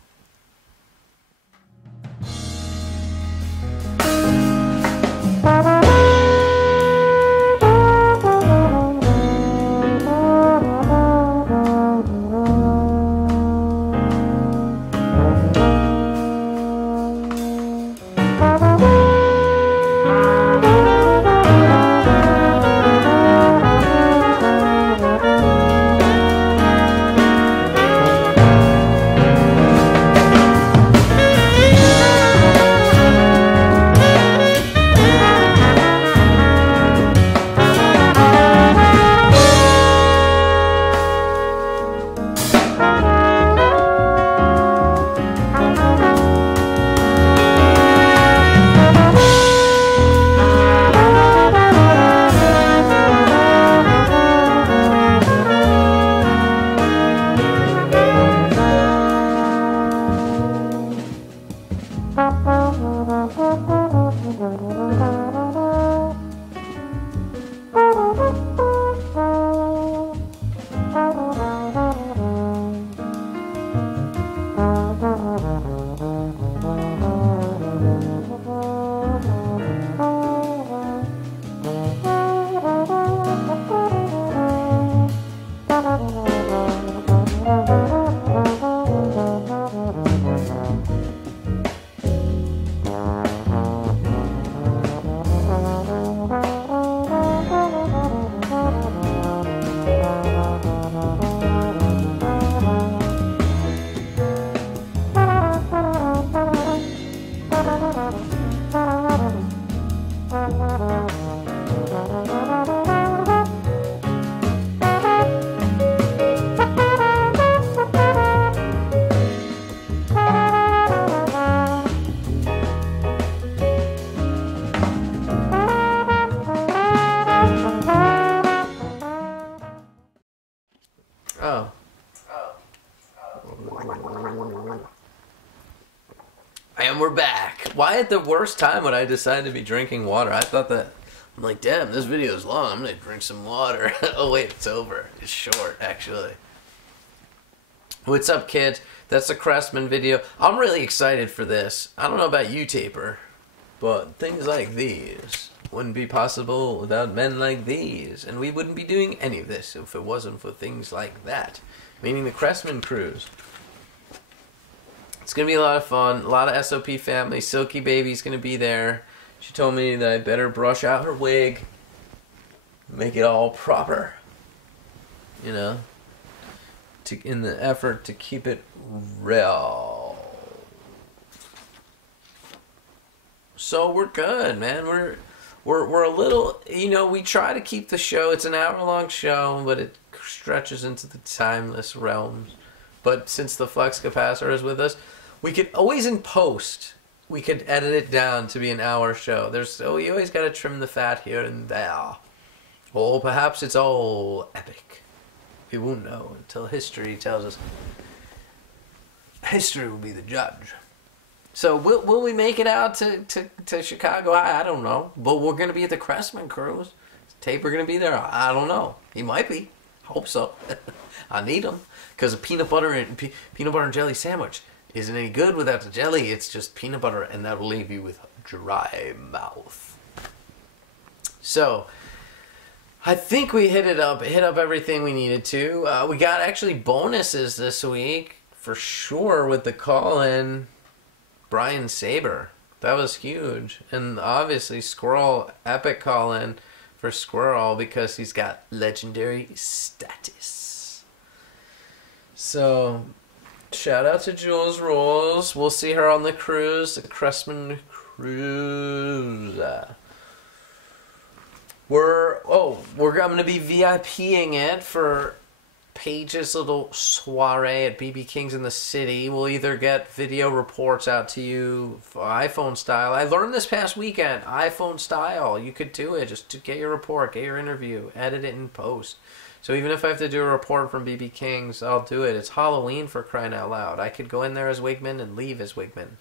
why at the worst time would I decide to be drinking water? I thought that, I'm like, damn, this video is long. I'm going to drink some water. Oh, wait, it's over. It's short, actually. What's up, kids? That's the Crestman video. I'm really excited for this. I don't know about you, Taper, but things like these wouldn't be possible without men like these. And we wouldn't be doing any of this if it wasn't for things like that. Meaning the Crestman cruise. It's going to be a lot of fun. A lot of SOP family. Silky Baby's going to be there. She told me that I better brush out her wig. Make it all proper. You know? In the effort to keep it real. So we're good, man. We're a little, you know, we try to keep the show, it's an hour-long show, but it stretches into the timeless realms. But since the flux capacitor is with us, we could always in post, we could edit it down to be an hour show. You always got to trim the fat here and there. Or perhaps it's all epic. We won't know until history tells us. History will be the judge. So will we make it out to Chicago? I don't know. But we're going to be at the Crestman cruise. Is Taper going to be there? I don't know. He might be. Hope so. I need him. Because a peanut butter and jelly sandwich isn't any good without the jelly. It's just peanut butter, and that will leave you with a dry mouth. So I think we hit up everything we needed to. We got actually bonuses this week for sure with the call-in Brian Saber. That was huge. And obviously Squirrel, epic call-in for Squirrel because he's got legendary status. So shout out to Jules Rules. We'll see her on the cruise, the Crestman cruise. We're going to be VIPing it for Paige's little soiree at BB King's in the city. We'll either get video reports out to you for iPhone style. I learned this past weekend, iPhone style. You could do it just to get your report, get your interview, edit it in post. So even if I have to do a report from BB King's, I'll do it. It's Halloween, for crying out loud. I could go in there as Wigman and leave as Wigman,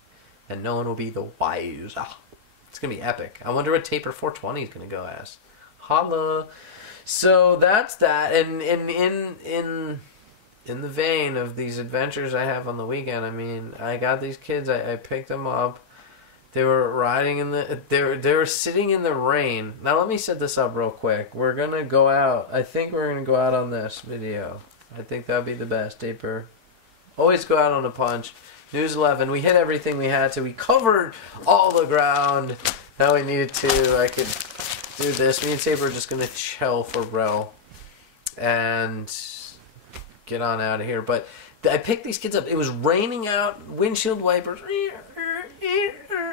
and no one will be the wiser. It's going to be epic. I wonder what Taper 420 is going to go as. Holla. So that's that. And in the vein of these adventures I have on the weekend, I mean, I got these kids, I picked them up. They were riding in they were sitting in the rain. Now let me set this up real quick. We're gonna go out. I think we're gonna go out on this video. I think that'd be the best, Taper. Always go out on a punch. News 11. We hit everything we had to. We covered all the ground that we needed to. I could do this. Me and Taper are just gonna chill for real and get on out of here. But I picked these kids up. It was raining out. Windshield wipers.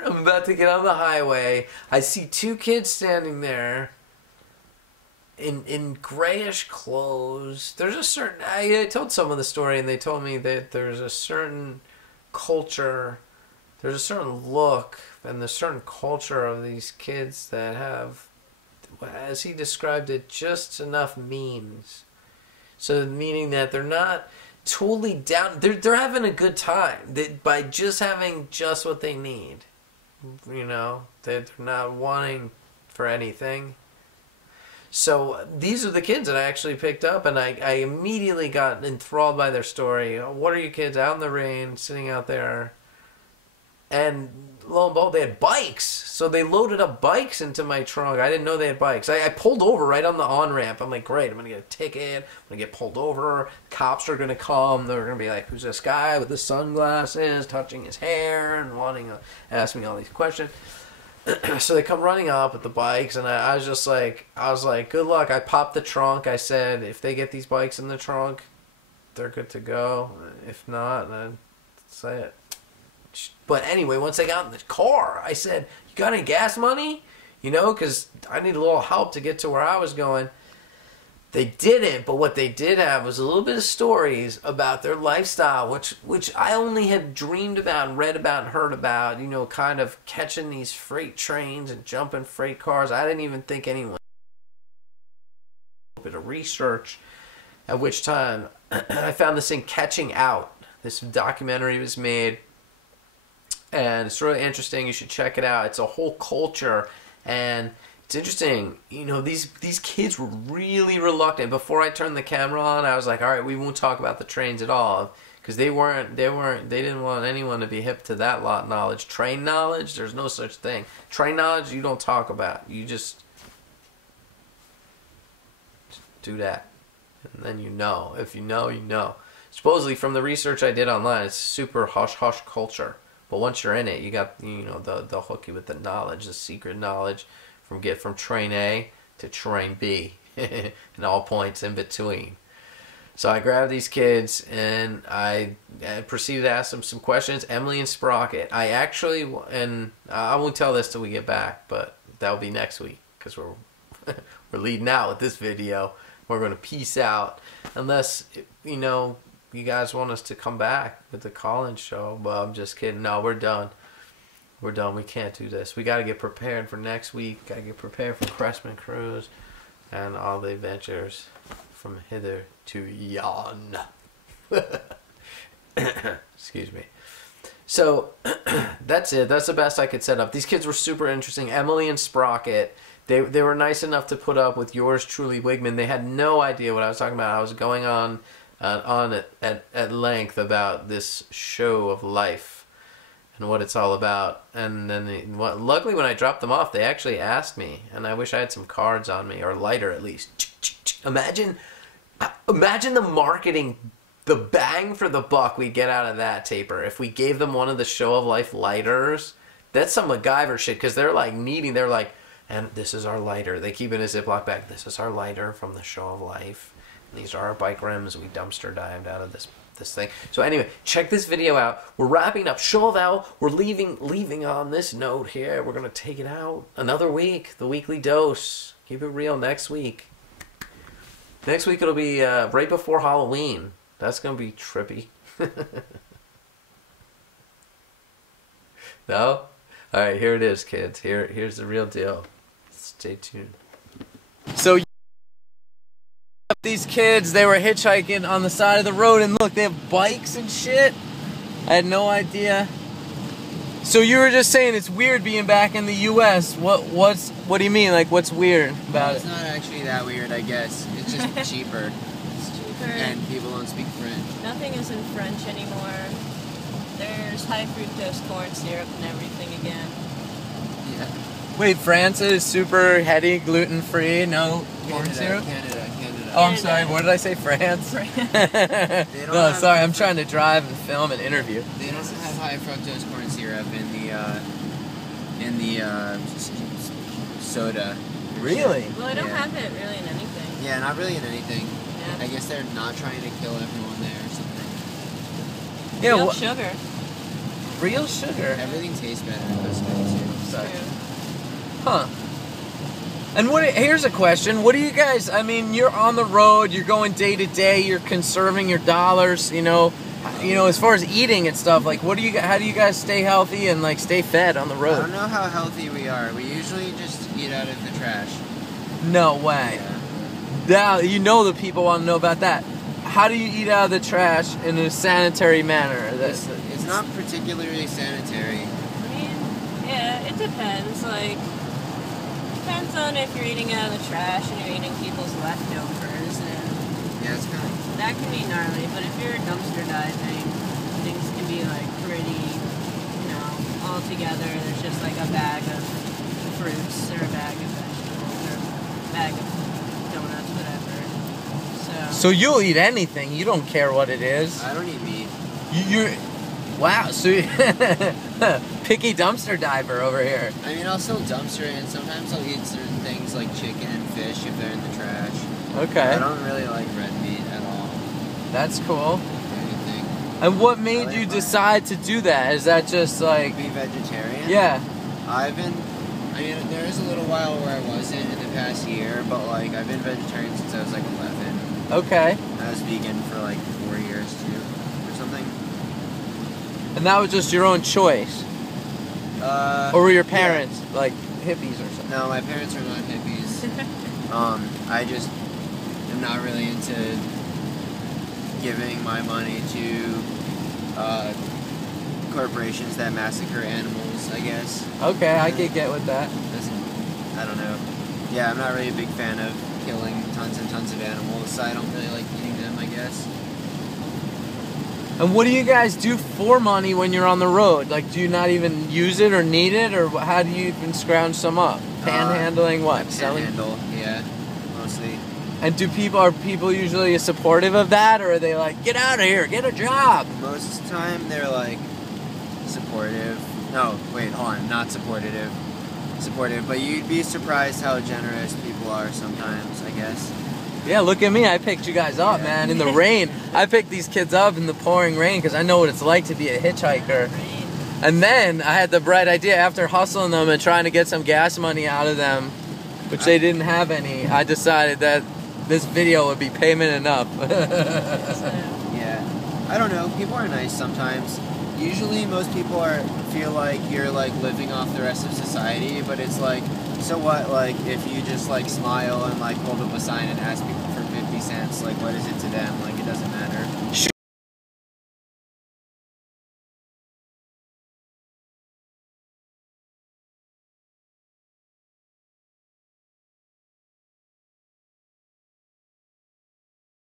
I'm about to get on the highway. I see two kids standing there in grayish clothes. There's a certain... I told someone the story, and they told me that there's a certain culture, there's a certain look, and the certain culture of these kids that have, as he described it, just enough means. So meaning that they're not totally down. They're having a good time by just having just what they need. You know, they're not wanting for anything. So these are the kids that I actually picked up, and I immediately got enthralled by their story. What are you kids out in the rain, sitting out there? And lo and behold, they had bikes. So they loaded up bikes into my trunk. I didn't know they had bikes. I pulled over right on the on-ramp. I'm like, great, I'm going to get a ticket. I'm going to get pulled over. Cops are going to come. They're going to be like, who's this guy with the sunglasses, touching his hair, and wanting to ask me all these questions. So they come running up with the bikes, and I was like, good luck. I popped the trunk. I said, if they get these bikes in the trunk, they're good to go. If not, then say it. But anyway, once I got in the car, I said, you got any gas money? You know, because I need a little help to get to where I was going. They didn't, but what they did have was a little bit of stories about their lifestyle, which I only had dreamed about and read about and heard about, you know, kind of catching these freight trains and jumping freight cars. I didn't even think anyone. A bit of research, at which time I found this thing, Catching Out. This documentary was made and it's really interesting. You should check it out. It's a whole culture, and it's interesting. You know, these kids were really reluctant. Before I turned the camera on, I was like, all right, we won't talk about the trains at all, because they didn't want anyone to be hip to that lot knowledge. Train knowledge, there's no such thing. Train knowledge, you don't talk about. You just do that, and then you know. If you know, you know. Supposedly, from the research I did online, it's super hush-hush culture. But once you're in it, you got, you know, they'll hook you with the knowledge, the secret knowledge from train A to train B, and all points in between. So I grabbed these kids, and I proceeded to ask them some questions. Emily and Sprocket. I actually, and I won't tell this till we get back, but that'll be next week, because we're leading out with this video. We're going to peace out, unless, you know, you guys want us to come back with the call-in show. Well, I'm just kidding. No, we're done. We're done. We can't do this. We got to get prepared for next week. Got to get prepared for Crestman Cruise and all the adventures from hither to yon. Excuse me. So that's it. That's the best I could set up. These kids were super interesting. Emily and Sprocket. They were nice enough to put up with yours truly, Wigman. They had no idea what I was talking about. I was going on at length about this show of life and what it's all about. And then luckily when I dropped them off, they actually asked me, and I wish I had some cards on me, or a lighter at least. Imagine the marketing, the bang for the buck we get out of that, Taper. If we gave them one of the show of life lighters, that's some MacGyver shit, because they're like they're like, and this is our lighter. They keep it in a Ziploc bag. This is our lighter from the show of life. And these are our bike rims. We dumpster dived out of this thing. So anyway, check this video out. We're wrapping up Show of Owl. We're leaving on this note here. We're gonna take it out another week. The weekly dose. Keep it real next week. Next week it'll be right before Halloween. That's gonna be trippy. No? Alright, here it is, kids. Here's the real deal. Stay tuned. So these kids, they were hitchhiking on the side of the road, and look, they have bikes and shit. I had no idea. So you were just saying it's weird being back in the U.S. What do you mean? Like, what's weird about it? It's not actually that weird, I guess. It's just cheaper. It's cheaper. And people don't speak French. Nothing is in French anymore. There's high fructose corn syrup and everything again. Yeah. Wait, France is super heady, gluten-free, no corn syrup? Canada. Oh, I'm sorry, what did I say, France? No, sorry, I'm trying to drive and film and interview. They don't have high fructose corn syrup in the soda. Really? Well, I don't have it really in anything. Yeah, not really in anything. Yeah. I guess they're not trying to kill everyone there or something. Yeah, Real sugar. Real sugar? Everything tastes better in those too. Sorry. Huh. And here's a question. What do you guys, I mean, you're on the road, you're going day to day, you're conserving your dollars, you know, as far as eating and stuff, like, how do you guys stay healthy and, like, stay fed on the road? I don't know how healthy we are. We usually just eat out of the trash. No way. Yeah. Now, you know the people want to know about that. How do you eat out of the trash in a sanitary manner? It's not particularly sanitary. I mean, yeah, it depends. Like, depends on if you're eating out of the trash and you're eating people's leftovers, and yeah, it's kind of that can be gnarly. But if you're dumpster diving, things can be like pretty, all together. There's just like a bag of fruits or a bag of vegetables or a bag of donuts, whatever. So you'll eat anything. You don't care what it is. I don't eat meat. You're wow. So picky dumpster diver over here. I mean, I'll still dumpster it, and sometimes I'll eat certain things like chicken and fish if they're in the trash. Okay. I don't really like red meat at all. That's cool. Anything. And what made you decide to do that? Is that just like be vegetarian? Yeah. I mean, there was a little while where I wasn't in the past year, but like I've been vegetarian since I was like 11. Okay. I was vegan for like 4 years too, or something. And that was just your own choice? Or were your parents like hippies or something? No, my parents are not hippies. I just am not really into corporations that massacre animals, I guess. Okay, I could get with that. I don't know. Yeah, I'm not really a big fan of killing tons and tons of animals, so I don't really like eating them, I guess. And what do you guys do for money when you're on the road? Like, do you not even use it or need it, or how do you even scrounge some up? Panhandling, what? Selling? Panhandle, yeah, mostly. And are people usually supportive of that, or are they like, get out of here, get a job? Most of the time, they're like supportive. No, wait, hold on, not supportive. Supportive, but you'd be surprised how generous people are sometimes, I guess. Yeah, look at me. I picked you guys up, man, in the rain. I picked these kids up in the pouring rain because I know what it's like to be a hitchhiker. And then I had the bright idea after hustling them and trying to get some gas money out of them, which they didn't have any. I decided that this video would be payment enough. Yeah. I don't know. People are nice sometimes. Usually most people feel like you're like living off the rest of society, but it's like, so what, like, if you just like smile and like hold up a sign and ask people for 50 cents, like, what is it to them? Like, it doesn't matter.